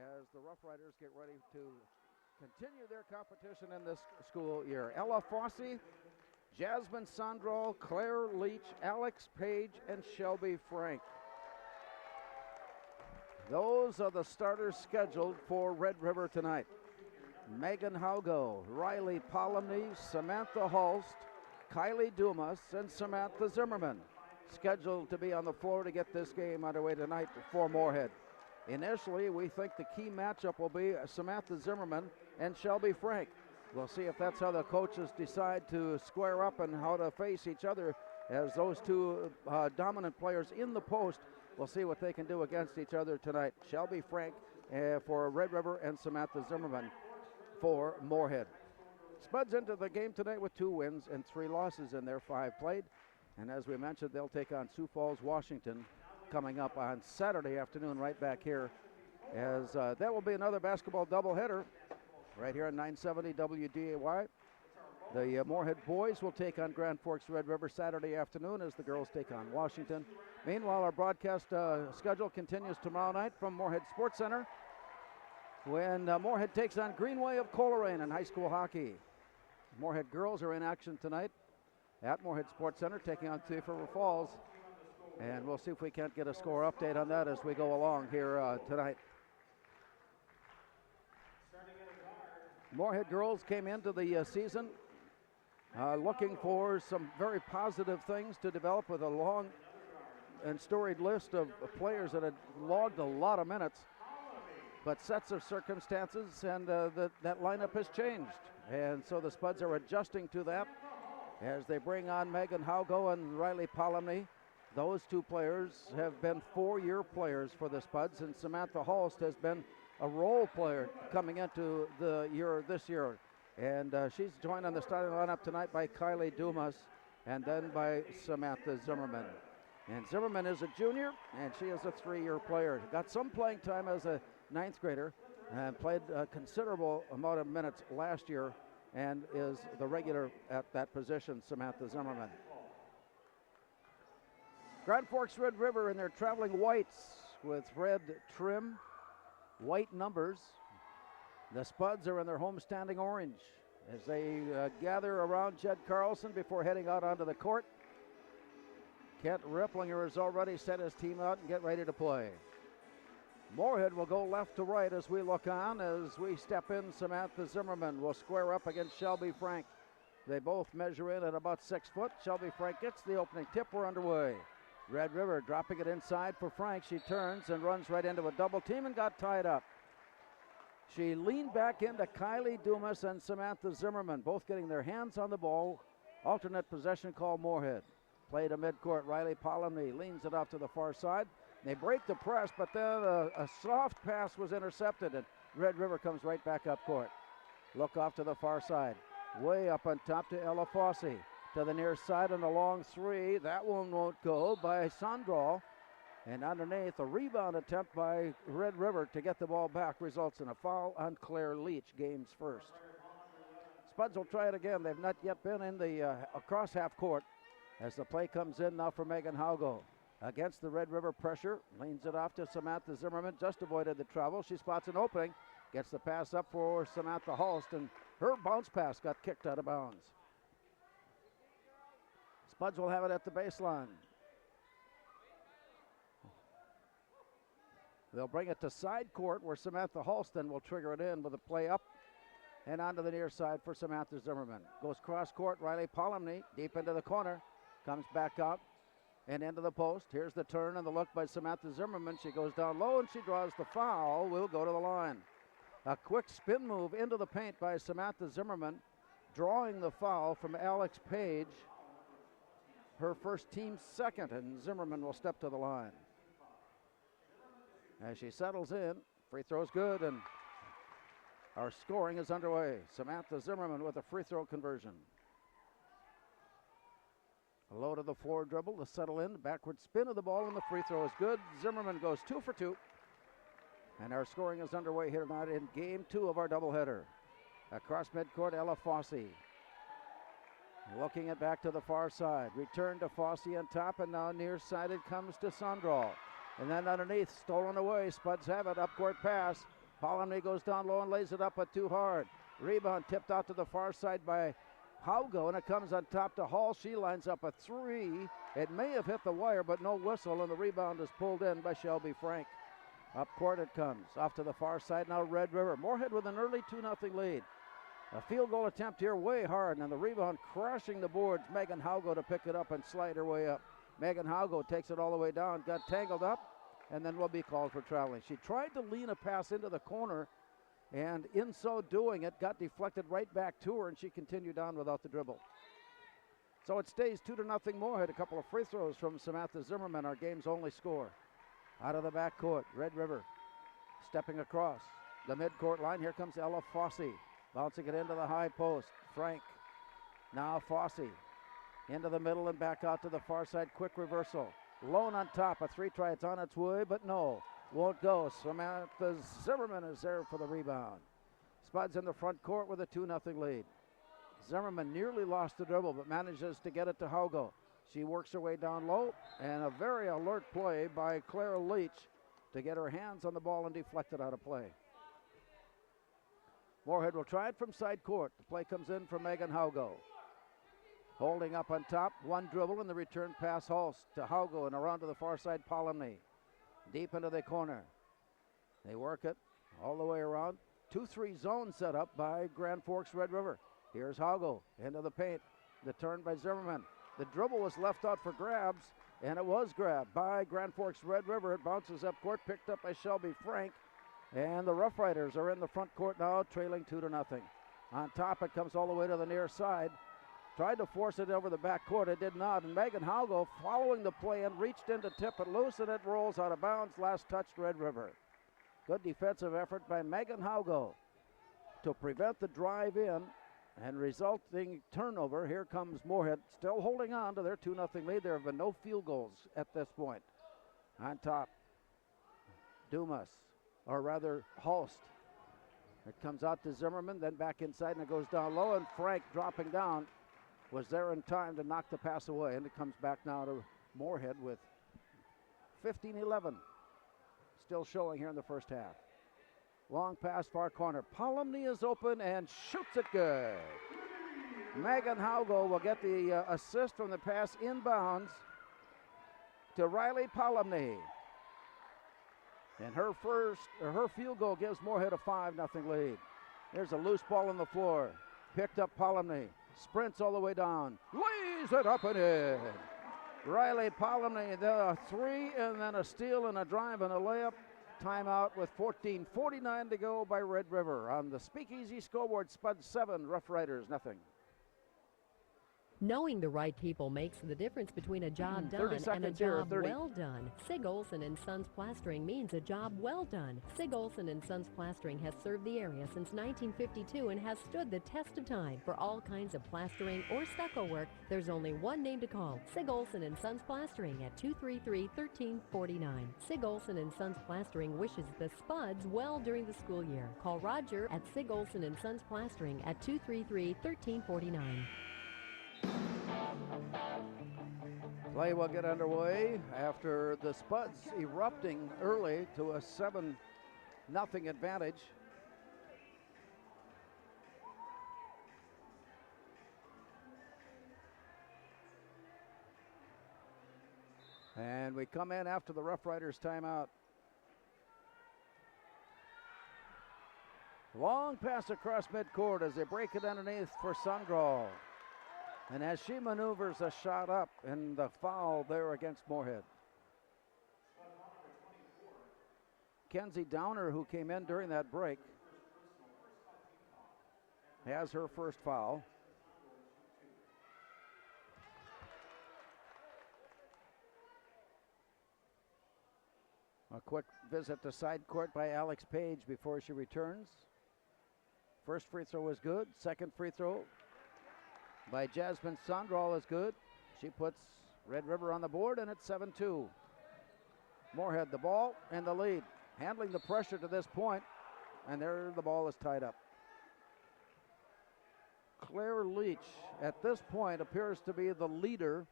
as the Rough Riders get ready to continue their competition in this school year. Ella Fossey, Jasmine Sandro, Claire Leach, Alex Page, and Shelby Frank. Those are the starters scheduled for Red River tonight. Megan Haugo, Riley Polomny, Samantha Hulst, Kylie Dumas, and Samantha Zimmerman scheduled to be on the floor to get this game underway tonight for Moorhead. Initially, we think the key matchup will be Samantha Zimmerman and Shelby Frank. We'll see if that's how the coaches decide to square up and how to face each other as those two dominant players in the post. We'll see what they can do against each other tonight. Shelby Frank for Red River and Samantha Zimmerman for Moorhead. Spuds into the game tonight with 2 wins and 3 losses in their 5 played. And as we mentioned, they'll take on Sioux Falls, Washington coming up on Saturday afternoon right back here. As that will be another basketball doubleheader right here on 970 WDAY. The Moorhead boys will take on Grand Forks Red River Saturday afternoon as the girls take on Washington. Meanwhile, our broadcast schedule continues tomorrow night from Moorhead Sports Center when Moorhead takes on Greenway of Coleraine in high school hockey. Moorhead girls are in action tonight at Moorhead Sports Center taking on Thief River Falls. And we'll see if we can't get a score update on that as we go along here tonight. Moorhead girls came into the season looking for some very positive things to develop with a long and storied list of players that had logged a lot of minutes. But sets of circumstances and that lineup has changed. And so the Spuds are adjusting to that as they bring on Megan Haugo and Riley Polomny. Those 2 players have been 4-year players for the Spuds, and Samantha Hulst has been a role player coming into the year this year. And she's joined on the starting lineup tonight by Kylie Dumas and then by Samantha Zimmerman. And Zimmerman is a junior, and she is a 3-year player. Got some playing time as a 9th grader and played a considerable amount of minutes last year and is the regular at that position, Samantha Zimmerman. Grand Forks Red River in their traveling whites with red trim, white numbers. The Spuds are in their homestanding orange as they gather around Jed Carlson before heading out onto the court. Kent Ripplinger has already set his team out and get ready to play. Moorhead will go left to right as we look on. As we step in, Samantha Zimmerman will square up against Shelby Frank. They both measure in at about 6 foot. Shelby Frank gets the opening tip. We're underway. Red River dropping it inside for Frank. She turns and runs right into a double team and got tied up. She leaned back into Kylie Dumas and Samantha Zimmerman, both getting their hands on the ball. Alternate possession call Moorhead. Play to midcourt. Riley Polomny leans it off to the far side. They break the press, but then a soft pass was intercepted, and Red River comes right back up court. Look off to the far side. Way up on top to Ella Fossey. To the near side and a long 3. That one won't go by Sandro. And underneath, a rebound attempt by Red River to get the ball back results in a foul on Claire Leach, game's first. Spuds will try it again. They've not yet been in the across half court as the play comes in now for Megan Haugo. Against the Red River pressure, leans it off to Samantha Zimmerman, just avoided the trouble. She spots an opening, gets the pass up for Samantha Hulst, and her bounce pass got kicked out of bounds. Spuds will have it at the baseline. They'll bring it to side court where Samantha Halston will trigger it in with a play up and onto the near side for Samantha Zimmerman. Goes cross court, Riley Polomny deep into the corner, comes back out and into the post. Here's the turn and the look by Samantha Zimmerman. She goes down low and she draws the foul. Will go to the line. A quick spin move into the paint by Samantha Zimmerman, drawing the foul from Alex Page, her first team second, and Zimmerman will step to the line. As she settles in, free throw's good, and our scoring is underway. Samantha Zimmerman with a free throw conversion. A low to the floor dribble to settle in, backward spin of the ball, and the free throw is good. Zimmerman goes 2 for 2. And our scoring is underway here tonight in game 2 of our doubleheader. Across midcourt, Ella Fossey. Looking it back to the far side. Return to Fossey on top, and now near side it comes to Sandral. And then underneath, stolen away. Spuds have it. Up court pass. Polomny goes down low and lays it up, but too hard. Rebound tipped out to the far side by Haugo, and it comes on top to Hall. She lines up a three. It may have hit the wire, but no whistle, and the rebound is pulled in by Shelby Frank. Up court it comes. Off to the far side now, Red River. Moorhead with an early 2-0 lead. A field goal attempt here way hard, and the rebound crashing the boards. Megan Haugo to pick it up and slide her way up. Megan Haugo takes it all the way down, got tangled up, and then will be called for traveling. She tried to lean a pass into the corner, and in so doing, it got deflected right back to her, and she continued on without the dribble. So it stays 2-0 Moorhead. A couple of free throws from Samantha Zimmerman, our game's only score. Out of the backcourt, Red River stepping across the midcourt line. Here comes Ella Fossey. Bouncing it into the high post. Frank. Now Fossey. Into the middle and back out to the far side. Quick reversal. Lone on top. A three try. It's on its way, but no. Won't go. Samantha Zimmerman is there for the rebound. Spuds in the front court with a 2-0 lead. Zimmerman nearly lost the dribble, but manages to get it to Haugo. She works her way down low, and a very alert play by Clara Leach to get her hands on the ball and deflect it out of play. Moorhead will try it from side court. The play comes in from Megan Haugo. Holding up on top, one dribble, and the return pass Hulse to Haugo and around to the far side, Polomny. Deep into the corner. They work it all the way around. 2-3 zone set up by Grand Forks Red River. Here's Haugo into the paint. The turn by Zimmerman. The dribble was left out for grabs, and it was grabbed by Grand Forks Red River. It bounces up court, picked up by Shelby Frank. And the Rough Riders are in the front court now, trailing 2-0. On top, it comes all the way to the near side. Tried to force it over the back court. It did not. And Megan Haugo, following the play and reached in to tip it loose, and it rolls out of bounds. Last touched Red River. Good defensive effort by Megan Haugo to prevent the drive in and resulting turnover. Here comes Moorhead, still holding on to their 2-0 lead. There have been no field goals at this point. On top, Dumas. Or rather, Holst. It comes out to Zimmerman, then back inside, and it goes down low, and Frank dropping down was there in time to knock the pass away, and it comes back now to Moorhead with 15-11 still showing here in the first half. Long pass, far corner. Polomny is open and shoots it good. Megan Haugo will get the assist from the pass inbounds to Riley Polomny. And her field goal gives Moorhead a 5-0 lead. There's a loose ball on the floor. Picked up Polomny. Sprints all the way down. Lays it up and in. Riley Polomny, the three, and then a steal and a drive and a layup. Timeout with 14:49 to go by Red River. On the Speakeasy scoreboard, Spud 7, Rough Riders nothing. Knowing the right people makes the difference between a job done and a job well done. Sig Olson & Sons Plastering means a job well done. Sig Olson & Sons Plastering has served the area since 1952 and has stood the test of time. For all kinds of plastering or stucco work, there's only one name to call. Sig Olson & Sons Plastering at 233-1349. Sig Olson & Sons Plastering wishes the Spuds well during the school year. Call Roger at Sig Olson & Sons Plastering at 233-1349. Play will get underway after the Spuds erupting early to a 7-0 advantage. And we come in after the Rough Riders timeout. Long pass across midcourt as they break it underneath for Sundral. And as she maneuvers a shot up, and the foul there against Moorhead. Kenzie Downer, who came in during that break, has her first foul. A quick visit to side court by Alex Page before she returns. First free throw was good. Second free throw by Jasmine Sandral is good. She puts Red River on the board, and it's 7-2. Moorhead the ball and the lead. Handling the pressure to this point, and there the ball is tied up. Claire Leach, at this point, appears to be the leader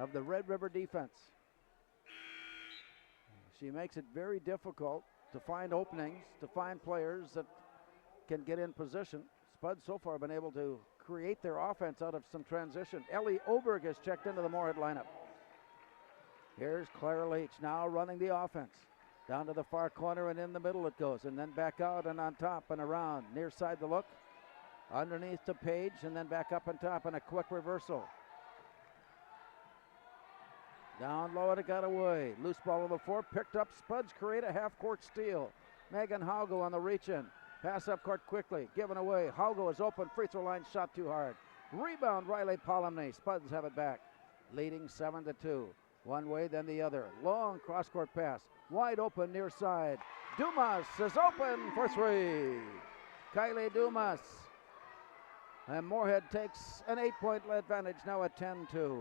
of the Red River defense. She makes it very difficult to find openings, to find players that can get in position. Spuds so far have been able to create their offense out of some transition. Ellie Oberg has checked into the Moorhead lineup. Here's Claire Leach now running the offense. Down to the far corner and in the middle it goes, and then back out and on top and around. Near side the look. Underneath to Page and then back up on top and a quick reversal. Down low and it got away. Loose ball on the floor, picked up. Spuds create a half-court steal. Megan Haugo on the reach-in. Pass up court quickly, given away. Haugo is open, free throw line shot too hard. Rebound Riley Polomny. Spuds have it back. Leading 7-2. One way, then the other. Long cross-court pass. Wide open near side. Dumas is open for three. Kylie Dumas. And Moorhead takes an 8-point advantage now at 10-2.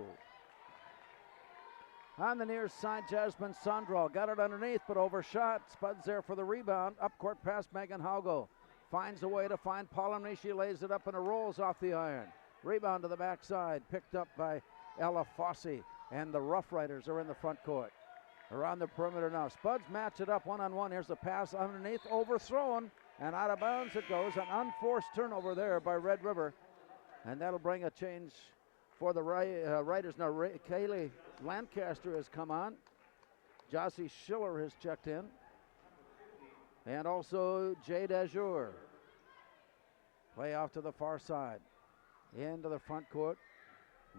On the near side, Jasmine Sondral got it underneath but overshot. Spuds there for the rebound. Up court pass, Megan Haugo. Finds a way to find Polomny. She lays it up and it rolls off the iron. Rebound to the backside, picked up by Ella Fossey. And the Rough Riders are in the front court. Around the perimeter now. Spuds match it up one-on-one. Here's the pass underneath, overthrown, and out of bounds it goes. An unforced turnover there by Red River. And that'll bring a change for the Riders. Now, Kaylee Lancaster has come on. Jossie Schiller has checked in. And also Jade Azure. Play off to the far side. Into the front court.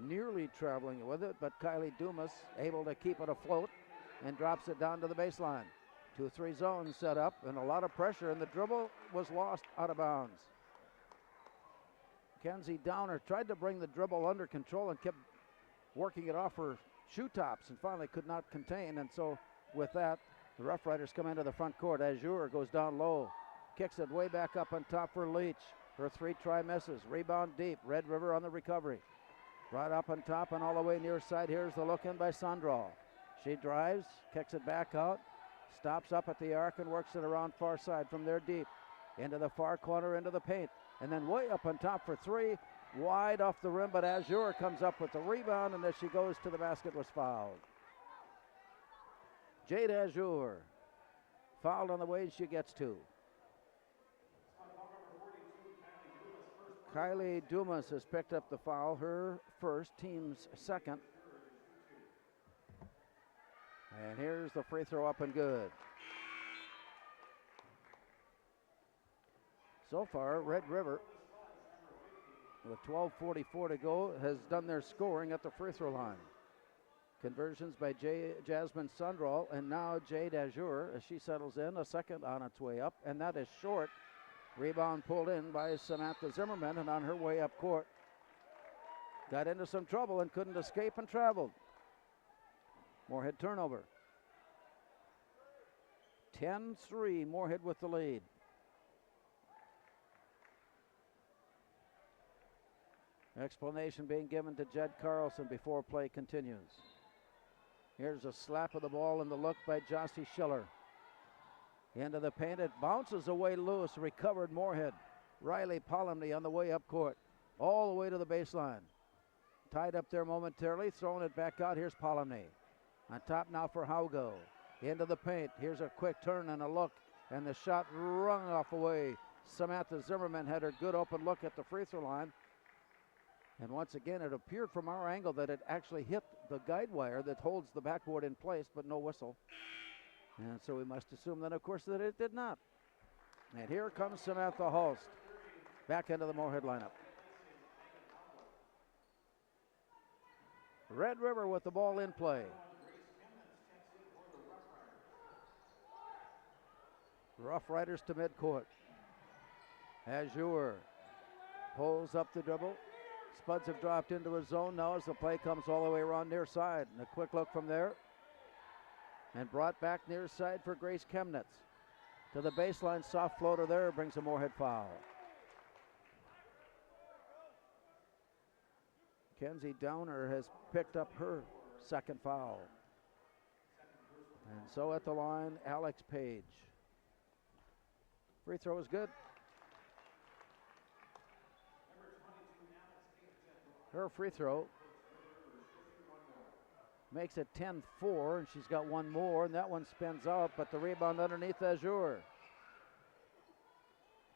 Nearly traveling with it, but Kylie Dumas able to keep it afloat and drops it down to the baseline. 2-3 zone set up and a lot of pressure, and the dribble was lost out of bounds. Kenzie Downer tried to bring the dribble under control and kept working it off her shoe tops and finally could not contain, and so with that, the Rough Riders come into the front court. Azure goes down low, kicks it way back up on top for Leach. Her three-try misses. Rebound deep. Red River on the recovery. Right up on top and all the way near side. Here's the look in by Sondral. She drives, kicks it back out, stops up at the arc and works it around far side from there deep. Into the far corner, into the paint. And then way up on top for three. Wide off the rim, but Azure comes up with the rebound, and as she goes to the basket was fouled. Jade Azure fouled on the way, she gets two. Kylie Dumas has picked up the foul, her first, team's second. And here's the free throw up and good. So far, Red River, with 12:44 to go, has done their scoring at the free throw line. Conversions by Jasmine Sondral, and now Jade Azure as she settles in, a second on its way up, and that is short. Rebound pulled in by Samantha Zimmerman, and on her way up court, got into some trouble and couldn't escape and traveled. Moorhead turnover. 10-3, Moorhead with the lead. Explanation being given to Jed Carlson before play continues. Here's a slap of the ball and the look by Jossie Schiller. Into the paint, it bounces away loose, recovered Moorhead. Riley Polomny on the way up court, all the way to the baseline. Tied up there momentarily, throwing it back out. Here's Polomny. On top now for Haugo. Into the paint, here's a quick turn and a look, and the shot rung off away. Samantha Zimmerman had her good open look at the free throw line. And once again, it appeared from our angle that it actually hit the guide wire that holds the backboard in place, but no whistle. And so we must assume then, of course, that it did not. And here comes Samantha Holst back into the Moorhead lineup. Red River with the ball in play. Rough Riders to midcourt. Azure pulls up the dribble. Spuds have dropped into a zone now as the play comes all the way around near side. And a quick look from there. And brought back near side for Grace Chemnitz. To the baseline, soft floater there, brings a Moorhead foul. Kenzie Downer has picked up her second foul. And so at the line, Alex Page. Free throw is good. Her free throw makes it 10-4, and she's got one more, and that one spins out, but the rebound underneath Azure.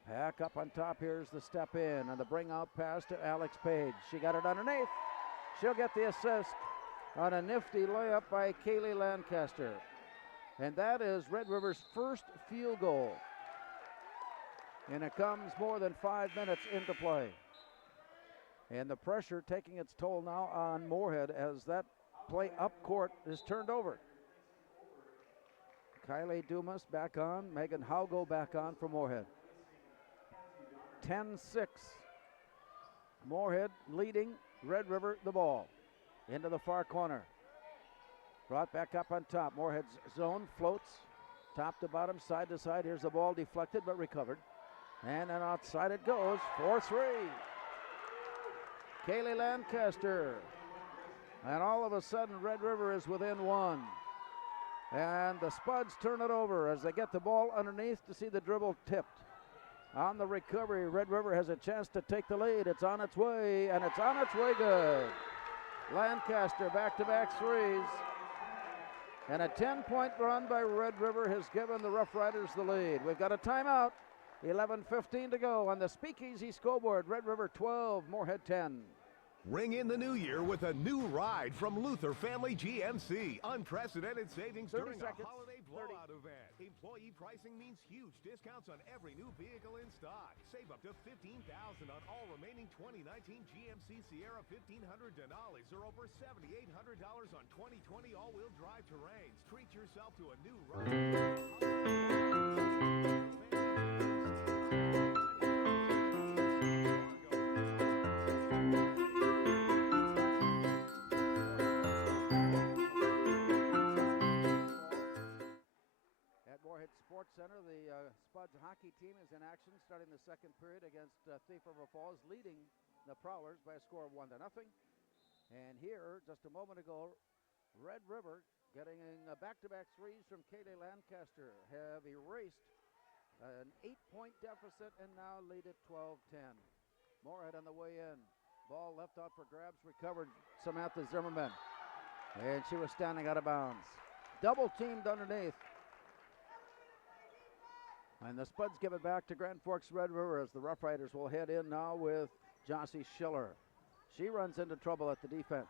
Back up on top, here's the step in, and the bring out pass to Alex Page. She got it underneath. She'll get the assist on a nifty layup by Kaylee Lancaster. And that is Red River's first field goal. And it comes more than 5 minutes into play. And the pressure taking its toll now on Moorhead as that play up court is turned over. Kylie Dumas back on, Megan Haugo back on for Moorhead. 10-6. Moorhead leading Red River the ball. Into the far corner. Brought back up on top. Moorhead's zone floats top to bottom, side to side. Here's the ball deflected but recovered. And then outside it goes for 3. Kaylee Lancaster. And all of a sudden, Red River is within 1. And the Spuds turn it over as they get the ball underneath to see the dribble tipped. On the recovery, Red River has a chance to take the lead. It's on its way, and it's on its way good. Lancaster back-to-back threes. And a 10-point run by Red River has given the Rough Riders the lead. We've got a timeout. 11:15 to go on the Speakeasy scoreboard. Red River 12, Moorhead 10. Ring in the new year with a new ride from Luther Family GMC. Unprecedented savings during a holiday blowout event. Employee pricing means huge discounts on every new vehicle in stock. Save up to $15,000 on all remaining 2019 GMC Sierra 1500 Denali's or over $7,800 on 2020 all-wheel drive Terrains. Treat yourself to a new ride. Moorhead Sports Center, the Spuds hockey team is in action starting the second period against Thief River Falls, leading the Prowlers by a score of 1-0. And here, just a moment ago, Red River getting back-to-back threes from Kaylee Lancaster have erased an 8-point deficit and now lead at 12-10. Moorhead on the way in. Ball left out for grabs, recovered Samantha Zimmerman. And she was standing out of bounds. Double teamed underneath. And the Spuds give it back to Grand Forks Red River as the Rough Riders will head in now with Jossie Schiller. She runs into trouble at the defense.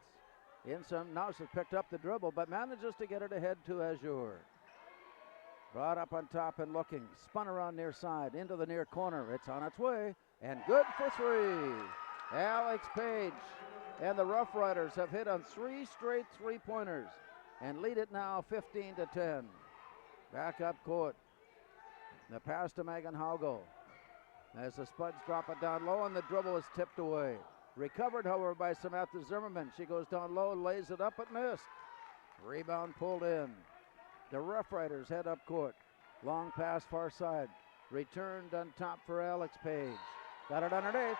Now she's picked up the dribble, but manages to get it ahead to Azure. Brought up on top and looking. Spun around near side into the near corner. It's on its way and good for 3. Alex Page and the Rough Riders have hit on 3 straight three-pointers and lead it now 15-10. Back up court. The pass to Megan Haugo as the Spuds drop it down low and the dribble is tipped away. Recovered, however, by Samantha Zimmerman. She goes down low, lays it up, but missed. Rebound pulled in. The Rough Riders head up court. Long pass far side. Returned on top for Alex Page. Got it underneath.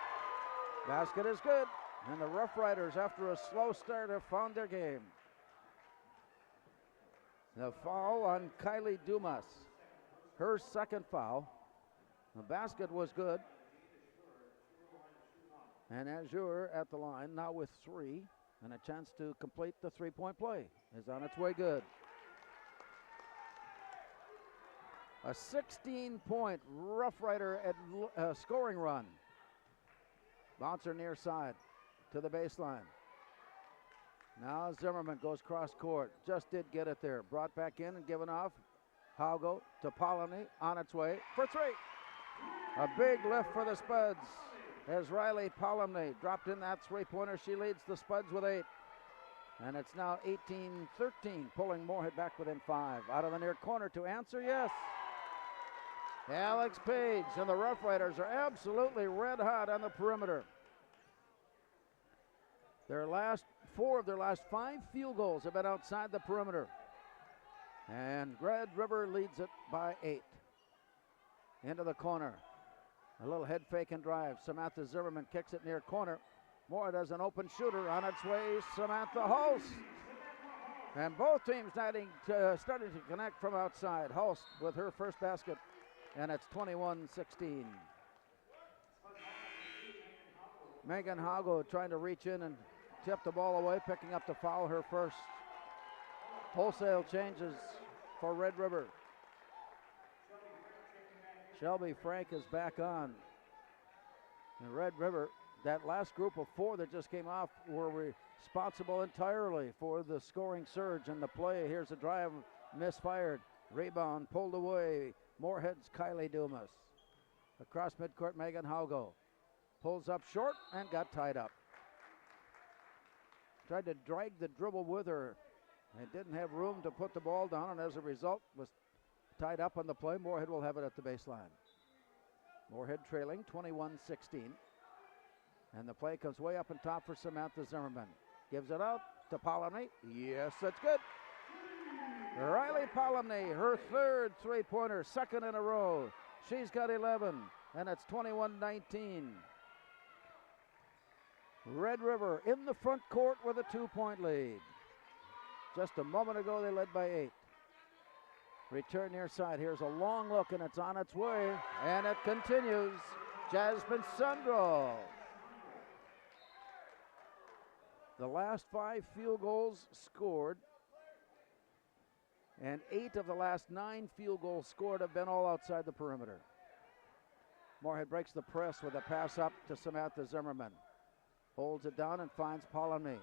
Basket is good. And the Rough Riders, after a slow start, have found their game. The foul on Kylie Dumas. Her second foul. The basket was good. And Azure at the line now with 3 and a chance to complete the three-point play is on its way good. A 16-point Rough Rider scoring run. Bouncer near side to the baseline. Now Zimmerman goes cross court. Just did get it there. Brought back in and given off. Haugo to Polony on its way for 3. A big lift for the Spuds as Riley Polony dropped in that three-pointer. She leads the Spuds with 8. And it's now 18-13, pulling Moorhead back within 5. Out of the near corner to answer, yes. Alex Page and the Rough Riders are absolutely red hot on the perimeter. Their last 4 of their last 5 field goals have been outside the perimeter. And Red River leads it by 8. Into the corner. A little head fake and drive. Samantha Zimmerman kicks it near corner. Moorhead has an open shooter on its way. Samantha Hulst. And both teams starting to connect from outside. Hulst with her first basket. And it's 21-16. Megan Hago trying to reach in and tip the ball away, picking up the foul, her first. Wholesale changes for Red River. Shelby Frank is back on. And Red River, that last group of 4 that just came off were responsible entirely for the scoring surge in the play. Here's a drive, misfired. Rebound pulled away. Moorhead's Kylie Dumas. Across midcourt, Megan Haugo. Pulls up short and got tied up. Tried to drag the dribble with her and didn't have room to put the ball down, and as a result was tied up on the play. Moorhead will have it at the baseline. Moorhead trailing 21-16. And the play comes way up on top for Samantha Zimmerman. Gives it out to Polomny. Yes, that's good. Riley Polomny, her third three-pointer, second in a row. She's got 11, and it's 21-19. Red River in the front court with a 2-point lead. Just a moment ago, they led by 8. Return near side. Here's a long look, and it's on its way, and it continues. Jasmine Sundro. The last 5 field goals scored, and 8 of the last 9 field goals scored have been all outside the perimeter. Moorhead breaks the press with a pass up to Samantha Zimmerman. Holds it down and finds Polomny.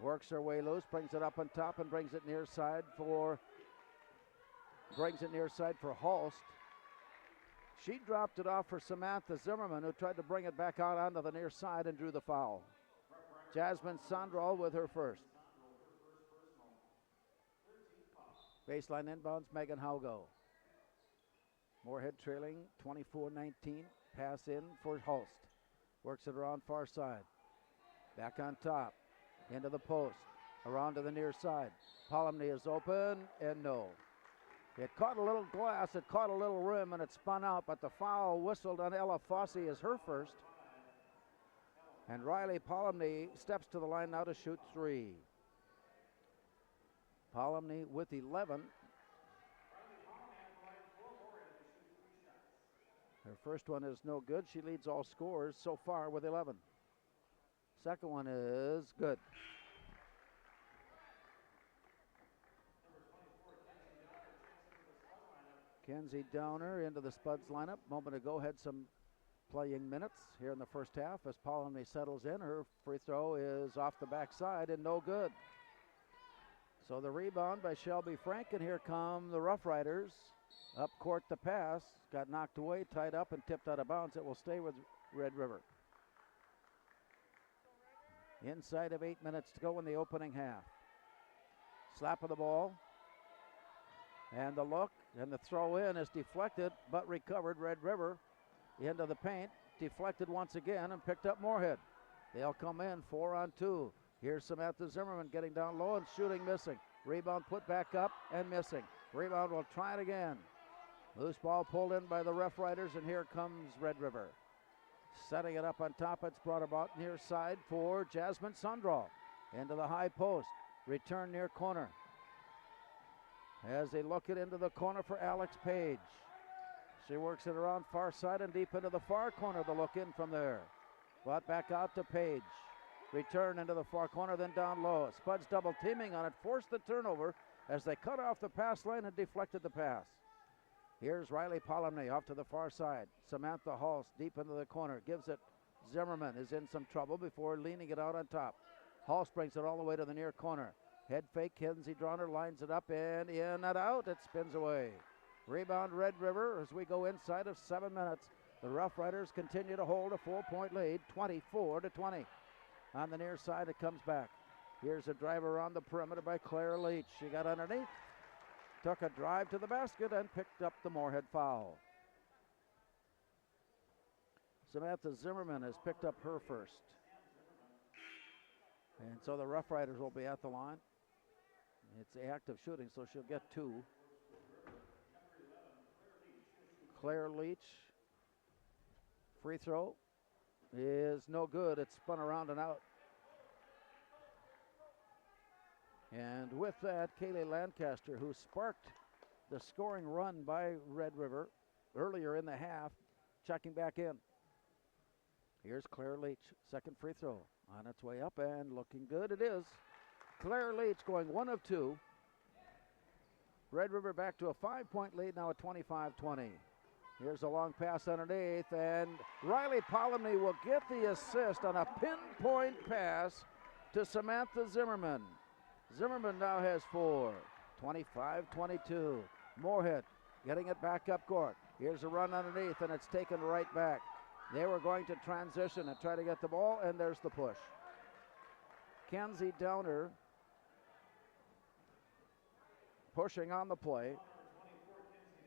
Works her way loose, brings it up on top and brings it near side for Holst. She dropped it off for Samantha Zimmerman, who tried to bring it back out onto the near side and drew the foul. Jasmine Sandral with her first. Baseline inbounds, Megan Haugo. Moorhead trailing 24-19. Pass in for Holst. Works it around far side. Back on top. Into the post. Around to the near side. Polomny is open, and no. It caught a little glass, it caught a little rim, and it spun out, but the foul whistled on Ella Fossey is her first. And Riley Polomny steps to the line now to shoot 3. Polomny with 11. Her first one is no good. She leads all scorers so far with 11. Second one is good. Kenzie Downer into the Spuds lineup. Moment ago had some playing minutes here in the first half as Polomny settles in. Her free throw is off the backside and no good. So the rebound by Shelby Frank, and here come the Rough Riders. Up court the pass, got knocked away, tied up, and tipped out of bounds. It will stay with Red River. Inside of 8 minutes to go in the opening half. Slap of the ball. And the look, and the throw in is deflected, but recovered. Red River into the paint, deflected once again, and picked up Moorhead. They'll come in 4-on-2. Here's Samantha Zimmerman getting down low and shooting, missing. Rebound put back up and missing. Rebound will try it again. Loose ball pulled in by the Rough Riders, and here comes Red River. Setting it up on top, it's brought about near side for Jasmine Sundraw. Into the high post. Return near corner. As they look it into the corner for Alex Page. She works it around far side and deep into the far corner to look in from there. Brought back out to Page. Return into the far corner, then down low. Spuds double teaming on it, forced the turnover as they cut off the pass lane and deflected the pass. Here's Riley Polomny off to the far side. Samantha Halst deep into the corner. Gives it. Zimmerman is in some trouble before leaning it out on top. Halst brings it all the way to the near corner. Head fake, Kenzie Drauner lines it up and in and out. It spins away. Rebound Red River as we go inside of 7 minutes. The Rough Riders continue to hold a 4-point lead, 24-20. On the near side, it comes back. Here's a drive around the perimeter by Claire Leach. She got underneath, took a drive to the basket, and picked up the Moorhead foul. Samantha Zimmerman has picked up her first. And so the Rough Riders will be at the line. It's active shooting, so she'll get 2. Claire Leach, free throw is no good. It's spun around and out. And with that, Kaylee Lancaster, who sparked the scoring run by Red River earlier in the half, checking back in. Here's Claire Leach, second free throw. On its way up and looking good, it is. Claire Leach going 1 of 2. Red River back to a 5-point lead now at 25-20. Here's a long pass underneath, and Riley Polomny will get the assist on a pinpoint pass to Samantha Zimmerman. Zimmerman now has 4. 25-22. Moorhead getting it back up court. Here's a run underneath, and it's taken right back. They were going to transition and try to get the ball, and there's the push. Kenzie Downer pushing on the play.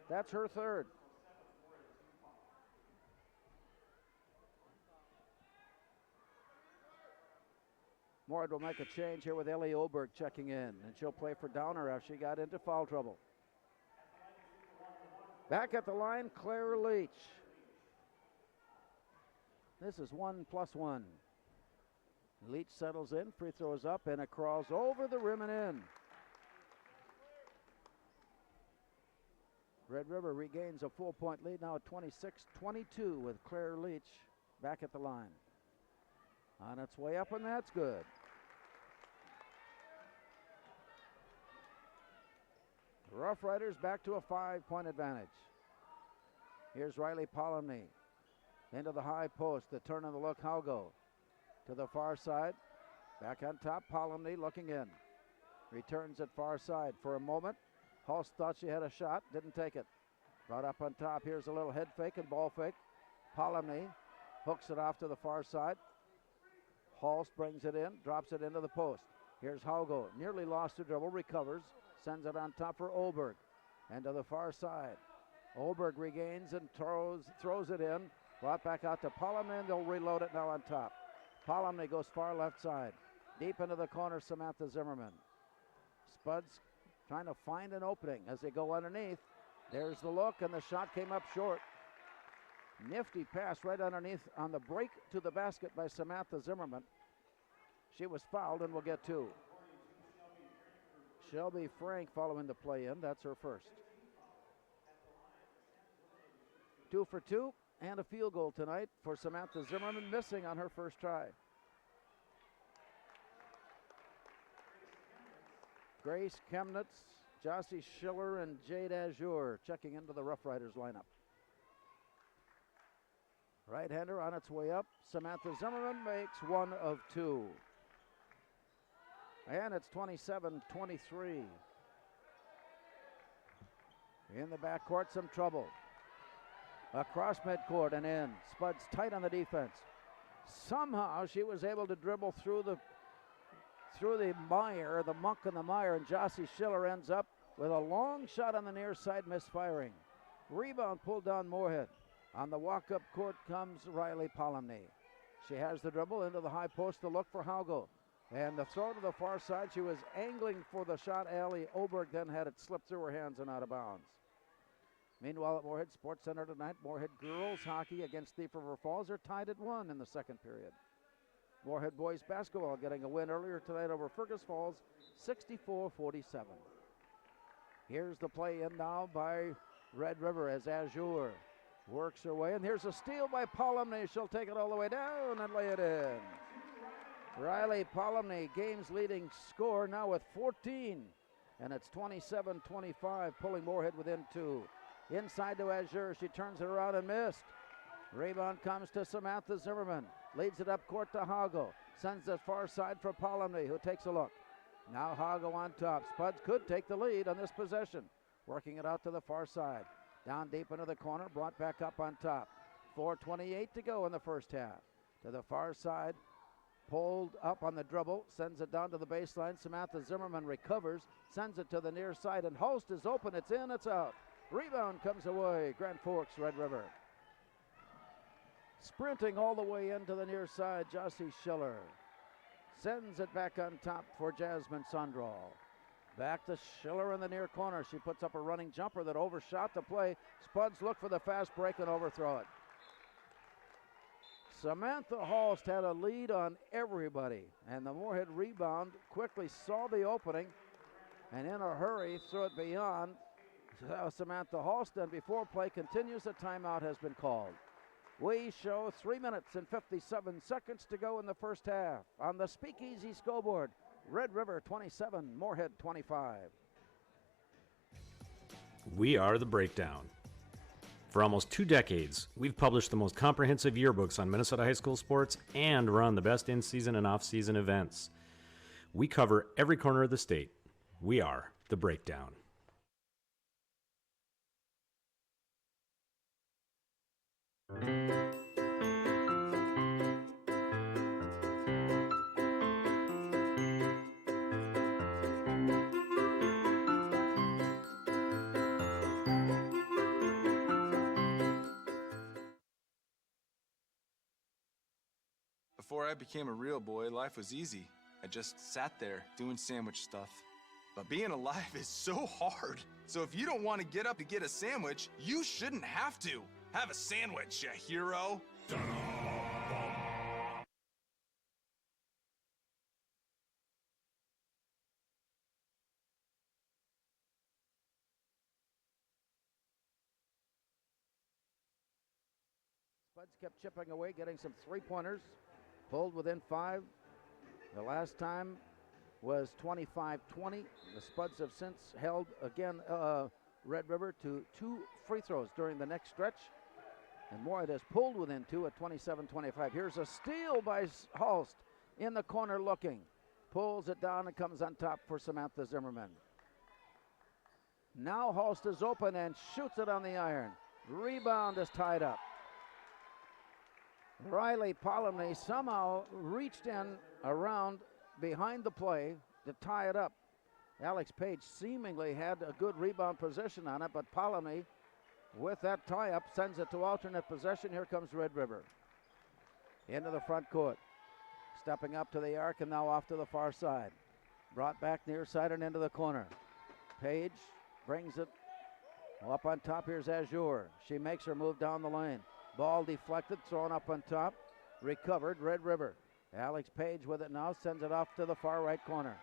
That's her third. Moorhead will make a change here with Ellie Oberg checking in, and she'll play for Downer after she got into foul trouble. Back at the line, Claire Leach. This is 1+1. Leach settles in, free throw is up, and it crawls over the rim and in. Red River regains a 4-point lead now at 26-22 with Claire Leach back at the line. On its way up, and that's good. The Rough Riders back to a 5-point advantage. Here's Riley Polomny into the high post. The turn on the look, Haugo to the far side. Back on top, Polomny looking in. Returns at far side for a moment. Hulse thought she had a shot, didn't take it. Brought up on top, here's a little head fake and ball fake. Polomny hooks it off to the far side. Hulse brings it in, drops it into the post. Here's Haugo, nearly lost her dribble, recovers, sends it on top for Oberg. And to the far side. Oberg regains and throws it in. Brought back out to Polomny, and they'll reload it now on top. Polomny goes far left side. Deep into the corner, Samantha Zimmerman. Spuds trying to find an opening as they go underneath. There's the look, and the shot came up short. Nifty pass right underneath on the break to the basket by Samantha Zimmerman. She was fouled and will get 2. Shelby Frank following the play in. That's her first. 2 for 2 and a field goal tonight for Samantha Zimmerman, missing on her first try. Grace Chemnitz, Jossie Schiller, and Jade Azure checking into the Rough Riders lineup. Right-hander on its way up. Samantha Zimmerman makes 1 of 2. And it's 27-23. In the backcourt, some trouble. Across midcourt and in. Spuds tight on the defense. Somehow she was able to dribble through the mire, the muck and the mire, and Jossie Schiller ends up with a long shot on the near side, misfiring. Rebound pulled down Moorhead. On the walk-up court comes Riley Polomny. She has the dribble into the high post to look for Haugo. And the throw to the far side, she was angling for the shot. Ellie Oberg then had it slip through her hands and out of bounds. Meanwhile at Moorhead Sports Center tonight, Moorhead girls hockey against Thief River Falls are tied at 1 in the second period. Moorhead boys basketball getting a win earlier tonight over Fergus Falls, 64-47. Here's the play in now by Red River as Azure works her way, and here's a steal by Polomny. She'll take it all the way down and lay it in. Riley Polomny, game's leading scorer now with 14, and it's 27-25, pulling Moorhead within 2. Inside to Azure, she turns it around and missed. Rebound comes to Samantha Zimmerman, leads it up court to Haugo, sends it far side for Polomny, who takes a look. Now Haugo on top. Spuds could take the lead on this possession, working it out to the far side. Down deep into the corner, brought back up on top. 4:28 to go in the first half. To the far side, pulled up on the dribble, sends it down to the baseline. Samantha Zimmerman recovers, sends it to the near side, and Host is open. It's in, it's out. Rebound comes away. Grand Forks, Red River. Sprinting all the way into the near side, Jossie Schiller sends it back on top for Jasmine Sundrall. Back to Schiller in the near corner. She puts up a running jumper that overshot the play. Spuds look for the fast break and overthrow it. Samantha Halst had a lead on everybody, and the Moorhead rebound quickly saw the opening and in a hurry threw it beyond Samantha Halst, and before play continues, a timeout has been called. We show 3 minutes and 57 seconds to go in the first half. On the Speakeasy scoreboard, Red River 27, Moorhead 25. We are The Breakdown. For almost 2 decades, we've published the most comprehensive yearbooks on Minnesota high school sports and run the best in-season and off-season events. We cover every corner of the state. We are The Breakdown. Before I became a real boy, life was easy. I just sat there doing sandwich stuff. But being alive is so hard. So if you don't want to get up to get a sandwich, you shouldn't have to. Have a sandwich, you hero. Spuds kept chipping away, getting some three-pointers. Pulled within 5. The last time was 25-20. The Spuds have since held, again, Red River to 2 free throws during the next stretch. And Moorhead has pulled within 2 at 27-25. Here's a steal by Halst in the corner looking. Pulls it down and comes on top for Samantha Zimmerman. Now Halst is open and shoots it on the iron. Rebound is tied up. Riley Polomny somehow reached in around behind the play to tie it up. Alex Page seemingly had a good rebound position on it, but Polomny, with that tie-up, sends it to alternate possession. Here comes Red River. Into the front court. Stepping up to the arc and now off to the far side. Brought back near side and into the corner. Page brings it up on top. Here's Azure. She makes her move down the lane. Ball deflected, thrown up on top. Recovered, Red River. Alex Page with it now, sends it off to the far right corner.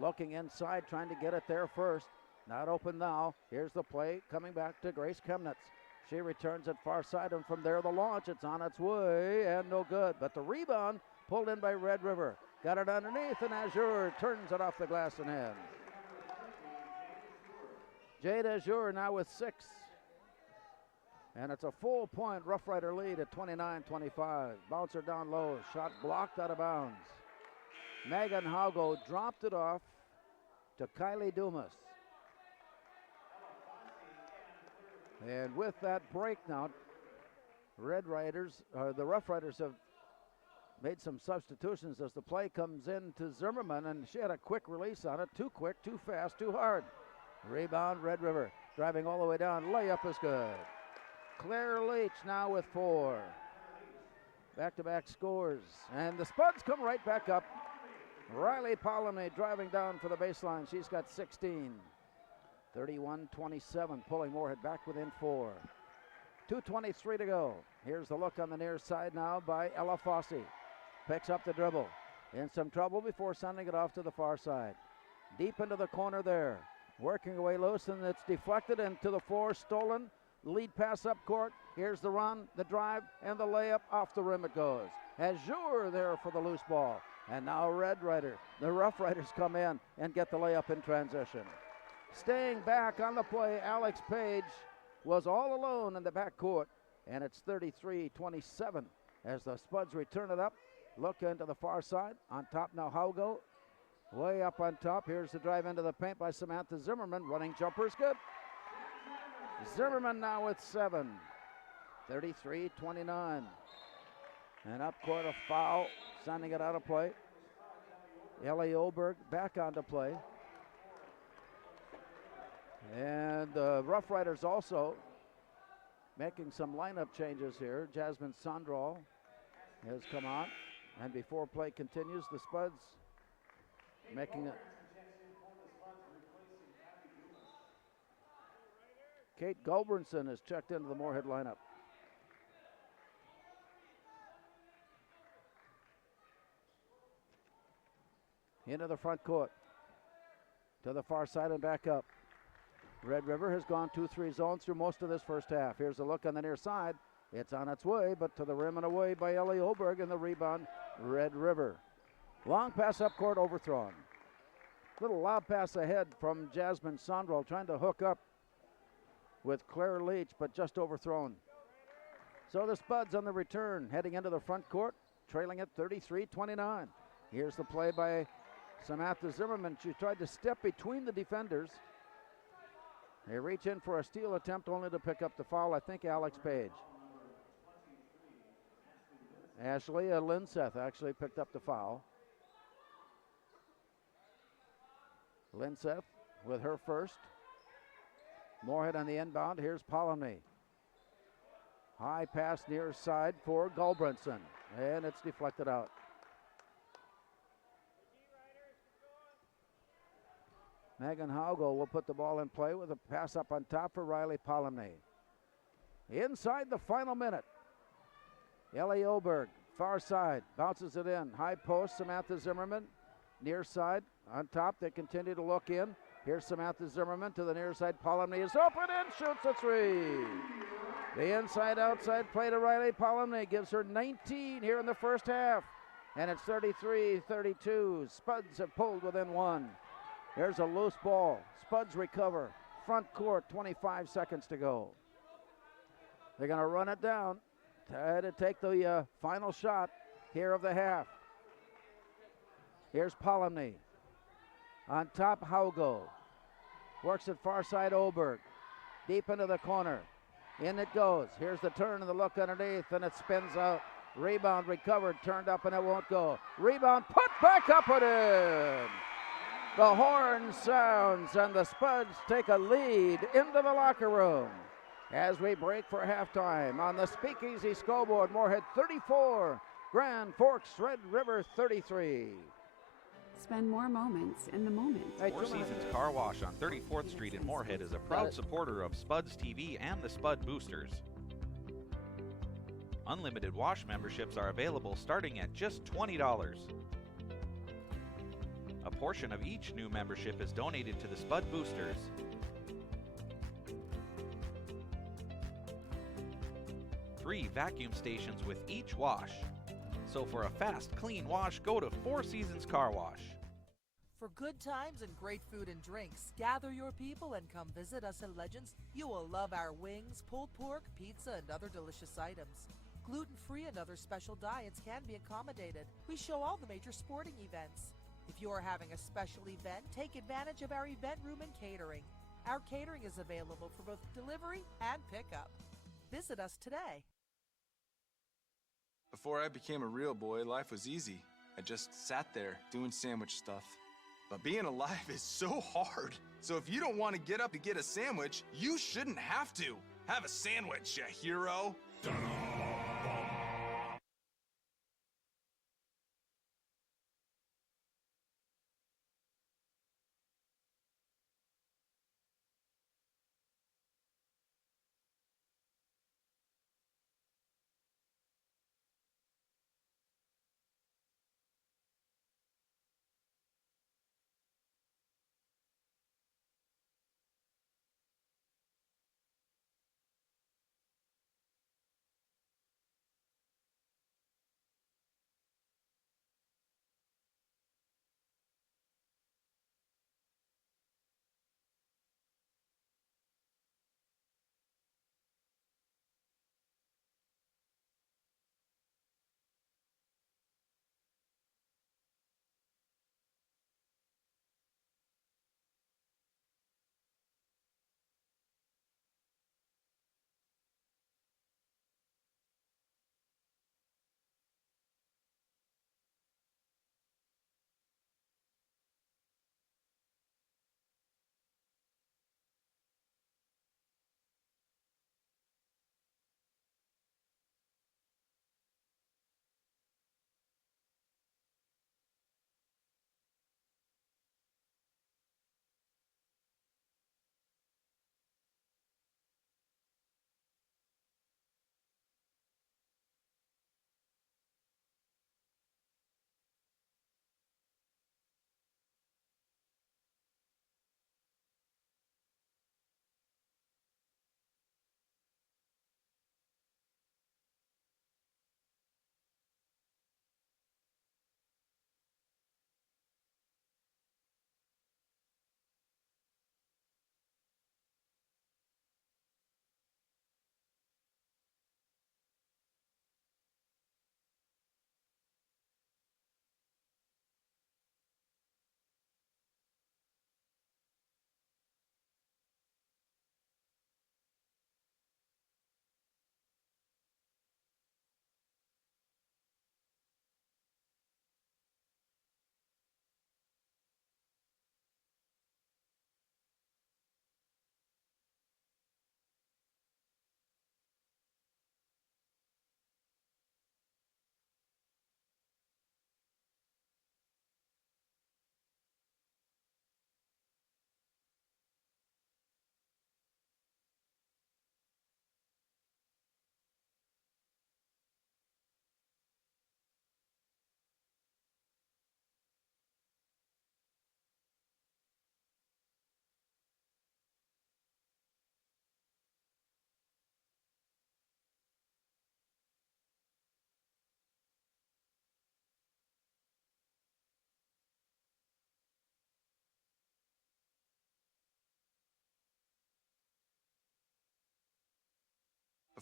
Looking inside, trying to get it there first. Not open now. Here's the play, coming back to Grace Chemnitz. She returns it far side, and from there the launch. It's on its way, and no good. But the rebound pulled in by Red River. Got it underneath, and Azure turns it off the glass and in. Jade Azure now with 6. And it's a full point Rough Rider lead at 29-25. Bouncer down low, shot blocked out of bounds. Megan Haugo dropped it off to Kylie Dumas. And with that break now, the Rough Riders have made some substitutions as the play comes in to Zimmerman, and she had a quick release on it. Too quick, too fast, too hard. Rebound, Red River. Driving all the way down, layup is good. Claire Leach now with 4. Back-to-back scores. And the Spuds come right back up. Riley Polomny driving down for the baseline. She's got 16. 31-27, pulling Moorhead back within 4. 2:23 to go. Here's the look on the near side now by Ella Fossey. Picks up the dribble. In some trouble before sending it off to the far side. Deep into the corner there. Working away loose, and it's deflected into the floor, stolen. Lead pass up court. Here's the run, the drive, and the layup. Off the rim it goes. Azure there for the loose ball. And now Red Rider. The Rough Riders come in and get the layup in transition. Staying back on the play, Alex Page was all alone in the backcourt. And it's 33-27 as the Spuds return it up. Look into the far side. On top now Haugo. Way up on top. Here's the drive into the paint by Samantha Zimmerman. Running jumper is good. Zimmerman now with 7. 33-29. And up court a foul, sending it out of play. Ellie Oberg back onto play. And the Rough Riders also making some lineup changes here. Jasmine Sondral has come on. And before play continues, the Spuds making it. Kate Gulbranson has checked into the Moorhead lineup. Into the front court. To the far side and back up. Red River has gone 2-3 zone through most of this first half. Here's a look on the near side. It's on its way, but to the rim and away by Ellie Oberg, and the rebound, Red River. Long pass up court, overthrown. Little lob pass ahead from Jasmine Sondrel, trying to hook up with Claire Leach, but just overthrown. So the Spuds on the return, heading into the front court, trailing at 33-29. Here's the play by Samantha Zimmerman. She tried to step between the defenders. They reach in for a steal attempt, only to pick up the foul, I think Alex Page. Ashley Linseth actually picked up the foul. Linseth with her first. Moorhead on the inbound. Here's Polomny. High pass near side for Gulbranson, and it's deflected out. Megan Haugo will put the ball in play with a pass up on top for Riley Polomny. Inside the final minute. Ellie Oberg, far side, bounces it in. High post, Samantha Zimmerman. Near side, on top, they continue to look in. Here's Samantha Zimmerman to the near side. Polomny is open and shoots a three. The inside-outside play to Riley Polomny gives her 19 here in the first half. And it's 33-32. Spuds have pulled within one. There's a loose ball. Spuds recover. Front court, 25 seconds to go. They're going to run it down. Try to take the final shot here of the half. Here's Polomny. On top, Haugo. Works it far side, Oberg. Deep into the corner. In it goes. Here's the turn and the look underneath, and it spins out. Rebound recovered, turned up, and it won't go. Rebound put back up and in. The horn sounds, and the Spuds take a lead into the locker room as we break for halftime. On the Speakeasy scoreboard, Moorhead 34, Grand Forks Red River 33. Spend more moments in the moment. Four Seasons Car Wash on 34th Street in Moorhead is a proud supporter of Spuds TV and the Spud Boosters. Unlimited wash memberships are available starting at just $20. A portion of each new membership is donated to the Spud Boosters. Free vacuum stations with each wash. So for a fast, clean wash, go to Four Seasons Car Wash. For good times and great food and drinks, gather your people and come visit us in Legends. You will love our wings, pulled pork, pizza, and other delicious items. Gluten-free and other special diets can be accommodated. We show all the major sporting events. If you are having a special event, take advantage of our event room and catering. Our catering is available for both delivery and pickup. Visit us today. Before I became a real boy, life was easy. I just sat there doing sandwich stuff. But being alive is so hard. So if you don't want to get up to get a sandwich, you shouldn't have to. Have a sandwich, you hero.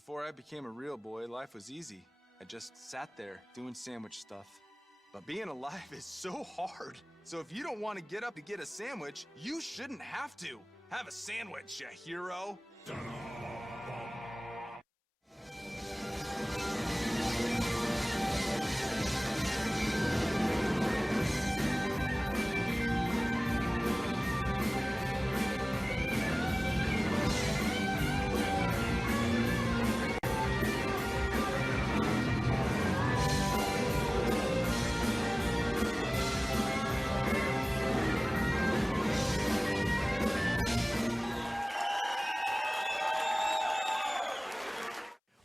Before I became a real boy, life was easy. I just sat there doing sandwich stuff. But being alive is so hard. So if you don't want to get up to get a sandwich, you shouldn't have to. Have a sandwich, you hero.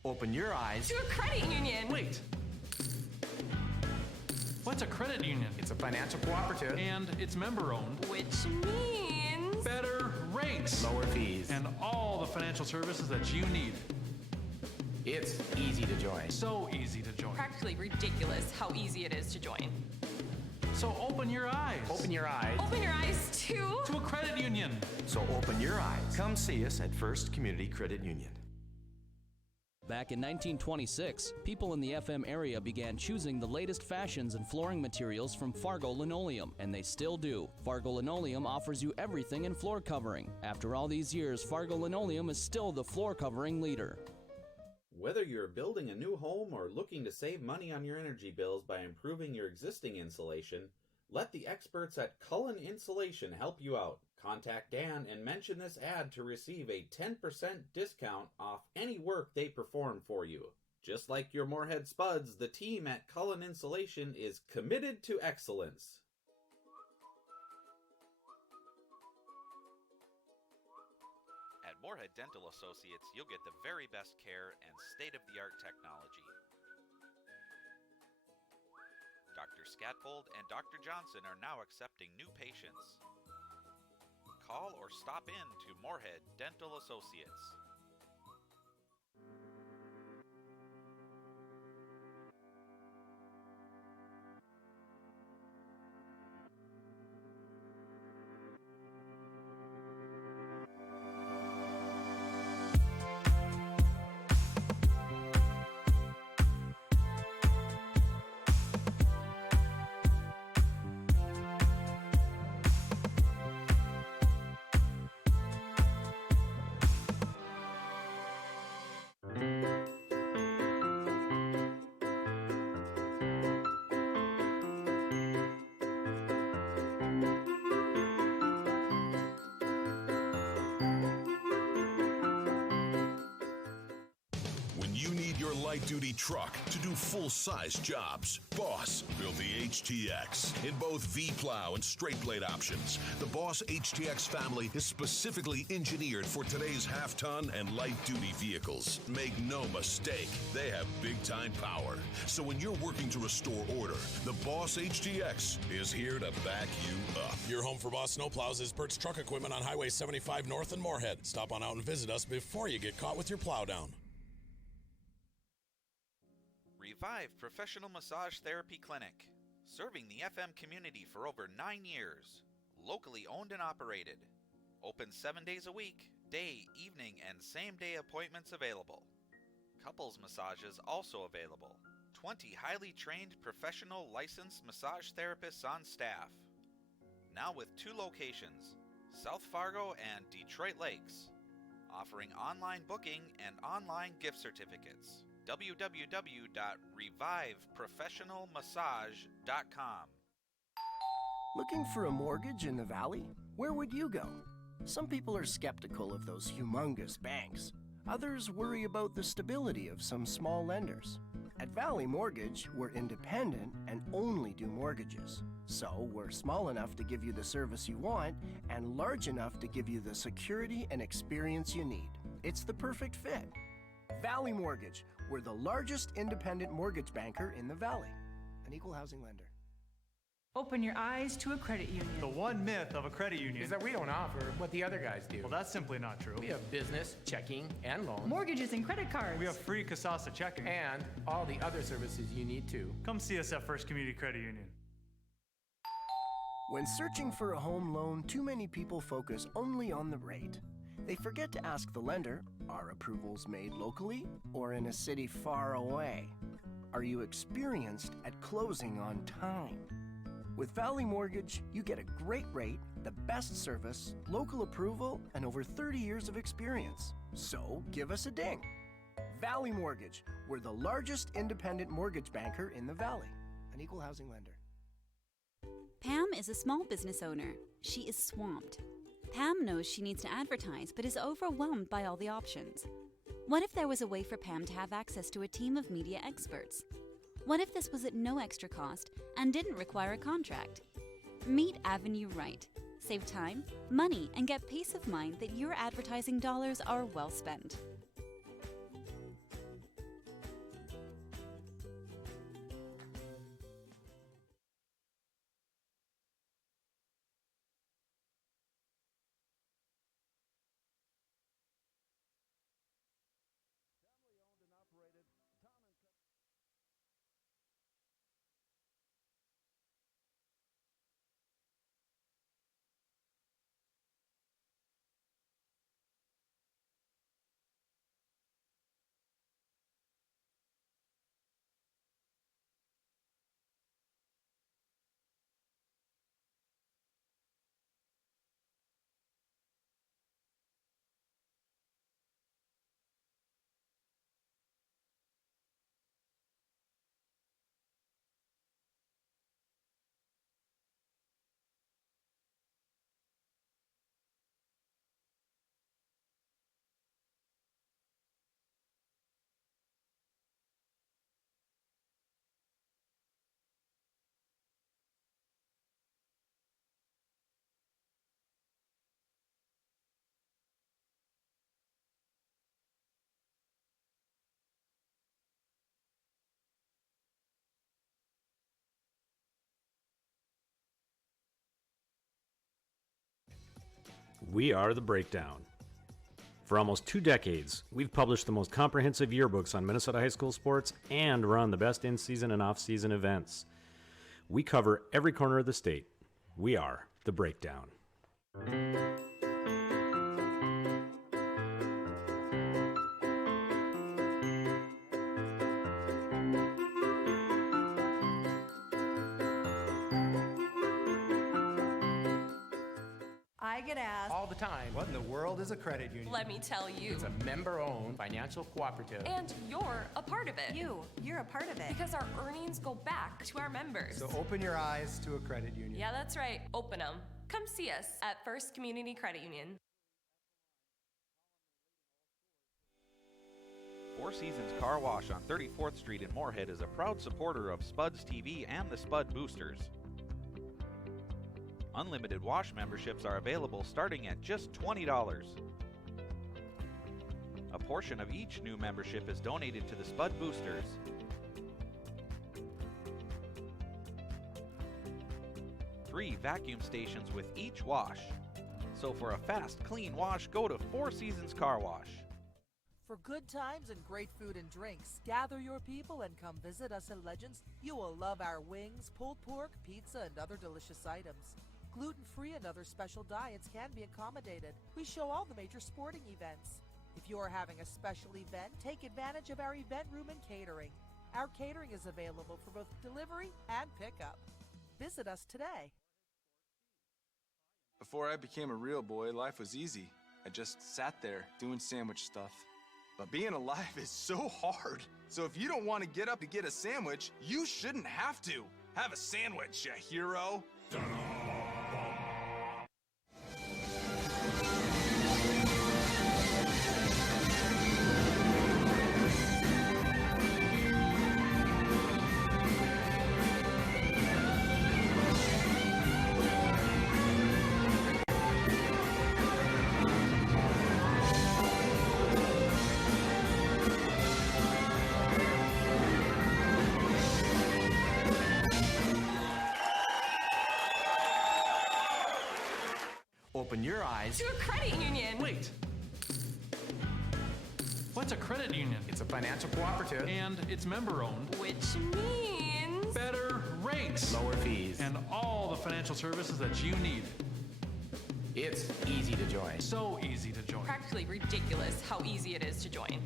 Open your eyes to a credit union. Wait. What's a credit union? It's a financial cooperative. And it's member-owned. Which means... better rates. Lower fees. And all the financial services that you need. It's easy to join. So easy to join. Practically ridiculous how easy it is to join. So open your eyes. Open your eyes. Open your eyes to a credit union. So open your eyes. Come see us at First Community Credit Union. Back in 1926, people in the FM area began choosing the latest fashions and flooring materials from Fargo Linoleum, and they still do. Fargo Linoleum offers you everything in floor covering. After all these years, Fargo Linoleum is still the floor covering leader. Whether you're building a new home or looking to save money on your energy bills by improving your existing insulation, let the experts at Cullen Insulation help you out. Contact Dan and mention this ad to receive a 10% discount off any work they perform for you. Just like your Moorhead Spuds, the team at Cullen Insulation is committed to excellence. At Moorhead Dental Associates, you'll get the very best care and state-of-the-art technology. Dr. Scatfold and Dr. Johnson are now accepting new patients. Call or stop in to Moorhead Dental Associates. Light-duty truck to do full-size jobs. Boss built the HTX in both V-plow and straight blade options. The Boss HTX family is specifically engineered for today's half-ton and light-duty vehicles. Make no mistake, they have big-time power. So when you're working to restore order, the Boss HTX is here to back you up. Your home for Boss snowplows is Bert's Truck Equipment on Highway 75 North in Moorhead. Stop on out and visit us before you get caught with your plow down. Revive Professional Massage Therapy Clinic, serving the FM community for over 9 years. Locally owned and operated. Open 7 days a week, day, evening, and same-day appointments available. Couples massages also available. 20 highly trained professional licensed massage therapists on staff. Now with 2 locations, South Fargo and Detroit Lakes, offering online booking and online gift certificates. www.reviveprofessionalmassage.com. Looking for a mortgage in the Valley? Where would you go? Some people are skeptical of those humongous banks. Others worry about the stability of some small lenders. At Valley Mortgage, we're independent and only do mortgages. So we're small enough to give you the service you want and large enough to give you the security and experience you need. It's the perfect fit. Valley Mortgage, we're the largest independent mortgage banker in the Valley. An equal housing lender. Open your eyes to a credit union. The one myth of a credit union is that we don't offer what the other guys do. Well, that's simply not true. We have business, checking, and loans. Mortgages and credit cards. We have free Kasasa checking. And all the other services you need too. Come see us at First Community Credit Union. When searching for a home loan, too many people focus only on the rate. They forget to ask the lender, are approvals made locally or in a city far away? Are you experienced at closing on time? With Valley Mortgage, you get a great rate, the best service, local approval, and over 30 years of experience. So give us a ding. Valley Mortgage, we're the largest independent mortgage banker in the Valley, an equal housing lender. Pam is a small business owner. She is swamped. Pam knows she needs to advertise, but is overwhelmed by all the options. What if there was a way for Pam to have access to a team of media experts? What if this was at no extra cost and didn't require a contract? Meet Avenue Right. Save time, money, and get peace of mind that your advertising dollars are well spent. We are The Breakdown. For almost 2 decades, we've published the most comprehensive yearbooks on Minnesota high school sports and run the best in-season and off-season events. We cover every corner of the state. We are The Breakdown. I get asked all the time, what in the world is a credit union? Let me tell you. It's a member-owned financial cooperative. And you're a part of it. You're a part of it. Because our earnings go back to our members. So open your eyes to a credit union. Yeah, that's right. Open them. Come see us at First Community Credit Union. Four Seasons Car Wash on 34th Street in Moorhead is a proud supporter of Spuds TV and the Spud Boosters. Unlimited wash memberships are available starting at just $20. A portion of each new membership is donated to the Spud Boosters. Free vacuum stations with each wash. So for a fast, clean wash, go to Four Seasons Car Wash. For good times and great food and drinks, gather your people and come visit us at Legends. You will love our wings, pulled pork, pizza, and other delicious items. Gluten-free and other special diets can be accommodated. We show all the major sporting events. If you are having a special event, take advantage of our event room and catering. Our catering is available for both delivery and pickup. Visit us today. Before I became a real boy, life was easy. I just sat there doing sandwich stuff. But being alive is so hard. So if you don't want to get up to get a sandwich, you shouldn't have to. Have a sandwich, you hero. Open your eyes to a credit union. Wait. What's a credit union? It's a financial cooperative. And it's member-owned. Which means better rates. Lower fees. And all the financial services that you need. It's easy to join. So easy to join. Practically ridiculous how easy it is to join.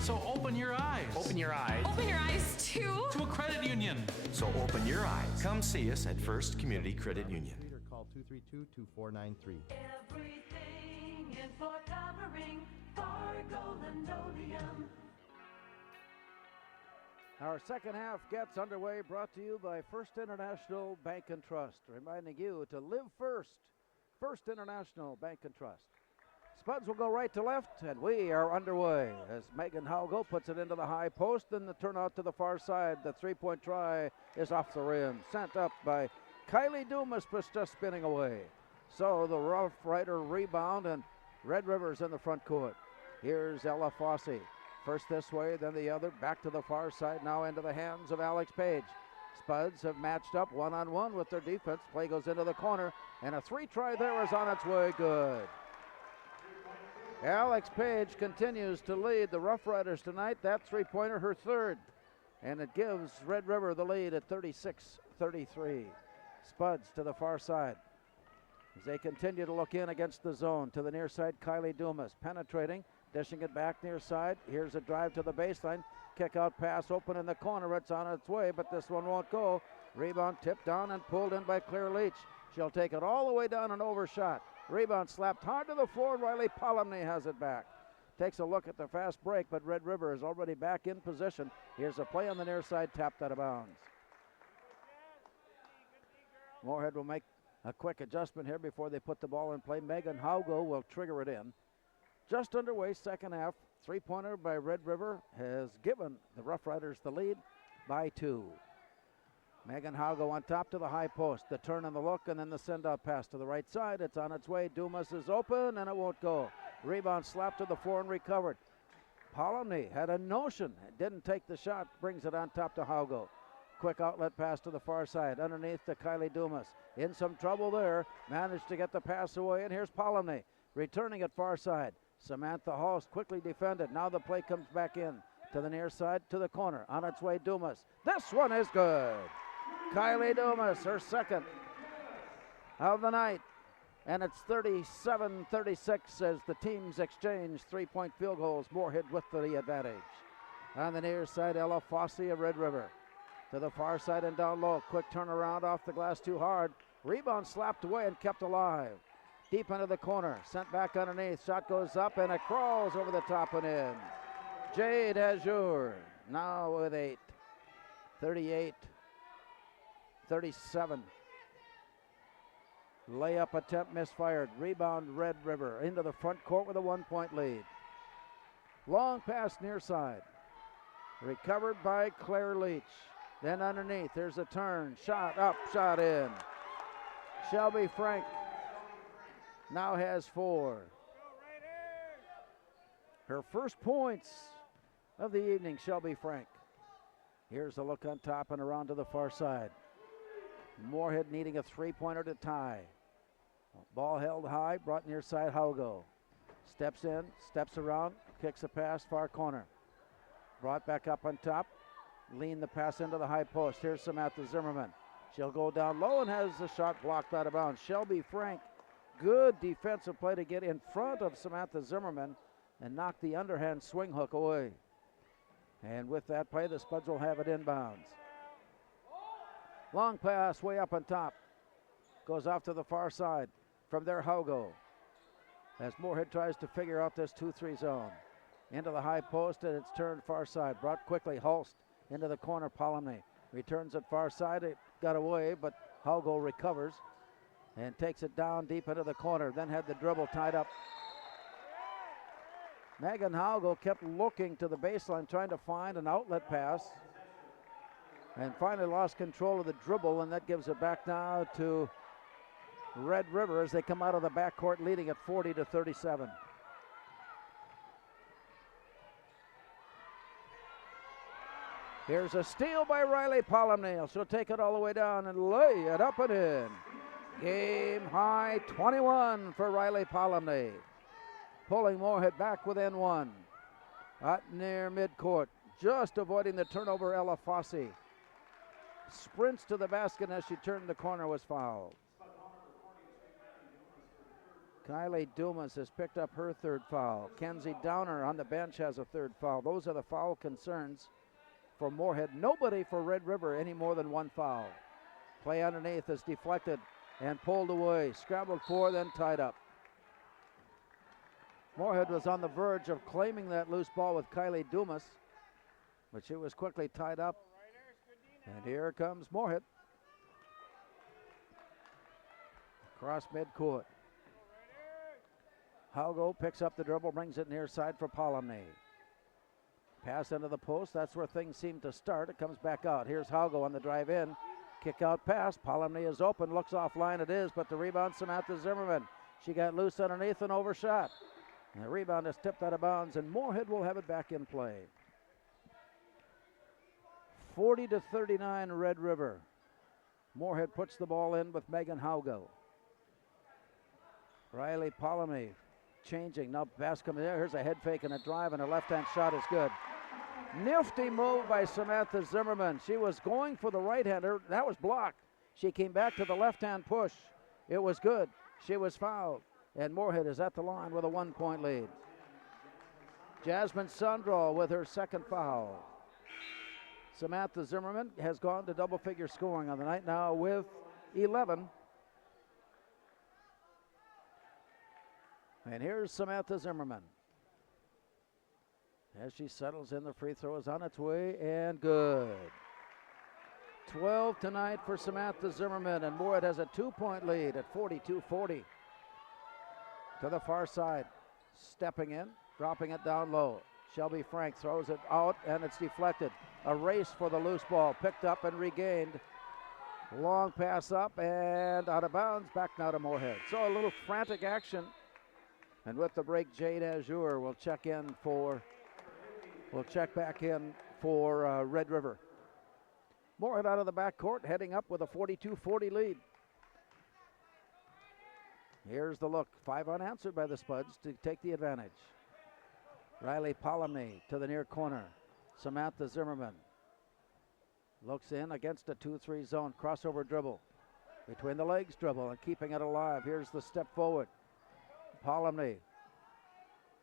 So open your eyes. Open your eyes. Open your eyes to a credit union. So open your eyes. Come see us at First Community Credit Union. Call 232-2493. Everything in for covering Fargo linoleum. Our second half gets underway, brought to you by First International Bank and Trust, reminding you to live first. First International Bank and Trust. Spuds will go right to left, and we are underway as Megan Haugo puts it into the high post, and the turnout to the far side. The three-point try is off the rim, sent up by Kylie Dumas, but just spinning away. So the Rough Rider rebound, and Red River's in the front court. Here's Ella Fossey. First this way, then the other, back to the far side, now into the hands of Alex Page. Spuds have matched up one-on-one with their defense. Play goes into the corner, and a three-try there is on its way, good. Alex Page continues to lead the Rough Riders tonight. That three-pointer, her third, and it gives Red River the lead at 36-33. Spuds to the far side as they continue to look in against the zone. To the near side, Kylie Dumas penetrating. Dishing it back near side. Here's a drive to the baseline. Kick out pass open in the corner. It's on its way, but this one won't go. Rebound tipped down and pulled in by Claire Leach. She'll take it all the way down and overshot. Rebound slapped hard to the floor. Riley Polomny has it back. Takes a look at the fast break, but Red River is already back in position. Here's a play on the near side, tapped out of bounds. Moorhead will make a quick adjustment here before they put the ball in play. Megan Haugo will trigger it in. Just underway, second half. Three-pointer by Red River has given the Rough Riders the lead by 2. Megan Haugo on top to the high post. The turn and the look, and then the send-out pass to the right side. It's on its way. Dumas is open, and it won't go. Rebound slapped to the floor and recovered. Polomny had a notion. Didn't take the shot. Brings it on top to Haugo. Quick outlet pass to the far side. Underneath to Kylie Dumas. In some trouble there. Managed to get the pass away, and here's Polomny. Returning at far side. Samantha Halls quickly defended. Now the play comes back in to the near side, to the corner. On its way, Dumas. This one is good. Kylie Dumas, her second of the night. And it's 37-36 as the teams exchange three-point field goals. Moorhead with the advantage. On the near side, Ella Fossey of Red River. To the far side and down low. Quick turnaround off the glass too hard. Rebound slapped away and kept alive. Deep into the corner, sent back underneath. Shot goes up and it crawls over the top and in. Jade Azure now with 8. 38-37. Layup attempt misfired. Rebound Red River into the front court with a 1-point lead. Long pass near side. Recovered by Claire Leach. Then underneath, there's a turn. Shot up, shot in. Shelby Frank now has 4. Her first points of the evening, Shelby Frank. Here's a look on top and around to the far side. Moorhead needing a three-pointer to tie. Ball held high, brought near side Haugo. Steps in, steps around, kicks a pass, far corner. Brought back up on top. Lean the pass into the high post. Here's Samantha Zimmerman. She'll go down low and has the shot blocked out of bounds. Shelby Frank, good defensive play to get in front of Samantha Zimmerman and knock the underhand swing hook away. And with that play, the Spuds will have it inbounds. Long pass way up on top. Goes off to the far side. From there, Haugo. As Moorhead tries to figure out this 2-3 zone. Into the high post, and it's turned far side. Brought quickly, Holst into the corner, Polomny. Returns it far side. It got away, but Haugo recovers and takes it down deep into the corner. Then had the dribble tied up. Megan Haugo kept looking to the baseline, trying to find an outlet pass. And finally lost control of the dribble, and that gives it back now to Red River as they come out of the backcourt leading at 40-37. Here's a steal by Riley Polomny. She'll take it all the way down and lay it up and in. Game high 21 for Riley Polomny. Pulling Moorhead back within 1. Out near midcourt. Just avoiding the turnover, Ella Fossey. Sprints to the basket as she turned the corner, was fouled. Kylie Dumas has picked up her third foul. Kenzie Downer on the bench has a third foul. Those are the foul concerns for Moorhead. Nobody for Red River any more than one foul. Play underneath is deflected and pulled away. Scrambled for, then tied up. Moorhead was on the verge of claiming that loose ball with Kylie Dumas, but she was quickly tied up. And here comes Moorhead. Across midcourt. Haugo picks up the dribble, brings it near side for Polomny. Pass into the post, that's where things seem to start. It comes back out. Here's Haugo on the drive in. Kick out pass. Polomny is open, looks offline, it is, but the rebound, Samantha Zimmerman. She got loose underneath and overshot. And the rebound is tipped out of bounds, and Moorhead will have it back in play. 40-39 Red River. Moorhead puts the ball in with Megan Haugo. Riley Polomny changing. Now pass coming there. Here's a head fake and a drive, and a left-hand shot is good. Nifty move by Samantha Zimmerman. She was going for the right-hander. That was blocked. She came back to the left-hand push. It was good. She was fouled. And Moorhead is at the line with a 1-point lead. Jasmine Sundral with her second foul. Samantha Zimmerman has gone to double-figure scoring on the night now with 11. And here's Samantha Zimmerman. As she settles in, the free throw is on its way, and good. 12 tonight for Samantha Zimmerman, and Moorhead has a 2-point lead at 42-40. To the far side, stepping in, dropping it down low. Shelby Frank throws it out, and it's deflected. A race for the loose ball, picked up and regained. Long pass up and out of bounds, back now to Moorhead. So a little frantic action. And with the break, Jade Azure will check back in for Red River. Moorhead out of the backcourt, heading up with a 42-40 lead. Here's the look. 5 unanswered by the Spuds to take the advantage. Riley Polomny to the near corner. Samantha Zimmerman looks in against a 2-3 zone. Crossover dribble. Between the legs dribble and keeping it alive. Here's the step forward. Polomny.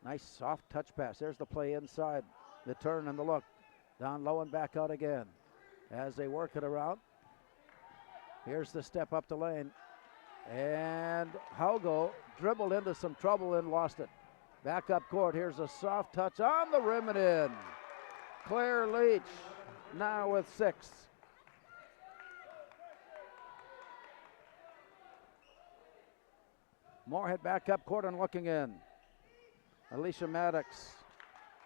Nice soft touch pass. There's the play inside. The turn and the look. Down low and back out again. As they work it around. Here's the step up the lane. And Haugo dribbled into some trouble and lost it. Back up court. Here's a soft touch on the rim and in. Claire Leach now with 6. Moorhead back up court and looking in. Alicia Maddox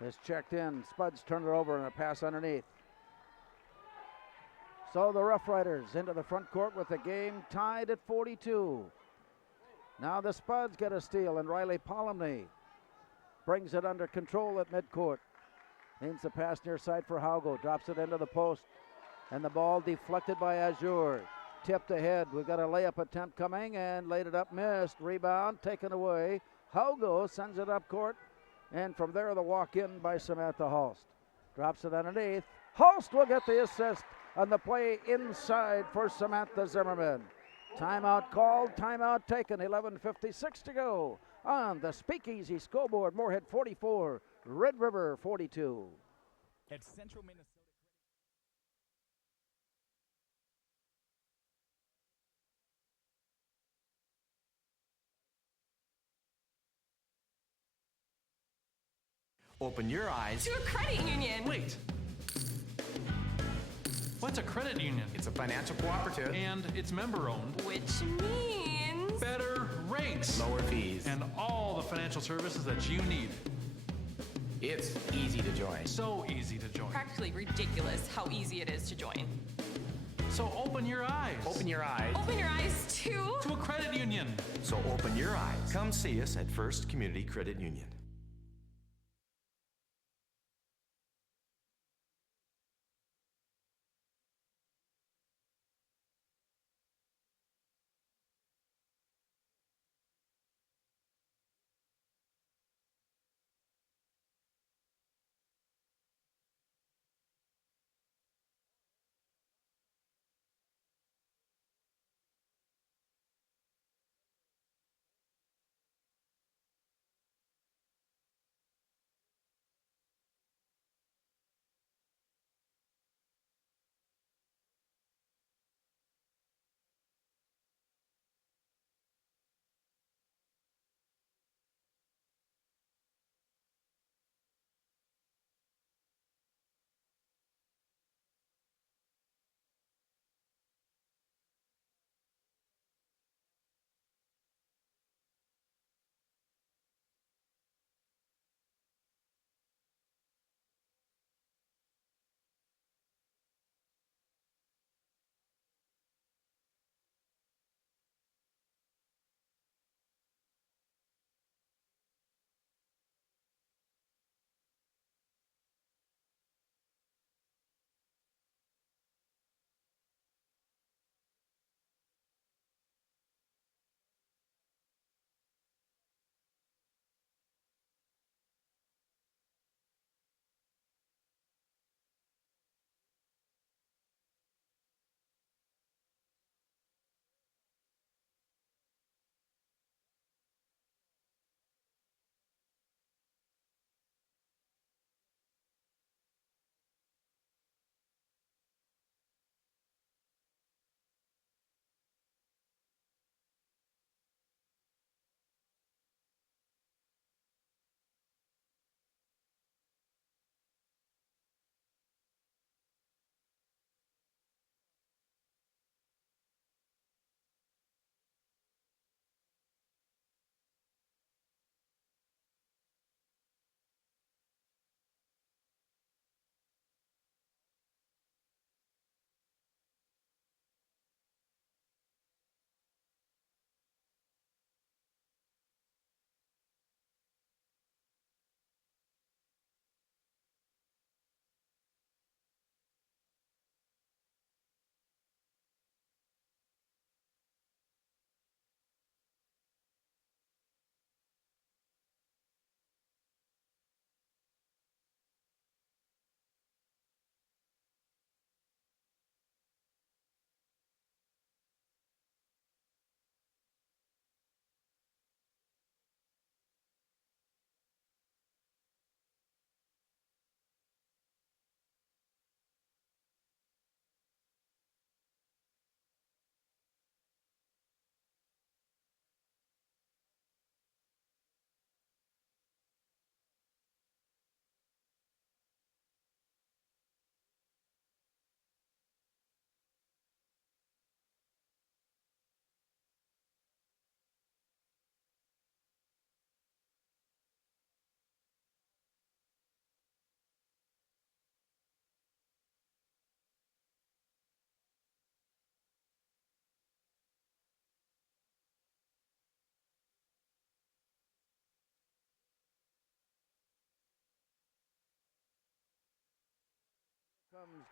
has checked in. Spuds turned it over and a pass underneath. So the Rough Riders into the front court with the game tied at 42. Now the Spuds get a steal, and Riley Polomny brings it under control at midcourt. Aims the pass near side for Haugo. Drops it into the post. And the ball deflected by Azure. Tipped ahead. We've got a layup attempt coming and laid it up. Missed. Rebound taken away. Haugo sends it up court. And from there the walk in by Samantha Hulst. Drops it underneath. Hulst will get the assist on the play inside for Samantha Zimmerman. Timeout called. Timeout taken. 11:56 to go on the Speakeasy scoreboard. Moorhead 44. Red River 42. At Central Minnesota. Open your eyes To a credit union. Wait. What's a credit union? It's a financial cooperative. And it's member-owned. Which means Better rates. Lower fees. And all the financial services that you need. It's easy to join. So easy to join. practically ridiculous how easy it is to join. So open your eyes. Open your eyes. Open your eyes to a credit union. So open your eyes. Come see us at First Community Credit Union.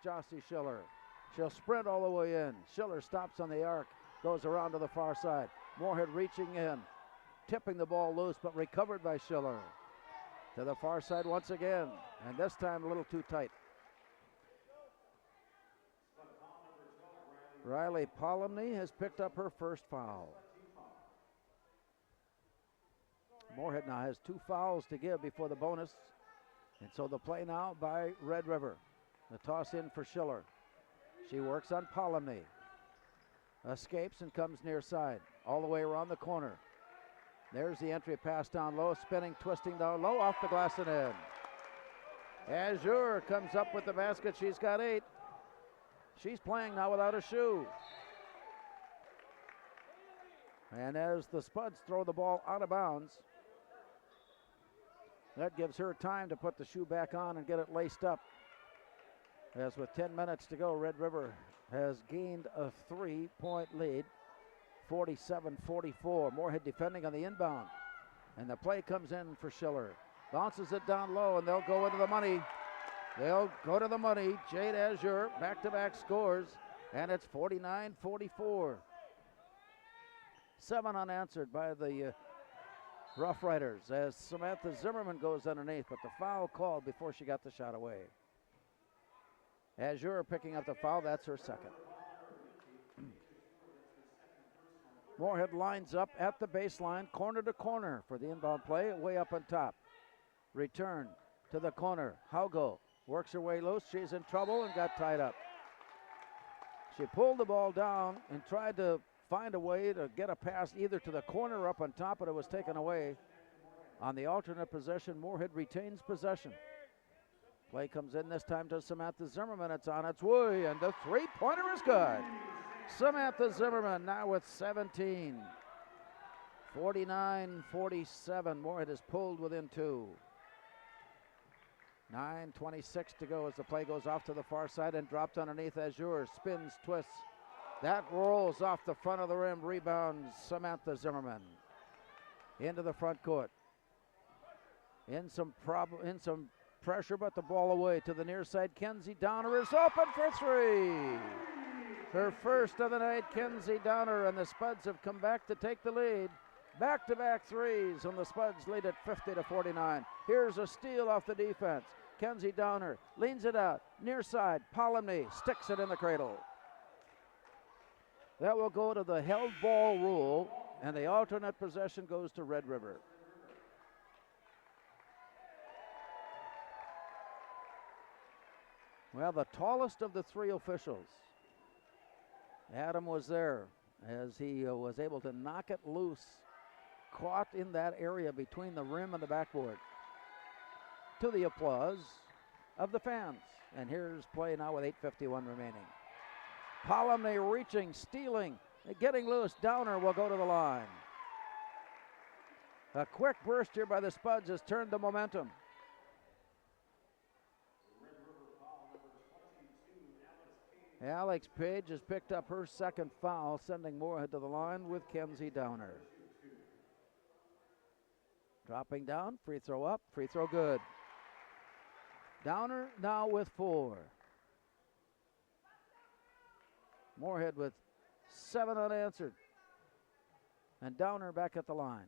Jossie Schiller. She'll sprint all the way in. Schiller stops on the arc, goes around to the far side. Moorhead reaching in, tipping the ball loose, but recovered by Schiller. To the far side once again, and this time a little too tight. Riley Polomny has picked up her first foul. Moorhead now has 2 fouls to give before the bonus. And so the play now by Red River. The toss in for Schiller. She works on Polomny. Escapes and comes near side. All the way around the corner. There's the entry pass down low. Spinning, twisting down low. Off the glass and in. Azure comes up with the basket. She's got 8. She's playing now without a shoe. And as the Spuds throw the ball out of bounds, that gives her time to put the shoe back on and get it laced up. As with 10 minutes to go, Red River has gained a 3-point lead, 47-44. Moorhead defending on the inbound. And the play comes in for Schiller. Bounces it down low, and they'll go into the money. They'll go to the money. Jade Azure, back-to-back scores, and it's 49-44. 7 unanswered by the Rough Riders as Samantha Zimmerman goes underneath, but the foul called before she got the shot away. Azure picking up the foul, that's her second. Moorhead lines up at the baseline, corner to corner for the inbound play, way up on top. Return to the corner. Haugo works her way loose. She's in trouble and got tied up. She pulled the ball down and tried to find a way to get a pass either to the corner or up on top, but it was taken away. On the alternate possession, Moorhead retains possession. Play comes in this time to Samantha Zimmerman. It's on its way, and the three-pointer is good. Samantha Zimmerman now with 17. 49-47. Moorhead is pulled within 2. 9:26 to go as the play goes off to the far side and dropped underneath. Azure spins, twists. That rolls off the front of the rim. Rebounds Samantha Zimmerman. Into the front court. In some pressure, but the ball away to the near side. Kenzie Downer is open for 3. Her first of the night, Kenzie Downer, and the Spuds have come back to take the lead. Back-to-back threes, and the Spuds lead at 50-49. Here's a steal off the defense. Kenzie Downer leans it out. Near side, Polomny sticks it in the cradle. That will go to the held ball rule, and the alternate possession goes to Red River. Well, the tallest of the 3 officials, Adam was there as he was able to knock it loose, caught in that area between the rim and the backboard, to the applause of the fans. And here's play now with 8:51 remaining. Polomny reaching, stealing, getting loose. Downer will go to the line. A quick burst here by the Spuds has turned the momentum. Alex Page has picked up her second foul, sending Moorhead to the line with Kenzie Downer. Dropping down, free throw up, free throw good. Downer now with 4. Moorhead with 7 unanswered. And Downer back at the line.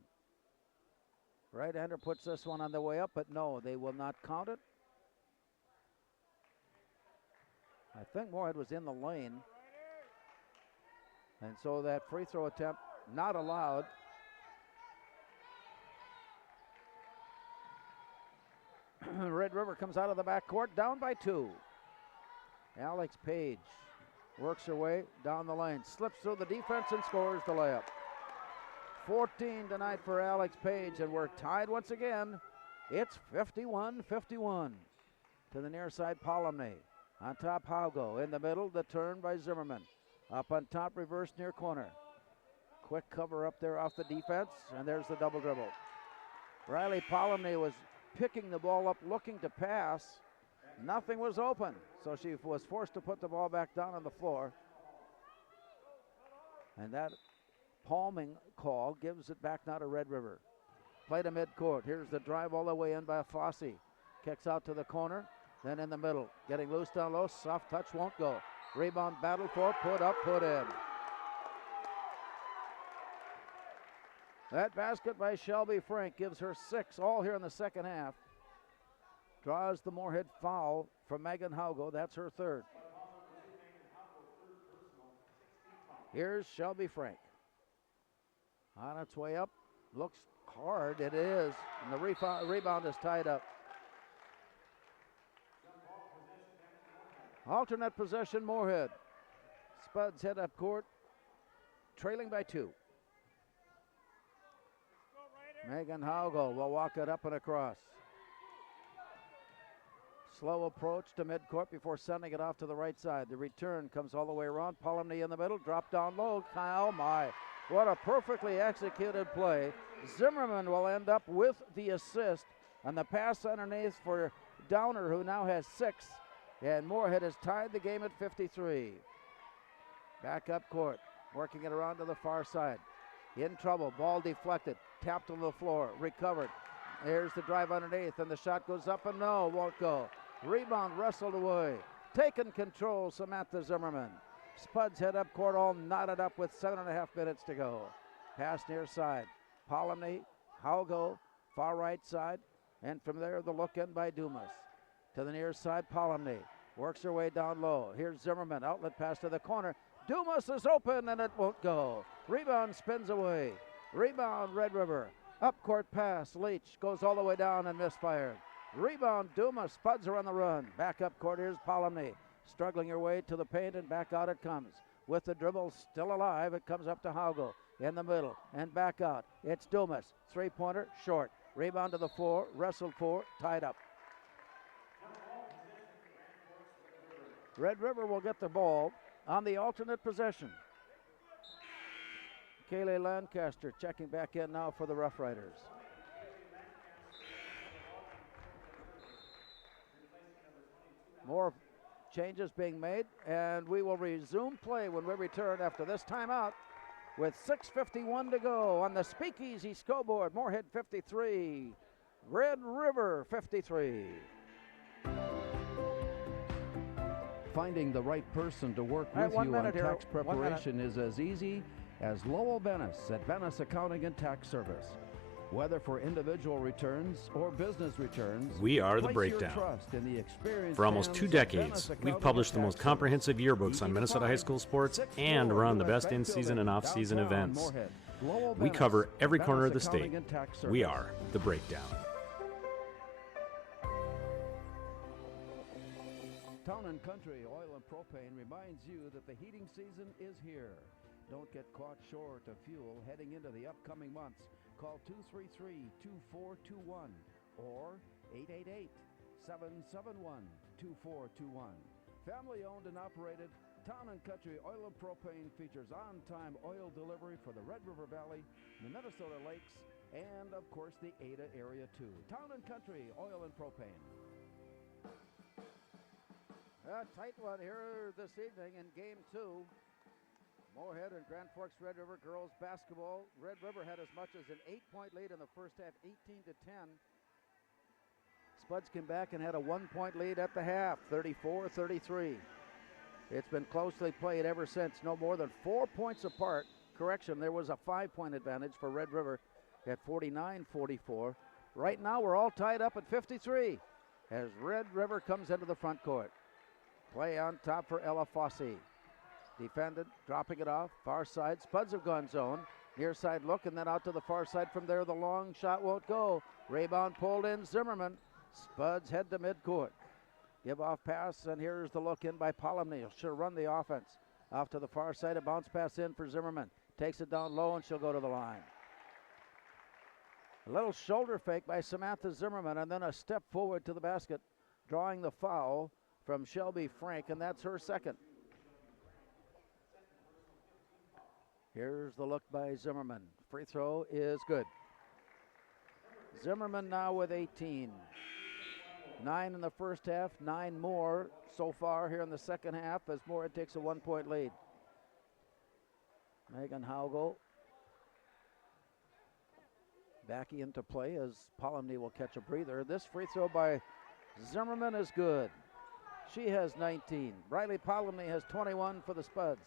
Right-hander puts this one on the way up, but no, they will not count it. I think Moorhead was in the lane. And so that free throw attempt not allowed. Red River comes out of the backcourt, down by 2. Alex Page works her way down the lane, slips through the defense and scores the layup. 14 tonight for Alex Page, and we're tied once again. It's 51-51 to the near side, Polomny. On top, Haugo. In the middle, the turn by Zimmerman. Up on top, reverse near corner. Quick cover up there off the defense, and there's the double dribble. Riley Polomny was picking the ball up, looking to pass. Nothing was open, so she was forced to put the ball back down on the floor. And that palming call gives it back now to Red River. Play to midcourt. Here's the drive all the way in by Fossey. Kicks out to the corner. Then in the middle, getting loose down low, soft touch won't go. Rebound battle for, put up, put in. That basket by Shelby Frank gives her 6 all here in the second half. Draws the Moorhead foul from Megan Haugo. That's her third. Here's Shelby Frank. On its way up. Looks hard. It is. And the rebound is tied up. Alternate possession, Moorhead. Spuds head up court. Trailing by 2. Megan Haugo will walk it up and across. Slow approach to midcourt before sending it off to the right side. The return comes all the way around. Polomny in the middle, drop down low. Kyle, my, what a perfectly executed play. Zimmerman will end up with the assist, and the pass underneath for Downer, who now has 6. And Moorhead has tied the game at 53. Back up court, working it around to the far side. In trouble, ball deflected, tapped to the floor, recovered. There's the drive underneath, and the shot goes up and no, won't go. Rebound wrestled away. Taken control, Samantha Zimmerman. Spuds head up court, all knotted up with 7.5 minutes to go. Pass near side. Polomny, Haugo, far right side. And from there, the look in by Dumas. To the near side, Polomny works her way down low. Here's Zimmerman, outlet pass to the corner. Dumas is open, and it won't go. Rebound spins away. Rebound, Red River. Up court pass, Leach goes all the way down and misfired. Rebound, Dumas, Spuds are on the run. Back up court, here's Polomny. Struggling her way to the paint, and back out it comes. With the dribble still alive, it comes up to Haugo in the middle and back out. It's Dumas, three-pointer, short. Rebound to the floor, wrestled for, tied up. Red River will get the ball on the alternate possession. Kaylee Lancaster checking back in now for the Rough Riders. More changes being made, and we will resume play when we return after this timeout with 6:51 to go on the Speakeasy scoreboard. Moorhead 53, Red River 53. Finding the right person to work with you on tax preparation is as easy as Lowell Bennis at Bennis Accounting and Tax Service. Whether for individual returns or business returns, we are the Breakdown. For almost 2 decades, we've published the most comprehensive yearbooks on Minnesota high school sports and run the best in-season and off-season events. We cover every corner of the state. We are the Breakdown. Town & Country Oil and Propane reminds you that the heating season is here. Don't get caught short of fuel heading into the upcoming months. Call 233-2421 or 888-771-2421. Family owned and operated, Town & Country Oil and Propane features on-time oil delivery for the Red River Valley, the Minnesota Lakes, and of course the Ada area too. Town & Country Oil and Propane. A tight one here this evening in Game 2. Moorhead and Grand Forks Red River girls basketball. Red River had as much as an 8-point lead in the first half, 18-10. Spuds came back and had a 1-point lead at the half, 34-33. It's been closely played ever since, no more than 4 points apart. Correction, there was a 5-point advantage for Red River at 49-44. Right now we're all tied up at 53 as Red River comes into the front court. Play on top for Ella Fossey. Defended, dropping it off, far side. Spuds have gone zone. Near side look, and then out to the far side from there. The long shot won't go. Rebound pulled in, Zimmerman. Spuds head to midcourt. Give off pass, and here's the look in by Polomny. She'll run the offense. Off to the far side, a bounce pass in for Zimmerman. Takes it down low, and she'll go to the line. A little shoulder fake by Samantha Zimmerman, and then a step forward to the basket, drawing the foul from Shelby Frank, and that's her second. Here's the look by Zimmerman. Free throw is good. Zimmerman now with 18. 9 in the first half, 9 more so far here in the second half as Moorhead takes a 1-point lead. Megan Haugo back into play as Polomny will catch a breather. This free throw by Zimmerman is good. She has 19. Riley Polomny has 21 for the Spuds.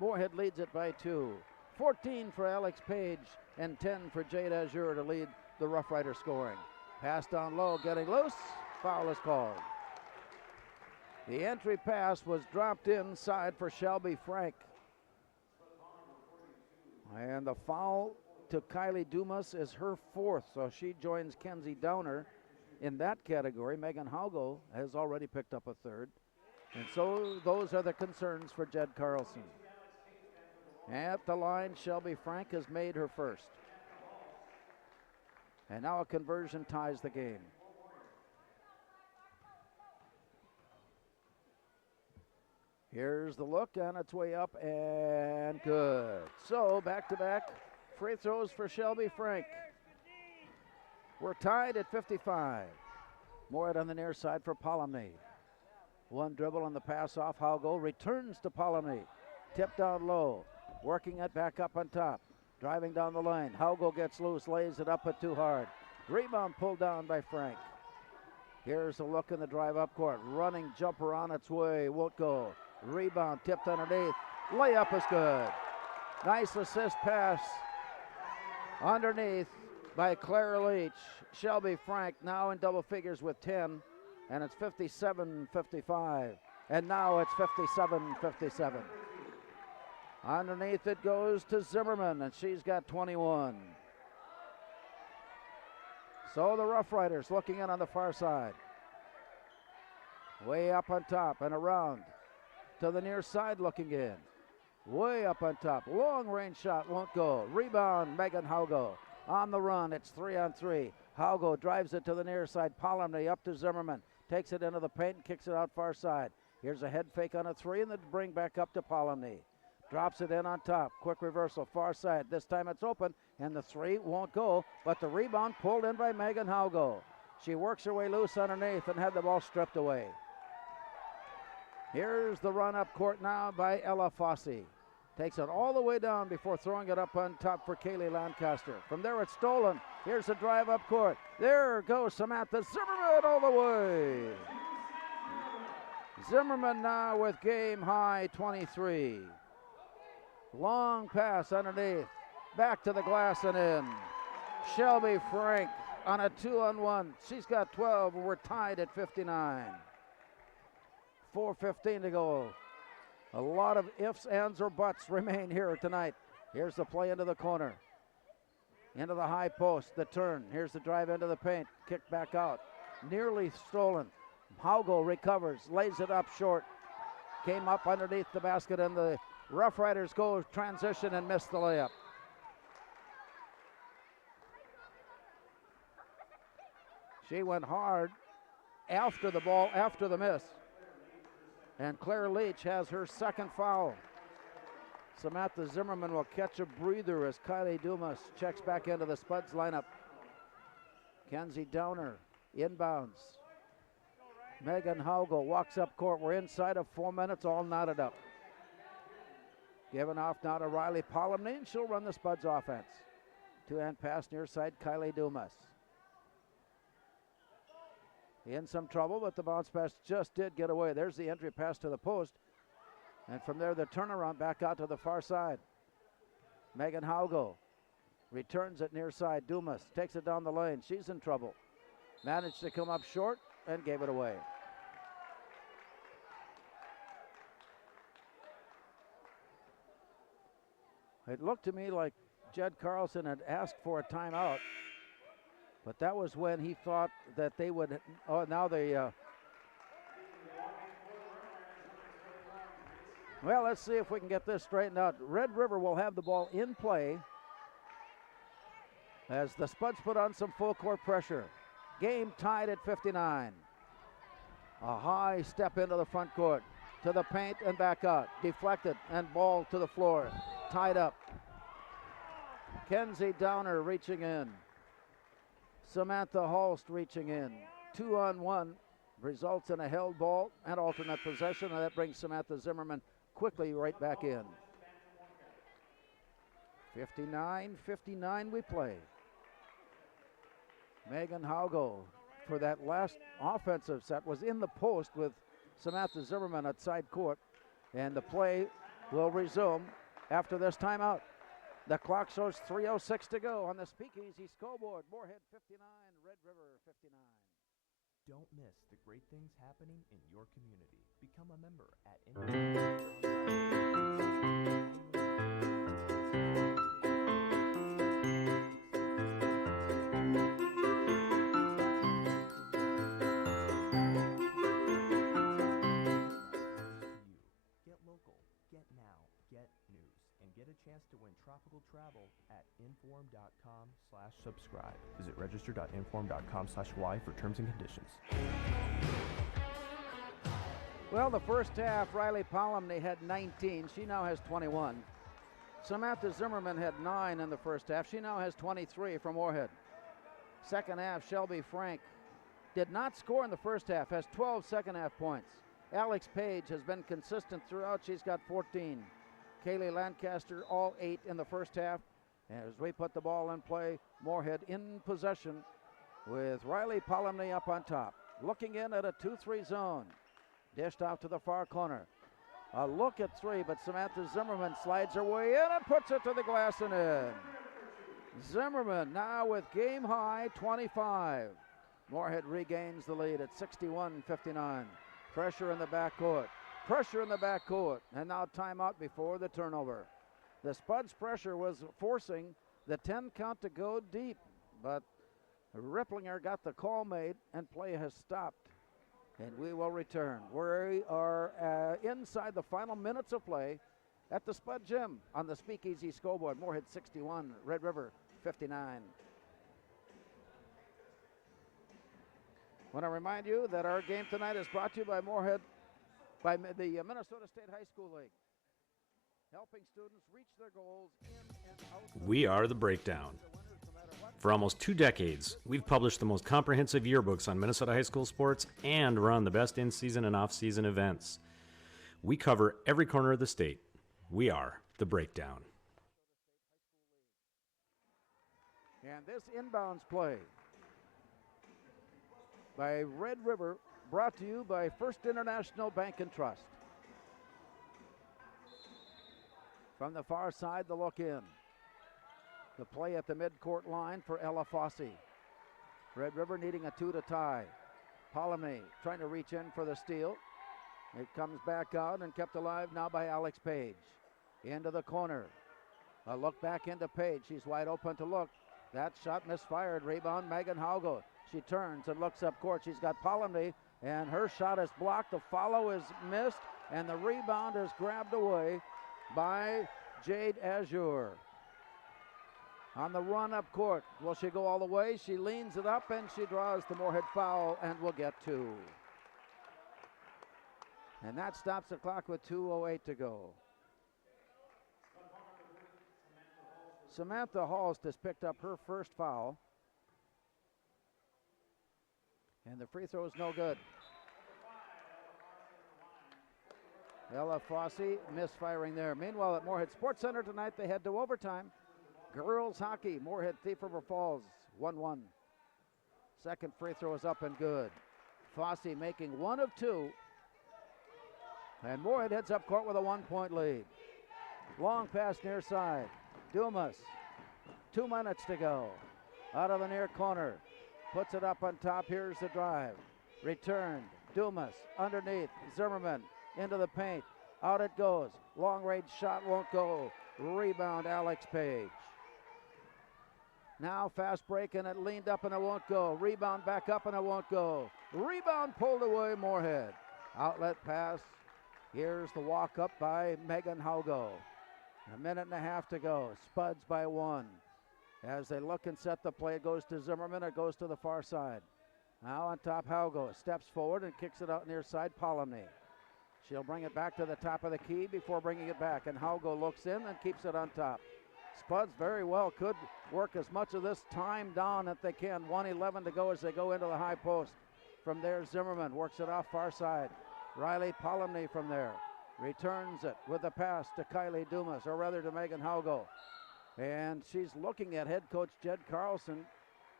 Moorhead leads it by 2. 14 for Alex Page and 10 for Jade Azure to lead the Rough Rider scoring. Pass down low, getting loose. Foul is called. The entry pass was dropped inside for Shelby Frank. And the foul to Kylie Dumas is her 4th, so she joins Kenzie Downer in that category. Megan Haugo has already picked up a 3rd. And so those are the concerns for Jed Carlson. At the line, Shelby Frank has made her 1st. And now a conversion ties the game. Here's the look, and it's way up and good. So back-to-back free throws for Shelby Frank. We're tied at 55. Moorhead on the near side for Polomny. One dribble on the pass off. Haugo returns to Polomny. Tip down low. Working it back up on top. Driving down the lane. Haugo gets loose, lays it up, but too hard. Rebound pulled down by Frank. Here's a look in the drive up court. Running jumper on its way. Won't go. Rebound tipped underneath. Layup is good. Nice assist pass underneath by Claire Leach. Shelby Frank now in double figures with 10. And it's 57-55. And now it's 57-57. Underneath it goes to Zimmerman, and she's got 21. So the Rough Riders looking in on the far side. Way up on top and around to the near side looking in. Way up on top. Long range shot won't go. Rebound, Megan Haugo. On the run, it's 3-on-3. Haugo drives it to the near side. Polomny up to Zimmerman. Takes it into the paint and kicks it out far side. Here's a head fake on a 3 and then bring back up to Polomny. Drops it in on top. Quick reversal, far side. This time it's open, and the 3 won't go, but the rebound pulled in by Megan Haugo. She works her way loose underneath and had the ball stripped away. Here's the run up court now by Ella Fossey. Takes it all the way down before throwing it up on top for Kaylee Lancaster. From there it's stolen. Here's the drive up court. There goes Samantha Zimmerman all the way. Zimmerman now with game high 23. Long pass underneath. Back to the glass and in. Shelby Frank on a 2-on-1. She's got 12 and we're tied at 59. 4:15 to go. A lot of ifs, ands, or buts remain here tonight. Here's the play into the corner. Into the high post, the turn. Here's the drive into the paint. Kick back out. Nearly stolen. Haugo recovers, lays it up short. Came up underneath the basket and the Rough Riders go transition and miss the layup. She went hard after the ball, after the miss. And Claire Leach has her 2nd foul. Samantha Zimmerman will catch a breather as Kylie Dumas checks back into the Spuds lineup. Kenzie Downer inbounds. Megan Haugo walks up court. We're inside of 4 minutes, all knotted up. Given off now to Riley Polomny, and she'll run the Spuds offense. 2-hand pass near side, Kylie Dumas. In some trouble, but the bounce pass just did get away. There's the entry pass to the post. And from there, the turnaround back out to the far side. Megan Haugo returns it near side. Dumas takes it down the lane. She's in trouble. Managed to come up short and gave it away. It looked to me like Jed Carlson had asked for a timeout, but that was when he thought that they would. Oh, now they. Well, let's see if we can get this straightened out. Red River will have the ball in play as the Spuds put on some full court pressure. Game tied at 59. A high step into the front court, to the paint and back out. Deflected and ball to the floor. Tied up. Kenzie Downer reaching in. Samantha Holst reaching in. 2-on-1 results in a held ball and alternate possession, and that brings Samantha Zimmerman quickly right back in. 59-59 we play. Megan Haugo for that last offensive set was in the post with Samantha Zimmerman at side court. And the play will resume after this timeout. The clock shows 3:06 to go on the Speakeasy scoreboard. Moorhead 59, Red River 59. Don't miss the great things happening in your community. Become a member at Get local, get now, get news, and get a chance to win tropical travel at inform.com/subscribe. Visit register.inform.com/Y for terms and conditions. Well, the first half, Riley Palomny had 19. She now has 21. Samantha Zimmerman had 9 in the first half. She now has 23 from Moorhead. Second half, Shelby Frank did not score in the first half, has 12 second half points. Alex Page has been consistent throughout. She's got 14. Kaylee Lancaster, all 8 in the first half. As we put the ball in play, Moorhead in possession with Riley Palomny up on top. Looking in at a 2-3 zone. Dished off to the far corner. A look at 3, but Samantha Zimmerman slides her way in and puts it to the glass and in. Zimmerman now with game high 25. Moorhead regains the lead at 61-59. Pressure in the backcourt. Pressure in the backcourt. And now timeout before the turnover. The Spuds' pressure was forcing the 10 count to go deep, but Ripplinger got the call made and play has stopped. And we will return. We are inside the final minutes of play at the Spud Gym on the Speakeasy scoreboard. Moorhead 61, Red River 59. I want to remind you that our game tonight is brought to you by Moorhead, by the Minnesota State High School League, helping students reach their goals in and out. We are The Breakdown. For almost 2 decades, we've published the most comprehensive yearbooks on Minnesota high school sports and run the best in-season and off-season events. We cover every corner of the state. We are The Breakdown. And this inbounds play by Red River, brought to you by First International Bank and Trust. From the far side, the look in. The play at the midcourt line for Ella Fossey. Red River needing a 2 to tie. Palomny trying to reach in for the steal. It comes back out and kept alive now by Alex Page. Into the corner. A look back into Page. She's wide open to look. That shot misfired. Rebound Megan Haugo. She turns and looks up court. She's got Palomny, and her shot is blocked. The follow is missed, and the rebound is grabbed away by Jade Azure. On the run up court, will she go all the way? She leans it up and she draws the Moorhead foul and will get 2. And that stops the clock with 2:08 to go. Samantha Halst has picked up her first foul. And the free throw is no good. Ella Fossey misfiring there. Meanwhile, at Moorhead Sports Center tonight, they head to overtime. Girls hockey, Moorhead Thief River Falls, 1-1. Second free throw is up and good. Fossey making 1 of 2. And Moorhead heads up court with a 1-point lead. Long pass near side. Dumas, 2 minutes to go. Out of the near corner. Puts it up on top. Here's the drive. Returned. Dumas underneath. Zimmerman into the paint. Out it goes. Long range shot won't go. Rebound Alex Page. Now fast break and it leaned up and it won't go. Rebound back up and it won't go. Rebound pulled away Moorhead. Outlet pass. Here's the walk up by Megan Haugo. 1.5 minutes to go. Spuds by 1. As they look and set the play, it goes to Zimmerman. It goes to the far side. Now on top, Haugo steps forward and kicks it out near side, Palomny. She'll bring it back to the top of the key before bringing it back. And Haugo looks in and keeps it on top. Spuds very well could work as much of this time down if they can. 1:11 to go as they go into the high post. From there, Zimmerman works it off far side. Riley Palomny from there. Returns it with a pass to Kylie Dumas, or rather to Megan Haugo. And she's looking at head coach Jed Carlson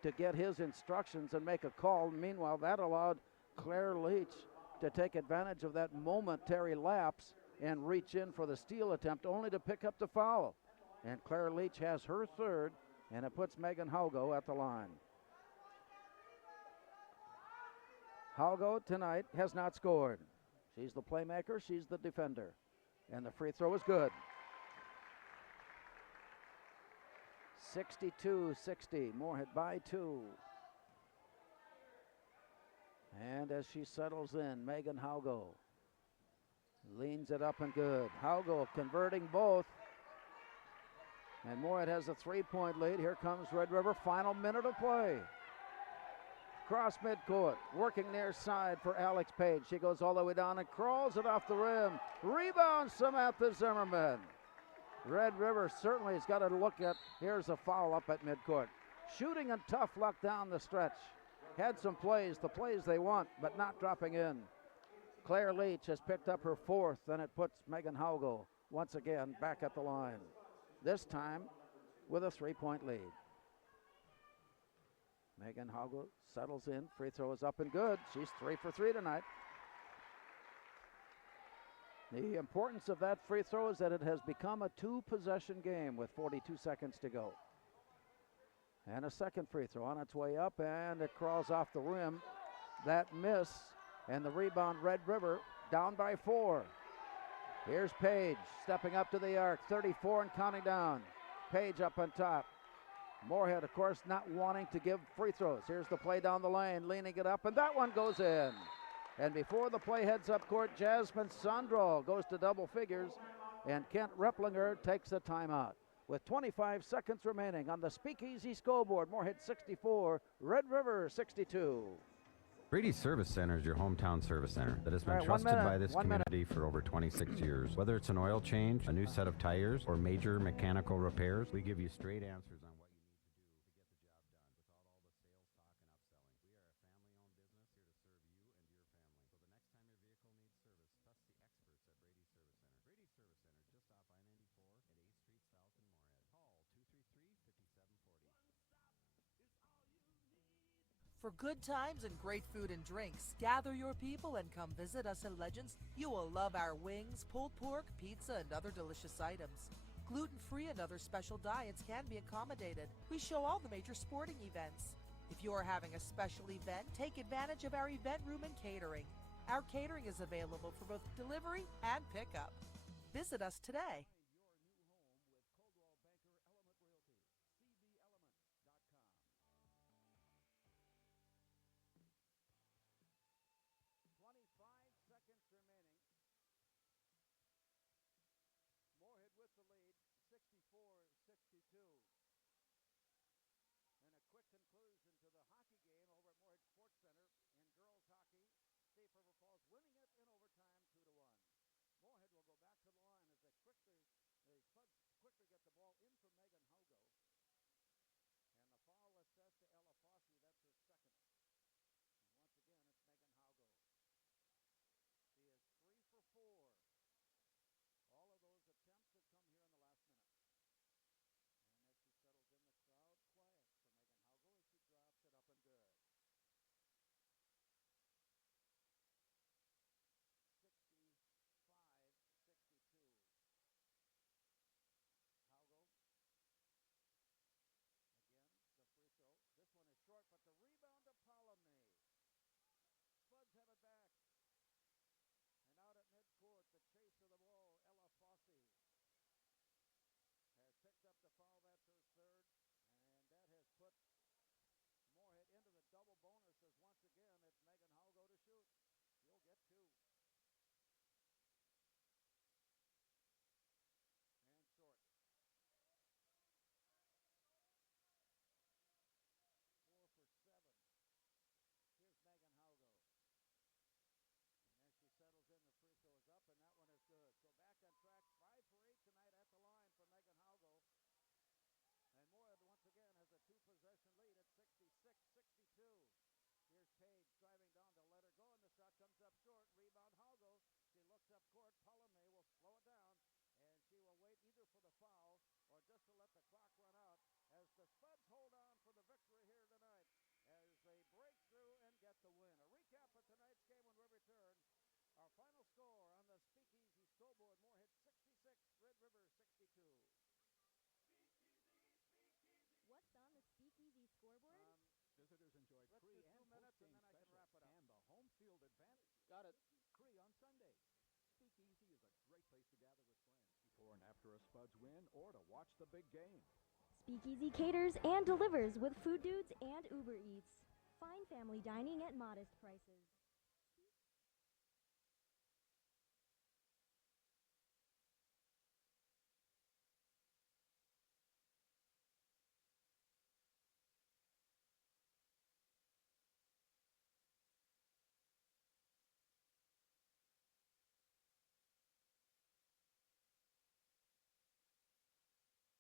to get his instructions and make a call. Meanwhile, that allowed Claire Leach to take advantage of that momentary lapse and reach in for the steal attempt, only to pick up the foul. And Claire Leach has her third, and it puts Megan Haugo at the line. Haugo tonight has not scored. She's the playmaker, she's the defender. And the free throw is good. 62-60, Moorhead by 2. And as she settles in, Megan Haugo leans it up and good. Haugo converting both. And Moorhead has a 3-point lead. Here comes Red River, final minute of play. Cross midcourt, working near side for Alex Page. She goes all the way down and crawls it off the rim. Rebound, Samantha Zimmerman. Red River certainly has got to look at, here's a foul up at midcourt. Shooting and tough luck down the stretch. Had some plays, the plays they want, but not dropping in. Claire Leach has picked up her fourth, and it puts Megan Haugo once again back at the line. This time with a 3-point lead. Megan Haugo settles in, free throw is up and good. She's 3 for 3 tonight. The importance of that free throw is that it has become a 2-possession game with 42 seconds to go. And a second free throw on its way up, and it crawls off the rim. That miss, and the rebound, Red River down by 4. Here's Page stepping up to the arc, 34 and counting down. Page up on top. Moorhead, of course, not wanting to give free throws. Here's the play down the lane, leaning it up, and that one goes in. And before the play heads up court, Jasmine Sandro goes to double figures, and Kent Replinger takes the timeout. With 25 seconds remaining on the Speakeasy scoreboard, Moorhead 64, Red River 62. Brady's Service Center is your hometown service center that has been trusted by this community for over 26 years. Whether it's an oil change, a new set of tires, or major mechanical repairs, we give you straight answers on what you need to do to get the job done For without all the sales talk and upselling. We are a family-owned business here to serve you and your family. So the next time your vehicle needs service, trust the experts at Brady Service Center. good times and great food and drinks, gather your people and come visit us in Legends. You will love our wings, pulled pork, pizza, and other delicious items. Gluten-free and other special diets can be accommodated. We show all the major sporting events. If you are having a special event, take advantage of our event room and catering. Our catering is available for both delivery and pickup. Visit us today. Winning it in overtime 2-1. Moorhead will go back to the line as they quickly after a Spuds win or to watch the big game. Speakeasy caters and delivers with Food Dudes and Uber Eats. Fine family dining at modest prices.